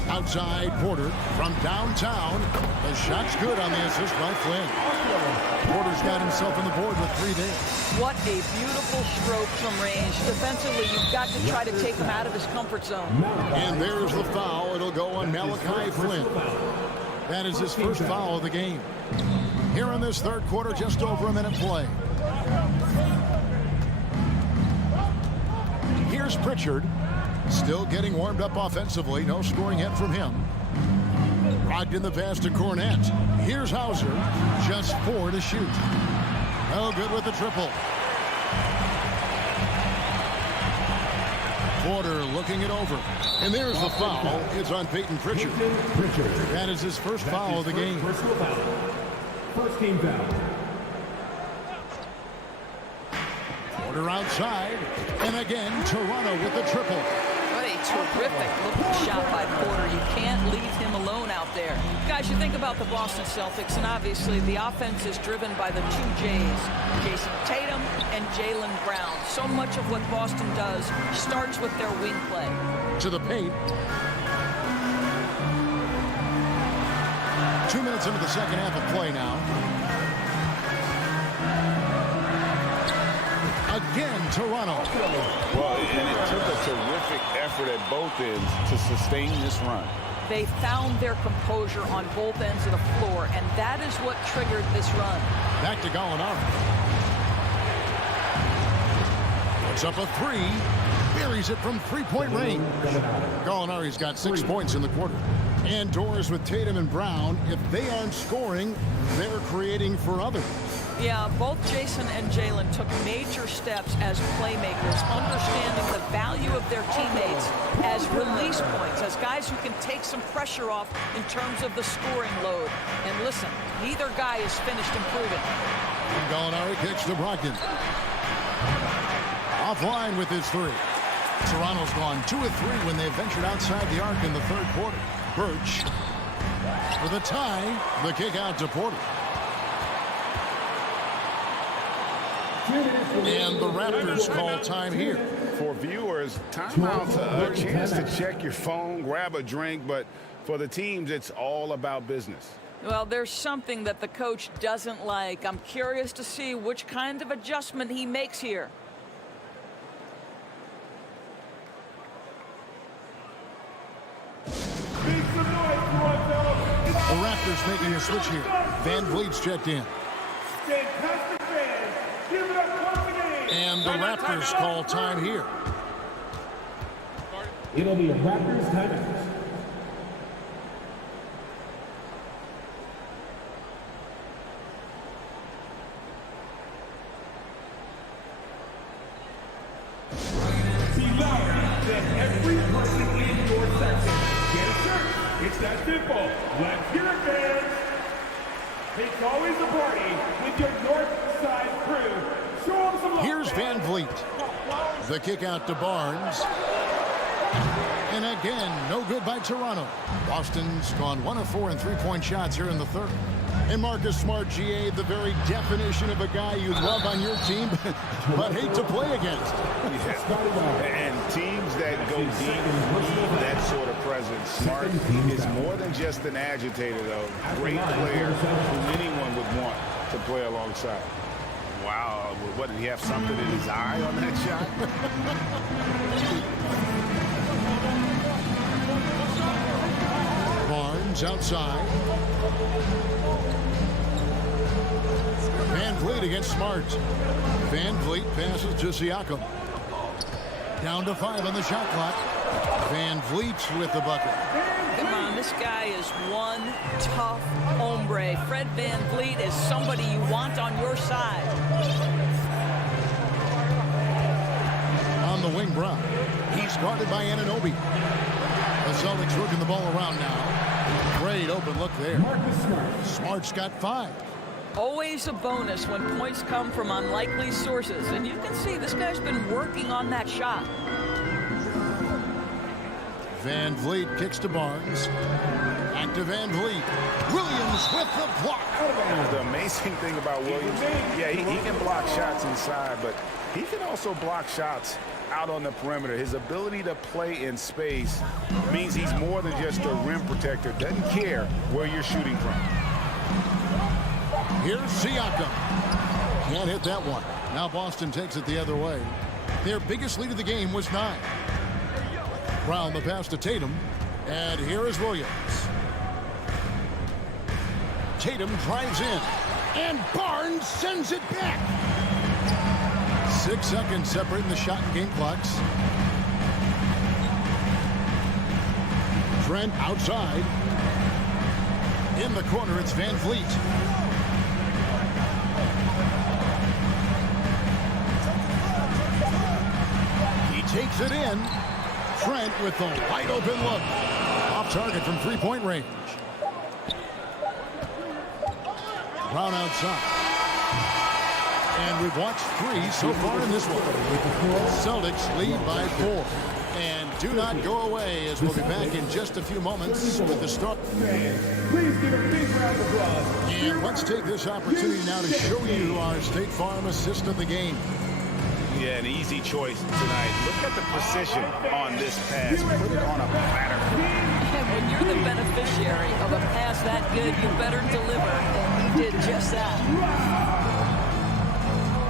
Outside Porter from downtown. The shot's good on the assist by Flynn. Porter's got himself on the board with 3 there. What a beautiful stroke from range. Defensively, you've got to try to take him out of his comfort zone. And there's the foul. It'll go on Malachi Flynn. That is his first foul of the game. Here in this third quarter, just over a minute play. Here's Pritchard. Still getting warmed up offensively. No scoring yet from him. Rocked in the pass to Cornette. Here's Hauser. Just 4 to shoot. Oh, good with the triple. Porter looking it over. And there's the foul. It's on Peyton Pritchard. That is his first foul of the game. First team foul. Porter outside. And again, Toronto with the triple. What a terrific looking shot by Porter. You can't leave him alone out there. Guys, you think about the Boston Celtics, and obviously the offense is driven by the 2 J's, Jason Tatum and Jaylen Brown. So much of what Boston does starts with their wing play. To the paint. 2 minutes into the second half of play now. Again, Toronto. Well, and it took a terrific effort at both ends to sustain this run. They found their composure on both ends of the floor, and that is what triggered this run. Back to Gallinari. Puts up a 3. Buries it from 3-point range. Gallinari's got 6 points in the quarter. And doors with Tatum and Brown. If they aren't scoring, they're creating for others. Yeah, both Jason and Jaylen took major steps as playmakers, understanding the value of their teammates as release points, as guys who can take some pressure off in terms of the scoring load. And listen, neither guy is finished improving. And Gallinari kicks to Brogdon. Offline with his 3. Toronto's gone 2 of 3 when they ventured outside the arc in the third quarter. Birch for the tie. The kick out to Porter. And the Raptors call time here. For viewers, timeout's a chance to check your phone, grab a drink, but for the teams, it's all about business. Well, there's something that the coach doesn't like. I'm curious to see which kind of adjustment he makes here. The Raptors making a switch here. Van Vliet's checked in. Fantastic fans, give it up once again. And the Raptors call time here. It'll be a Raptors timeout. Be louder than every person in your section. Get a shirt. It's that simple. Let's hear it, fans. It's always a party with your North Side crew. Here's Van Vliet. The kick out to Barnes. And again, no good by Toronto. Boston's gone 1 of 4 in three-point shots here in the third. And Marcus Smart, GA, the very definition of a guy you love on your team, but hate to play against. Yeah. And teams that go deep need that sort of presence. Smart is more than just an agitator, though. Great player who anyone would want to play alongside. Wow, what, did he have something in his eye on that shot? Barnes outside. Van Vliet against Smart. Van Vliet passes to Siakam. Down to 5 on the shot clock. Van Vliet with the bucket. Come on, this guy is one tough hombre. Fred Van Vliet is somebody you want on your side. On the wing, Brown. He's guarded by Anunoby. The Celtics working the ball around now. Great open look there. Smart's got 5. Always a bonus when points come from unlikely sources. And you can see this guy's been working on that shot. Van Vliet kicks to Barnes. Back to Van Vliet. Williams with the block. The amazing thing about Williams, yeah, he can block shots inside, but he can also block shots out on the perimeter. His ability to play in space means he's more than just a rim protector. Doesn't care where you're shooting from. Here's Siakam. Can't hit that one. Now Boston takes it the other way. Their biggest lead of the game was 9. Brown the pass to Tatum. And here is Williams. Tatum drives in. And Barnes sends it back. 6 seconds separating the shot and game clocks. Trent outside. In the corner, it's Van Vliet. He takes it in. Trent with the wide open look. Off target from three-point range. Brown outside. And we've watched 3 so far in this one. Celtics lead by 4. And do not go away, as we'll be back in just a few moments with the start. Please give a big round of applause. And let's take this opportunity now to show you our State Farm assist of the game. Yeah, an easy choice tonight. Look at the precision on this pass. Put it on a platter. And when you're the beneficiary of a pass that good, you better deliver. And he did just that.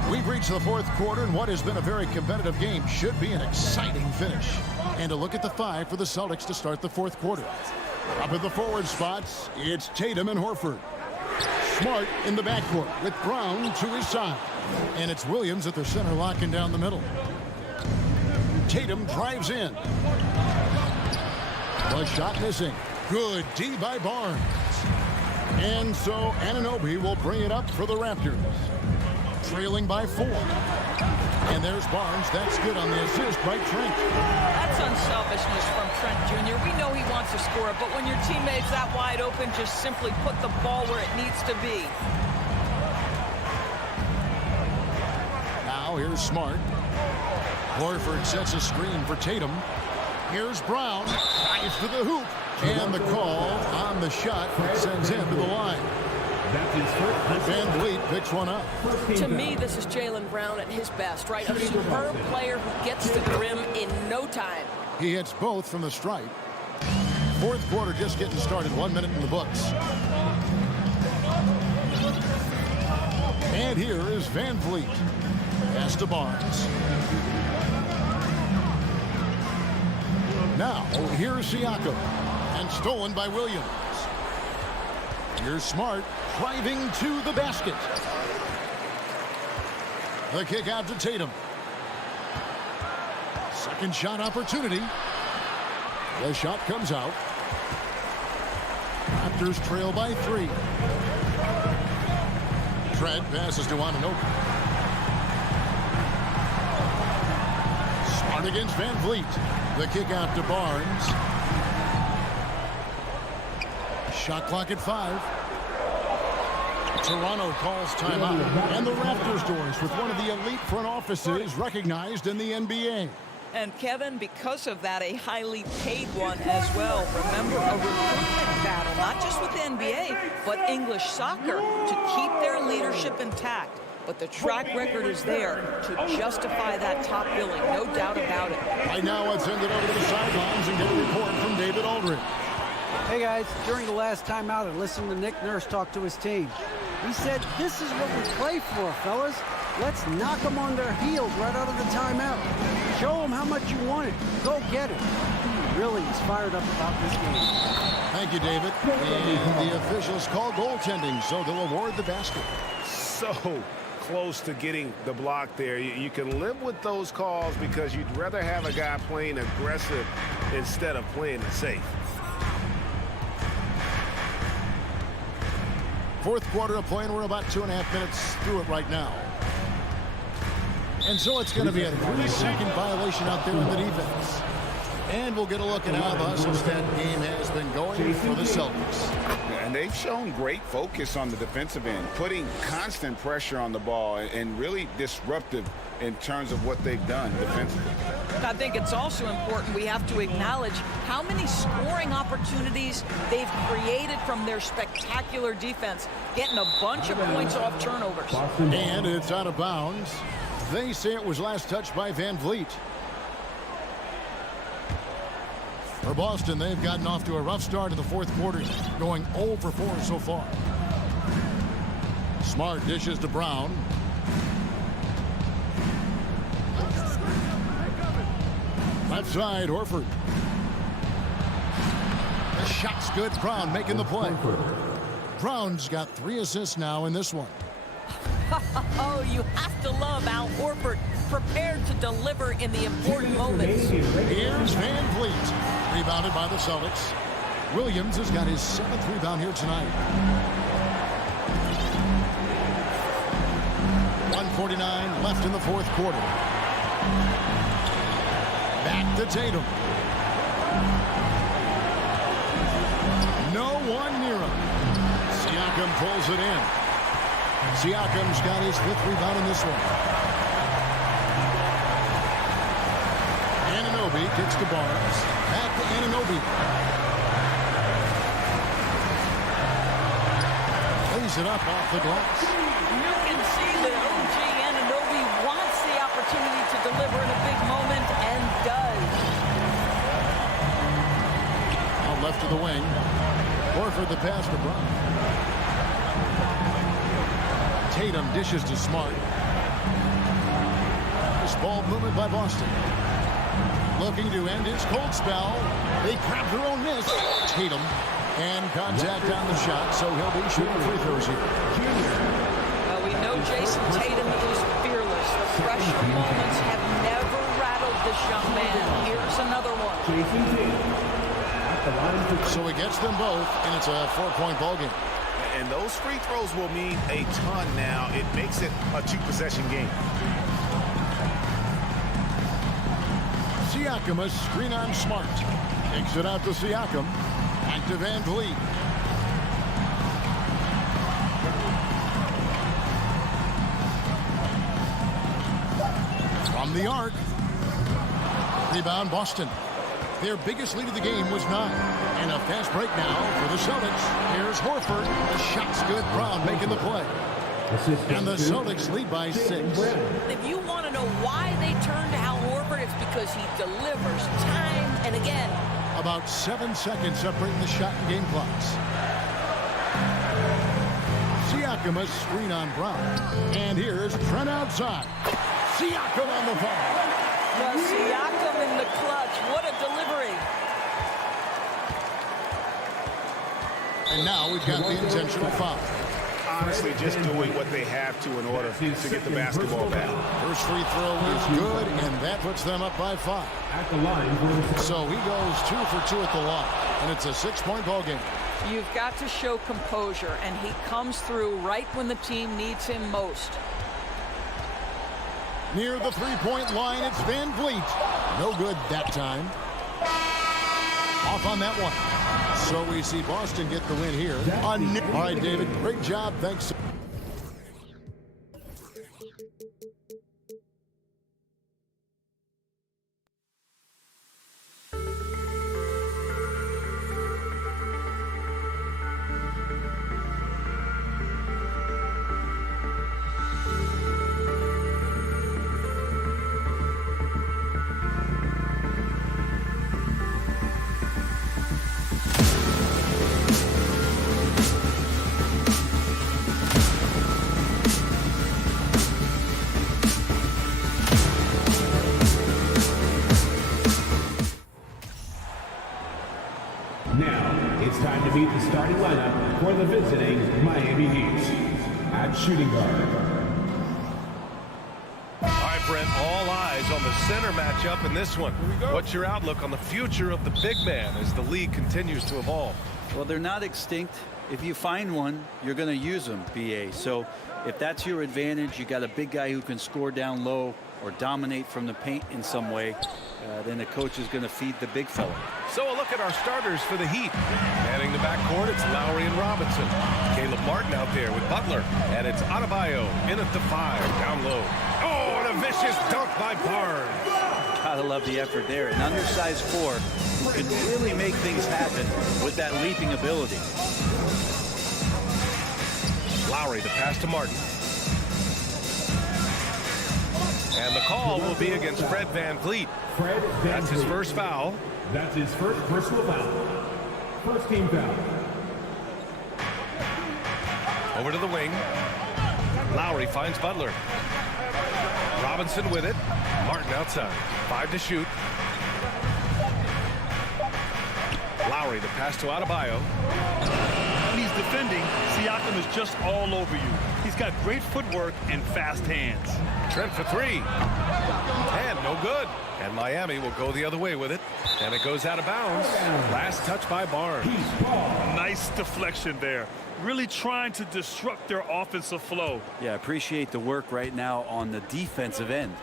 We've reached the fourth quarter, and what has been a very competitive game should be an exciting finish. And a look at the 5 for the Celtics to start the fourth quarter. Up at the forward spots, it's Tatum and Horford. Smart in the backcourt with Brown to his side. And it's Williams at the center locking down the middle. Tatum drives in. The shot missing. Good D by Barnes. And so Anunoby will bring it up for the Raptors. Trailing by 4. And there's Barnes. That's good on the assist by Trent. That's unselfishness from Trent Jr. We know he wants to score, but when your teammate's that wide open, just simply put the ball where it needs to be. Now here's Smart. Horford sets a screen for Tatum. Here's Brown. Drives to the hoop. And the call on the shot sends him to the line. Van Vliet picks one up. To me, this is Jaylen Brown at his best, right? A superb player who gets to the rim in no time. He hits both from the stripe. Fourth quarter just getting started. 1 minute in the books. And here is Van Vliet. Pass to Barnes. Now, here's Siakam. And stolen by Williams. Here's Smart driving to the basket. The kick out to Tatum. Second shot opportunity. The shot comes out. Raptors trail by 3. Trent passes to Anunoby. Smart against Van Vliet. The kick out to Barnes. Shot clock at 5. Toronto calls timeout, and the Raptors doors with one of the elite front offices recognized in the NBA. And Kevin, because of that, a highly paid one as well. Remember, a recruitment battle, not just with the NBA, but English soccer to keep their leadership intact. But the track record is there to justify that top billing, no doubt about it. Right now, let's send it over to the sidelines and get a report from David Aldridge. Hey guys, during the last timeout, I listened to Nick Nurse talk to his team. He said, "This is what we play for, fellas. Let's knock them on their heels right out of the timeout. Show them how much you want it. Go get it." He really is fired up about this game. Thank you, David. And the officials call goaltending, so they'll award the basket. So close to getting the block there. You can live with those calls because you'd rather have a guy playing aggressive instead of playing it safe. Fourth quarter of play, and we're about 2.5 minutes through it right now. And so it's going to be a 3-second violation out there on the defense. And we'll get a look at how the hustle stat game has been going for the Celtics. And they've shown great focus on the defensive end, putting constant pressure on the ball and really disruptive in terms of what they've done defensively. I think it's also important we have to acknowledge how many scoring opportunities they've created from their spectacular defense, getting a bunch of points off turnovers. And it's out of bounds. They say it was last touched by Van Vliet. For Boston, they've gotten off to a rough start in the fourth quarter, going 0 for 4 so far. Smart dishes to Brown. Left side, Horford. The shot's good. Brown making the play. Brown's got 3 assists now in this one. Oh, you have to love Al Horford, prepared to deliver in the important moments. Here's Van Vliet, rebounded by the Celtics. Williams has got his 7th rebound here tonight. 1:49 left in the fourth quarter. Back to Tatum. No one near him. Siakam pulls it in. Siakam's got his 5th rebound in this one. Anunoby kicks to Barnes. Back to Anunoby. Lays it up off the glass. You can see that OG Anunoby wants the opportunity to deliver in a big moment and does. Now left to the wing. Horford the pass to Brown. Tatum dishes to Smart. This ball movement by Boston. Looking to end his cold spell. They grab their own miss. Tatum. And contact on the shot, so he'll be shooting free throws here. Well, we know Jason Tatum is fearless. The pressure moments have never rattled this young man. Here's another one. So he gets them both, and it's a 4-point ball game. And those free throws will mean a ton now. It makes it a 2-possession game. Siakam, a screen on Smart. Takes it out to Siakam. Back to Van Vliet. From the arc. Rebound Boston. Their biggest lead of the game was 9. And a fast break now for the Celtics. Here's Horford. The shot's good. Brown making the play. And the Celtics lead by 6. If you want to know why they turn to Al Horford, it's because he delivers time and again. About 7 seconds separating the shot and game clocks. Siakam a screen on Brown. And here's Trent outside. Siakam on the foul. Well, Siakam in the clutch. What a delivery. And now we've got the intentional foul. Honestly, just doing what they have to in order to get the basketball back. First free throw is good, and that puts them up by 5. So he goes 2 for 2 at the line, and it's a 6-point ball game. You've got to show composure, and he comes through right when the team needs him most. Near the 3-point line, it's Van Vliet. No good that time. Off on that one. So we see Boston get the win here. All right, David, great job. Thanks. Now, it's time to meet the starting lineup for the visiting Miami Heat. At shooting guard. All right, Brent, all eyes on the center matchup in this one. What's your outlook on the future of the big man as the league continues to evolve? Well, they're not extinct. If you find one, you're going to use them, BA. So if that's your advantage, you got a big guy who can score down low or dominate from the paint in some way, then the coach is going to feed the big fella. So a look at our starters for the Heat. Manning the backcourt, it's Lowry and Robinson. Caleb Martin out there with Butler. And it's Adebayo in at the 5, down low. Oh, and a vicious dunk by Barnes. Gotta love the effort there. An undersized 4 who can really make things happen with that leaping ability. Lowry, the pass to Martin. And the call will be against Fred VanVleet. That's his first foul. That's his first personal foul. First team foul. Over to the wing. Lowry finds Butler. Robinson with it. Martin outside. 5 to shoot. Lowry, the pass to Adebayo. When he's defending, Siakam is just all over you. He's got great footwork and fast hands. Trent for 3. And no good. And Miami will go the other way with it. And it goes out of bounds. Last touch by Barnes. Nice deflection there. Really trying to disrupt their offensive flow. Yeah, appreciate the work right now on the defensive end.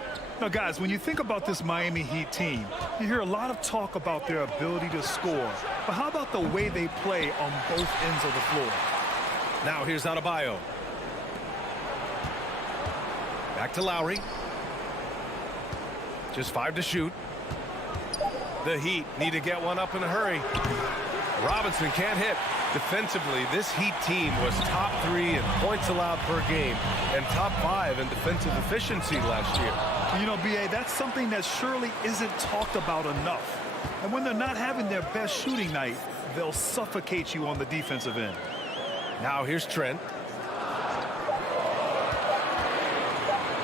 Now, guys, when you think about this Miami Heat team, you hear a lot of talk about their ability to score. But how about the way they play on both ends of the floor? Now here's Adebayo. Back to Lowry. Just 5 to shoot. The Heat need to get one up in a hurry. Robinson can't hit. Defensively, this Heat team was top 3 in points allowed per game and top 5 in defensive efficiency last year. You know, BA, that's something that surely isn't talked about enough. And when they're not having their best shooting night, they'll suffocate you on the defensive end. Now here's Trent.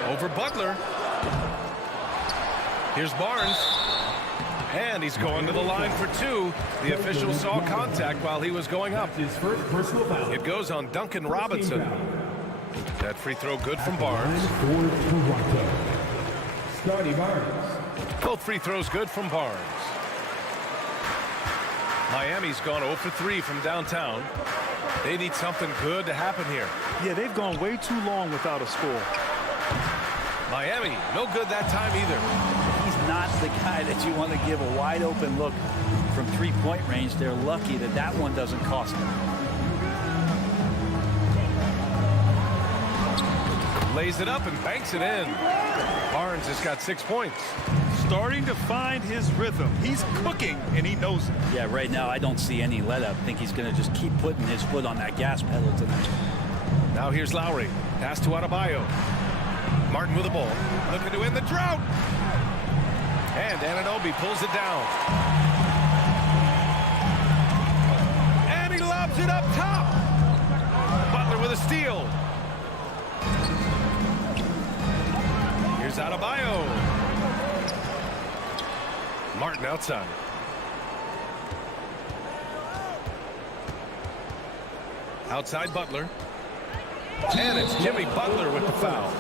Over Butler. Here's Barnes. And he's going to the line for 2. The official saw contact while he was going up. His first personal foul. It goes on Duncan Robinson. That free throw good from Barnes. Scotty Barnes. Both free throws good from Barnes. Miami's gone 0 for 3 from downtown. They need something good to happen here. Yeah, they've gone way too long without a score. Miami, no good that time either. He's not the guy that you want to give a wide open look from 3-point range. They're lucky that that one doesn't cost them. Lays it up and banks it in. Barnes has got 6 points. Starting to find his rhythm. He's cooking, and he knows it. Yeah, right now I don't see any let up. I think he's going to just keep putting his foot on that gas pedal tonight. Now here's Lowry. Pass to Adebayo. Martin with the ball. Looking to end the drought. And Anunoby pulls it down. And he lobs it up top. Butler with a steal. Here's Adebayo. Martin outside. Outside Butler. And it's Jimmy Butler with the foul.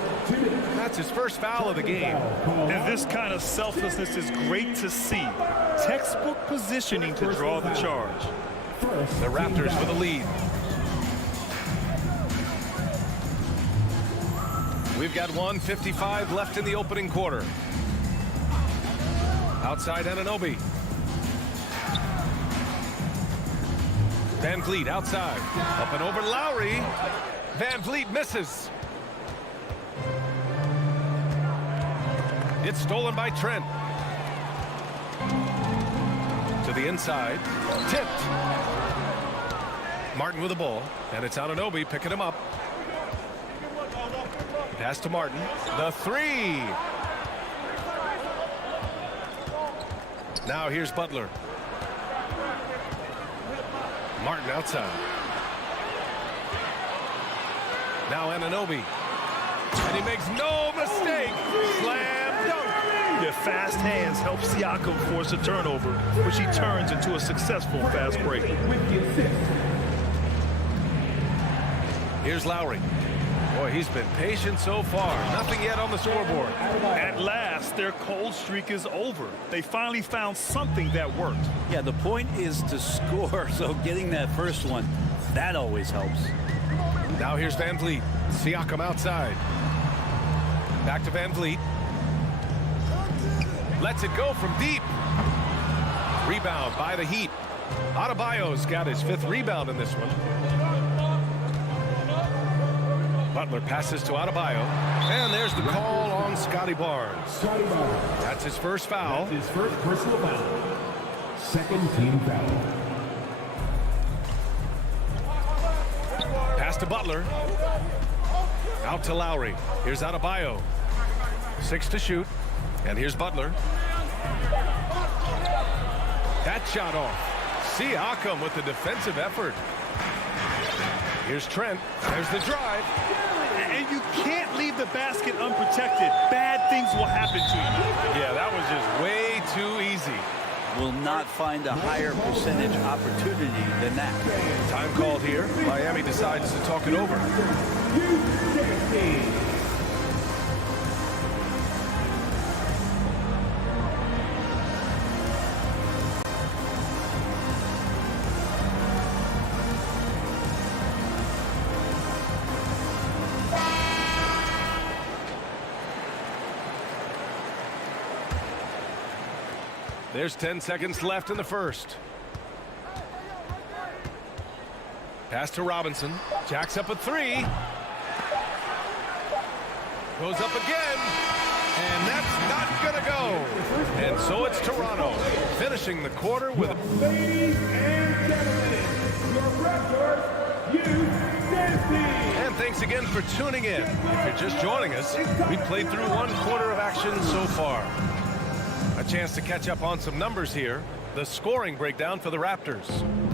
That's his first foul of the game. And this kind of selflessness is great to see. Textbook positioning to draw the charge. The Raptors with the lead. We've got 1:55 left in the opening quarter. Outside Anunoby. Van Vliet outside. Up and over Lowry. Van Vliet misses. It's stolen by Trent. To the inside. Tipped. Martin with the ball. And it's Anunoby picking him up. Pass to Martin. The three. Now here's Butler. Martin outside. Now Anunoby. And he makes no mistake. Slam dunk. Their fast hands help Siakam force a turnover, which he turns into a successful fast break. Here's Lowry. Boy, he's been patient so far. Nothing yet on the scoreboard. At last, their cold streak is over. They finally found something that worked. Yeah, the point is to score, so getting that first one, that always helps. Now here's Van Vliet. Siakam outside. Back to Van Vliet. Lets it go from deep. Rebound by the Heat. Adebayo's got his 5th rebound in this one. Butler passes to Adebayo. And there's the call on Scotty Barnes. That's his first foul. His first personal foul. Second team foul. Pass to Butler. Out to Lowry. Here's Adebayo. 6 to shoot. And here's Butler. That shot off. Siakam with the defensive effort. Here's Trent. There's the drive. And you can't leave the basket unprotected. Bad things will happen to you. Yeah, that was just way too easy. Will not find a higher percentage opportunity than that. Time called here. Miami decides to talk it over. There's 10 seconds left in the first. Pass to Robinson. Jacks up a 3. Goes up again. And that's not going to go. And so it's Toronto finishing the quarter with... Ladies and gentlemen, your Raptors, you And thanks again for tuning in. If you're just joining us, we played through 1 quarter of action so far. A chance to catch up on some numbers here. The scoring breakdown for the Raptors.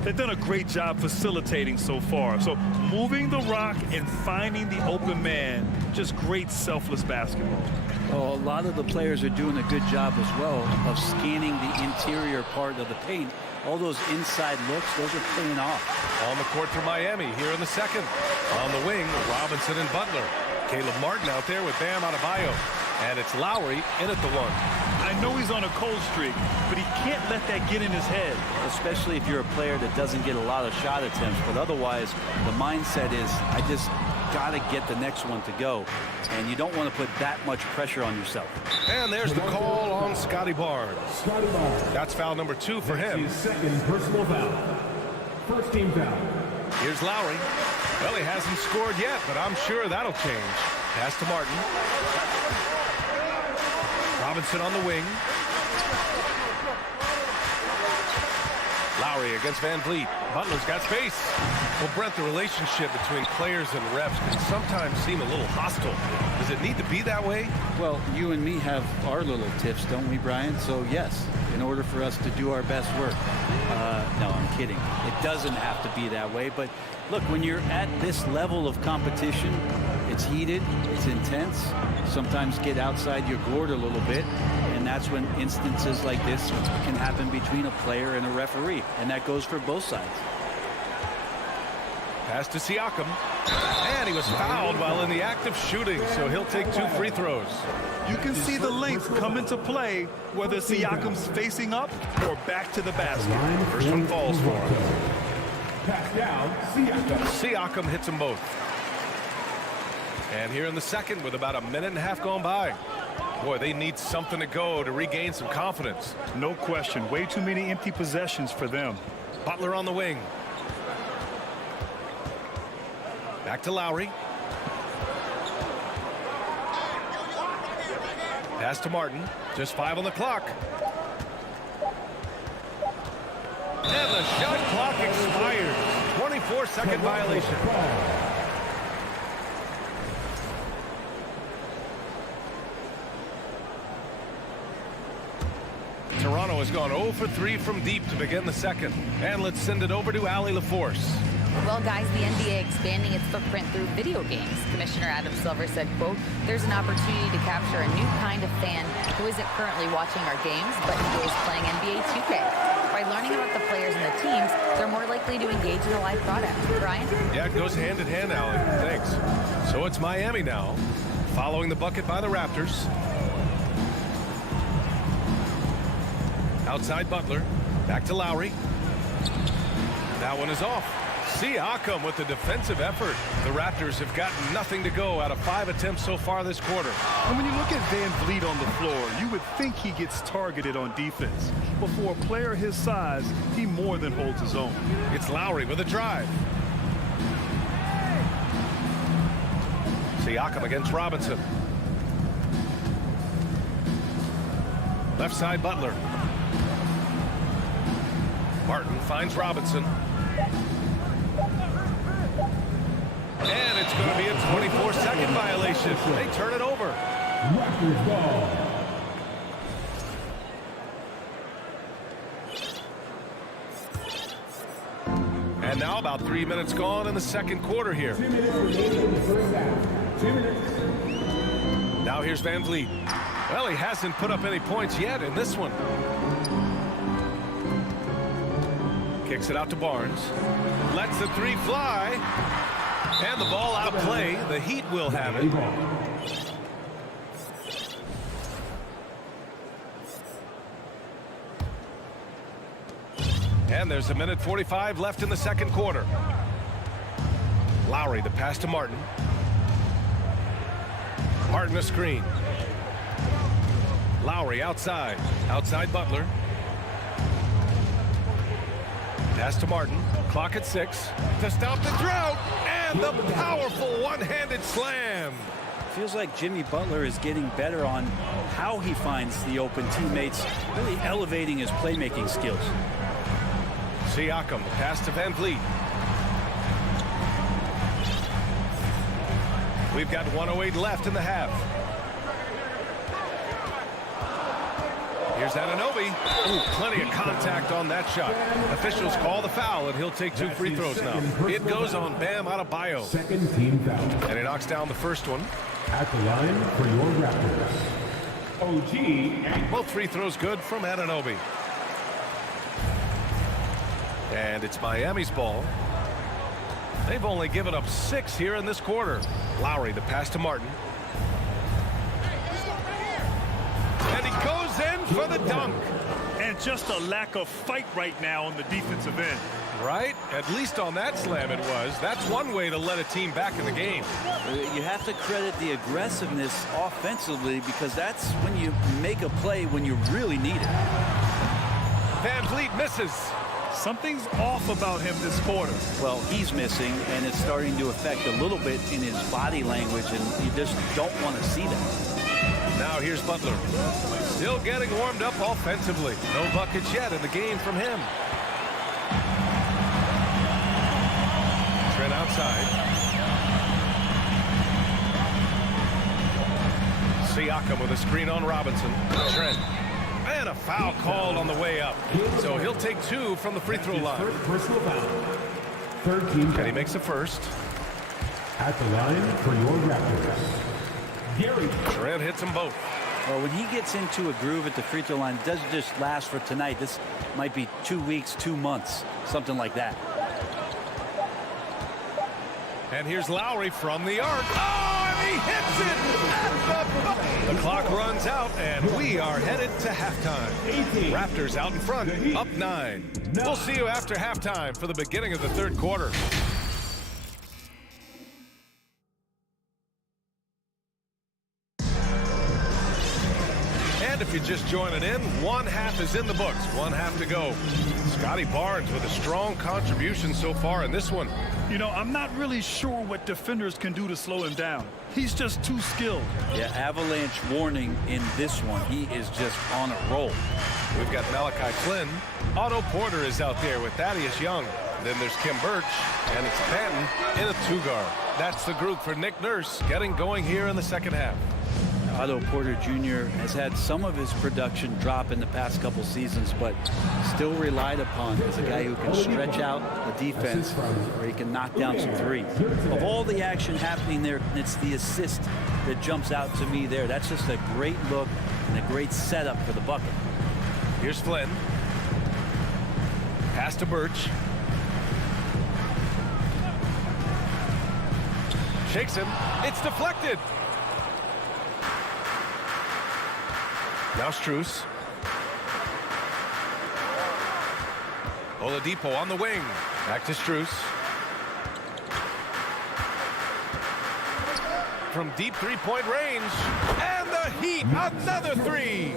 They've done a great job facilitating so far. So moving the rock and finding the open man, just great selfless basketball. Oh, a lot of the players are doing a good job as well of scanning the interior part of the paint. All those inside looks, those are paying off. On the court for Miami here in the second. On the wing, Robinson and Butler. Caleb Martin out there with Bam Adebayo. And it's Lowry in at the 1. I know he's on a cold streak, but he can't let that get in his head. Especially if you're a player that doesn't get a lot of shot attempts. But otherwise, the mindset is, I just got to get the next one to go. And you don't want to put that much pressure on yourself. And there's the call on Scotty Barnes. That's foul number 2 for him. His second personal foul. First team foul. Here's Lowry. Well, he hasn't scored yet, but I'm sure that'll change. Pass to Martin. Robinson on the wing. Lowry against Van Vliet. Butler's got space. Well, Brent, the relationship between players and refs can sometimes seem a little hostile. Does it need to be that way? Well, you and me have our little tips, don't we, Brian? So, yes, in order for us to do our best work. No, I'm kidding. It doesn't have to be that way. But, look, when you're at this level of competition, it's heated, it's intense. Sometimes get outside your gourd a little bit. And that's when instances like this can happen between a player and a referee. And that goes for both sides. Pass to Siakam. And he was fouled while in the act of shooting, so he'll take 2 free throws. You can see the length come into play, whether Siakam's facing up or back to the basket. First one falls for him. Pass down, Siakam. Siakam hits them both. And here in the second with about a minute and a half gone by. Boy, they need something to go to regain some confidence. No question. Way too many empty possessions for them. Butler on the wing. Back to Lowry. Pass to Martin. Just 5 on the clock. And the shot clock expired. 24-second violation. Toronto has gone 0 for 3 from deep to begin the second. And let's send it over to Allie LaForce. Well, guys, the NBA expanding its footprint through video games. Commissioner Adam Silver said, quote, there's an opportunity to capture a new kind of fan who isn't currently watching our games, but enjoys playing NBA 2K. By learning about the players and the teams, they're more likely to engage in the live product. Brian? Yeah, it goes hand in hand, Allie. Thanks. So it's Miami now, following the bucket by the Raptors. Outside Butler. Back to Lowry. That one is off. Siakam with the defensive effort. The Raptors have gotten nothing to go out of 5 attempts so far this quarter. And when you look at Van Vliet on the floor, you would think he gets targeted on defense. But for a player his size, he more than holds his own. It's Lowry with a drive. Siakam against Robinson. Left side Butler. Martin finds Robinson. And it's going to be a 24-second violation. They turn it over. Raptors ball. And now about 3 minutes gone in the second quarter here. 2 minutes remaining in the first half. 2 minutes. Now here's Van Vliet. Well, he hasn't put up any points yet in this one. Kicks it out to Barnes. Lets the 3 fly. And the ball out of play. The Heat will have it. And there's a minute 45 left in the second quarter. Lowry, the pass to Martin. Martin a screen. Lowry outside. Outside Butler. Pass to Martin. Clock at 6. To stop the drought. And the powerful one-handed slam. Feels like Jimmy Butler is getting better on how he finds the open teammates, really elevating his playmaking skills. Siakam, pass to Van Vliet. We've got 1:08 left in the half. Here's Anunoby. Ooh, plenty of contact on that shot. Officials call the foul, and he'll take 2 free throws now. It goes on Bam Adebayo. Second team foul. And he knocks down the first one. At the line for your Raptors. OG. Both free throws good from Anunoby. And it's Miami's ball. They've only given up 6 here in this quarter. Lowry, the pass to Martin. And he goes in for the dunk. And just a lack of fight right now on the defensive end. Right? At least on that slam it was. That's one way to let a team back in the game. You have to credit the aggressiveness offensively, because that's when you make a play when you really need it. Van Vliet misses. Something's off about him this quarter. Well, he's missing, and it's starting to affect a little bit in his body language, and you just don't want to see that. Now here's Butler. Still getting warmed up offensively. No buckets yet in the game from him. Trent outside. Siakam with a screen on Robinson. Trent. And a foul called on the way up. So he'll take 2 from the free throw line. Personal foul. Third team foul. And he makes the first. At the line for your Raptors. Gary. Trent hits them both. Well, when he gets into a groove at the free throw line, it doesn't just last for tonight. This might be 2 weeks, 2 months, something like that. And here's Lowry from the arc. Oh, and he hits it at the clock runs out, and we are headed to halftime. Raptors out in front, up 9. We'll see you after halftime for the beginning of the third quarter. if you're just joining in, one half is in the books. One half to go. Scotty Barnes with a strong contribution so far in this one. You know, I'm not really sure what defenders can do to slow him down. He's just too skilled. Yeah, avalanche warning in this one. He is just on a roll. We've got Malachi Flynn. Otto Porter is out there with Thaddeus Young. Then there's Kim Birch, and it's Banton in a two-guard. That's the group for Nick Nurse getting going here in the second half. Otto Porter Jr. has had some of his production drop in the past couple seasons, but still relied upon as a guy who can stretch out the defense where he can knock down some threes. Of all the action happening there, it's the assist that jumps out to me there. That's just a great look and a great setup for the bucket. Here's Flynn. Pass to Birch. Shakes him. It's deflected. Now Strus. Oladipo on the wing. Back to Strus. From deep three-point range. And the Heat, another three.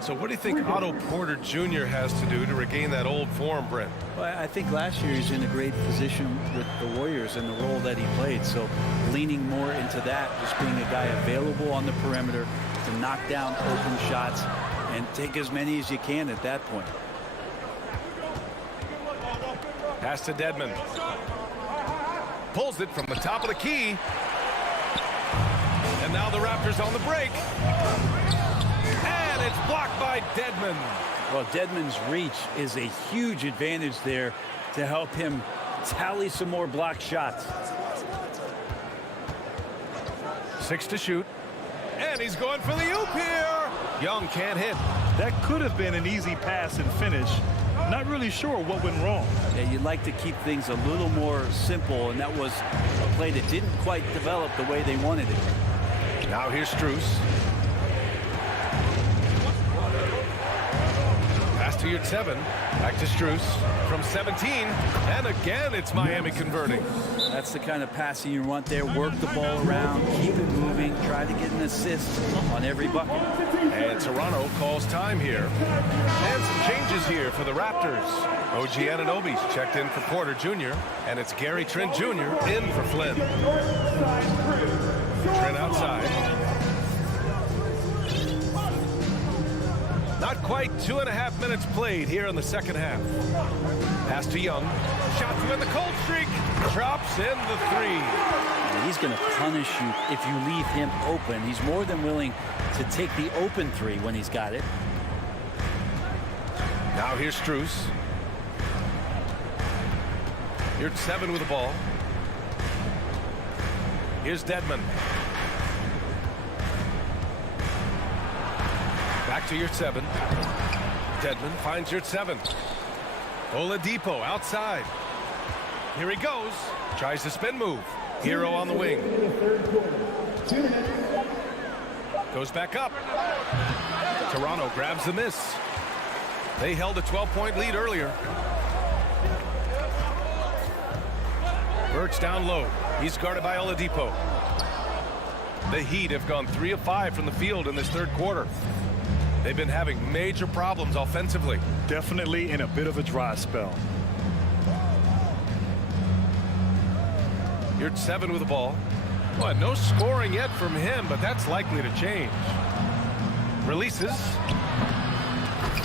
So what do you think Otto Porter Jr. has to do to regain that old form, Brent? Well, I think last year he's in a great position with the Warriors and the role that he played. So leaning more into that, just being a guy available on the perimeter to knock down open shots and take as many as you can at that point. Pass to Dedmon. Pulls it from the top of the key. And now the Raptors on the break. And it's blocked by Dedmon. Well, Dedmon's reach is a huge advantage there to help him tally some more blocked shots. 6 to shoot. And he's going for the oop here. Young can't hit. That could have been an easy pass and finish. Not really sure what went wrong. Yeah, you'd like to keep things a little more simple, and that was a play that didn't quite develop the way they wanted it. Now here's Strus. Pass to your 7. Back to Strus from 17. And again, it's Miami converting. That's the kind of passing you want there. Work the ball around, keep it moving, try to get an assist on every bucket. And Toronto calls time here. And some changes here for the Raptors. OG Anunoby's checked in for Porter Jr. And it's Gary Trent Jr. in for Flynn. Trent outside. Not quite 2.5 minutes played here in the second half. Pass to Young. Shot to win the cold streak. Drops in the 3. And he's going to punish you if you leave him open. He's more than willing to take the open 3 when he's got it. Now here's Strus. Here's 7 with the ball. Here's Dedmon. Back to your 7. Dedmon finds your 7. Oladipo outside. Here he goes. Tries the spin move. Hero on the wing. Goes back up. Toronto grabs the miss. They held a 12-point lead earlier. Birch down low. He's guarded by Oladipo. The Heat have gone 3 of 5 from the field in this third quarter. They've been having major problems offensively. Definitely in a bit of a dry spell. You're at 7 with the ball. Well, no scoring yet from him, but that's likely to change. Releases.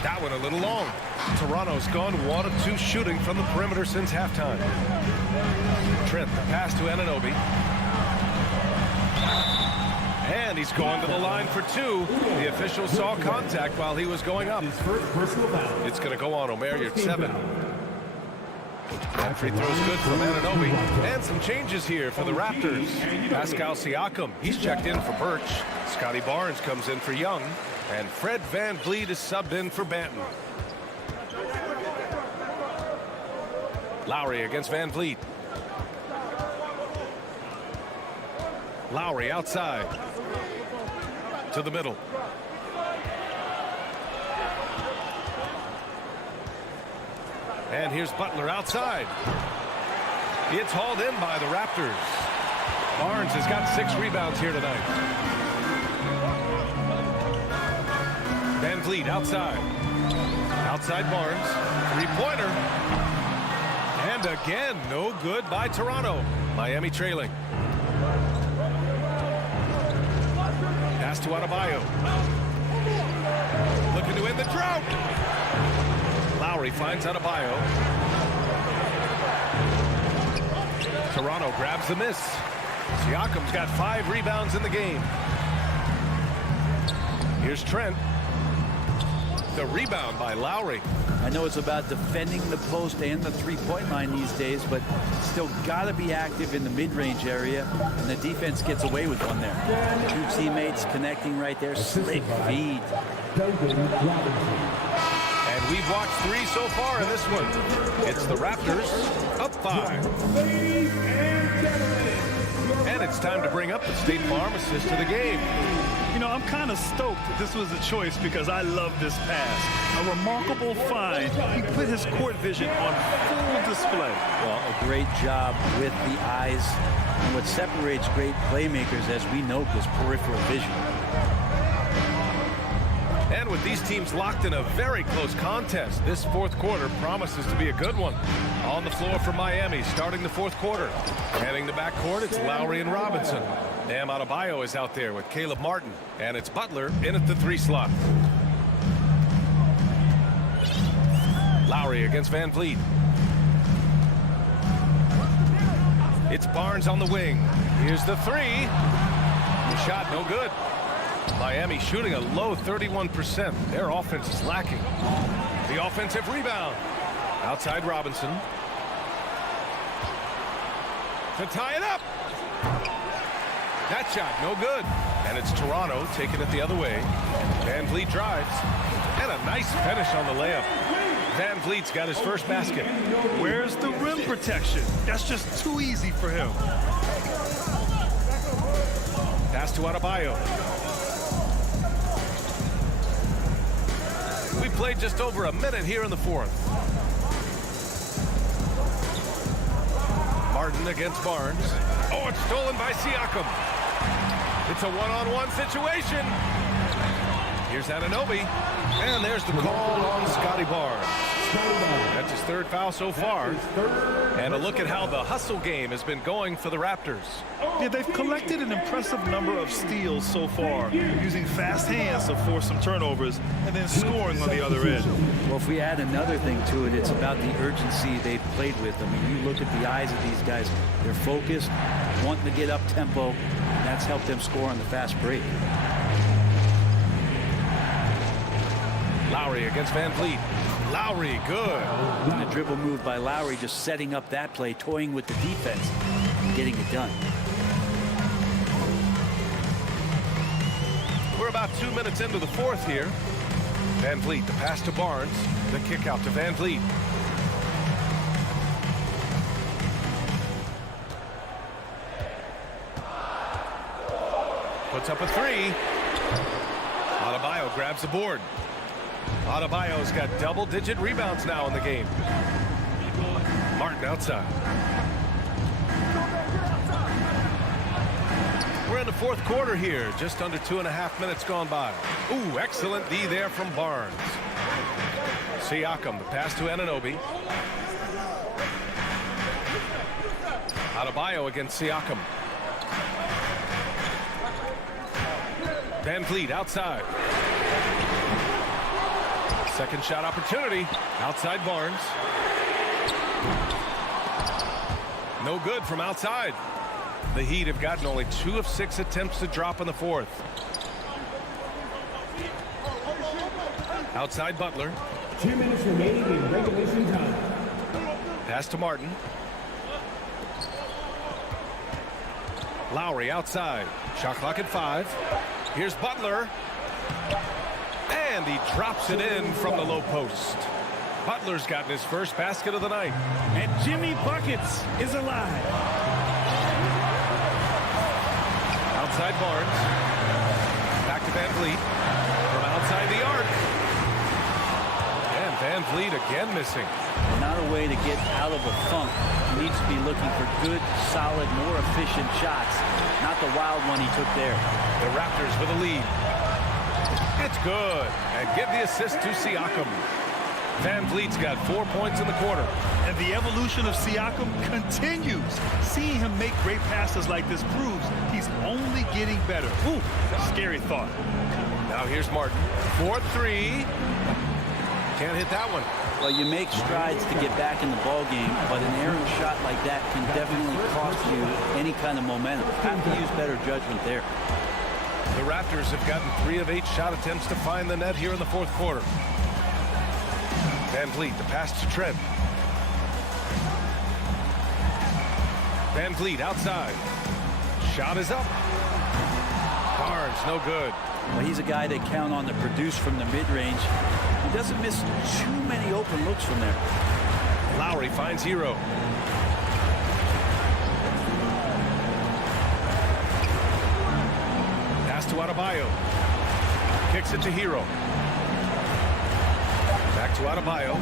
That one a little long. Toronto's gone 1 of 2 shooting from the perimeter since halftime. Trent, the pass to Anunoby. And he's going to the line for 2. The official saw contact while he was going up. It's going to go on Omer. You're at 7. That free throw's good from Anunoby. And some changes here for the Raptors. Pascal Siakam, he's checked in for Birch. Scotty Barnes comes in for Young. And Fred VanVleet is subbed in for Banton. Lowry against VanVleet. Lowry outside. To the middle. And here's Butler outside. It's hauled in by the Raptors. Barnes has got 6 rebounds here tonight. Vliet outside. Outside Barnes. Three-pointer. And again, no good by Toronto. Miami trailing. Pass to Adebayo. Looking to end the drought. Lowry finds Adebayo. Toronto grabs the miss. Siakam's got 5 rebounds in the game. Here's Trent. The rebound by Lowry. I know it's about defending the post and the three-point line these days, but still got to be active in the mid-range area, and the defense gets away with one there. 2 teammates connecting right there. Slick feed. And we've watched 3 so far in this one. It's the Raptors up 5. And it's time to bring up the State Farm assist of the game. You know, I'm kind of stoked that this was a choice because I love this pass. A remarkable find. He put his court vision on full display. Well, a great job with the eyes. And what separates great playmakers, as we know, is peripheral vision. And with these teams locked in a very close contest, this fourth quarter promises to be a good one. On the floor for Miami, starting the fourth quarter. Heading the backcourt, it's Lowry and Robinson. Bam Adebayo is out there with Caleb Martin. And it's Butler in at the 3 slot. Lowry against Van Vliet. It's Barnes on the wing. Here's the 3. The shot no good. Miami shooting a low 31%. Their offense is lacking. The offensive rebound. Outside Robinson. To tie it up. That shot no good. And it's Toronto taking it the other way. Van Vliet drives. And a nice finish on the layup. Van Vliet's got his first basket. Where's the rim protection? That's just too easy for him. Pass to Adebayo. We played just over a minute here in the fourth. Martin against Barnes. Oh, it's stolen by Siakam. It's a one-on-one situation. Here's Anunoby. And there's the call on Scotty Barnes. That's his 3rd foul so far. And a look at how the hustle game has been going for the Raptors. Yeah, they've collected an impressive number of steals so far, using fast hands to force some turnovers and then scoring on the other end. Well, if we add another thing to it, it's about the urgency they've played with. I mean, you look at the eyes of these guys. They're focused, wanting to get up tempo, and that's helped them score on the fast break. Lowry against Van Vliet. Lowry, good. And the dribble move by Lowry, just setting up that play, toying with the defense, and getting it done. We're about 2 minutes into the fourth here. Van Vliet, the pass to Barnes. The kick out to Van Vliet. Puts up a 3. Adebayo grabs the board. Adebayo's got double-digit rebounds now in the game. Martin outside. We're in the fourth quarter here. Just under 2.5 minutes gone by. Ooh, excellent D there from Barnes. Siakam, the pass to Anunoby. Adebayo against Siakam. Van Vliet outside. Second shot opportunity. Outside Barnes. No good from outside. The Heat have gotten only 2 of 6 attempts to drop in the fourth. Outside Butler. 2 minutes remaining in regulation time. Pass to Martin. Lowry outside. Shot clock at 5. Here's Butler. And he drops it in from the low post. Butler's gotten his first basket of the night. And Jimmy Buckets is alive. Outside Barnes. Back to Van Vliet. From outside the arc. And Van Vliet again missing. Not a way to get out of a funk. He needs to be looking for good, solid, more efficient shots. Not the wild one he took there. The Raptors with a lead. It's good. And give the assist to Siakam. Van Vliet's got 4 points in the quarter. And the evolution of Siakam continues. Seeing him make great passes like this proves he's only getting better. Ooh, scary thought. Now here's Martin. 4-3. Can't hit that one. Well, you make strides to get back in the ball game, but an errant shot like that can definitely cost you any kind of momentum. Have to use better judgment there. The Raptors have gotten 3 of 8 shot attempts to find the net here in the fourth quarter. Van Vliet, the pass to Trent. Van Vliet outside. Shot is up. Barnes, no good. Well, he's a guy they count on to produce from the mid-range. He doesn't miss too many open looks from there. Lowry finds Hero. Pass to Adebayo. Kicks it to Hero. Back to Adebayo.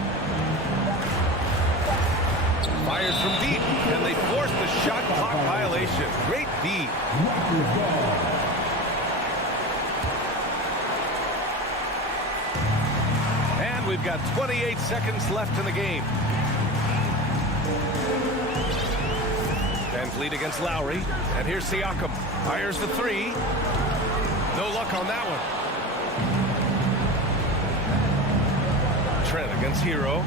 Fires from deep, and they force the shot clock violation. Great D. And we've got 28 seconds left in the game. Van Vliet against Lowry, and here's Siakam. Fires the 3. No luck on that one. Trent against Hero.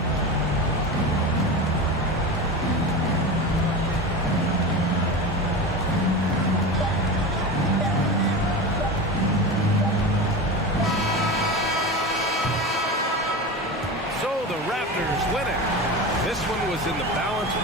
So the Raptors win it. This one was in the balance.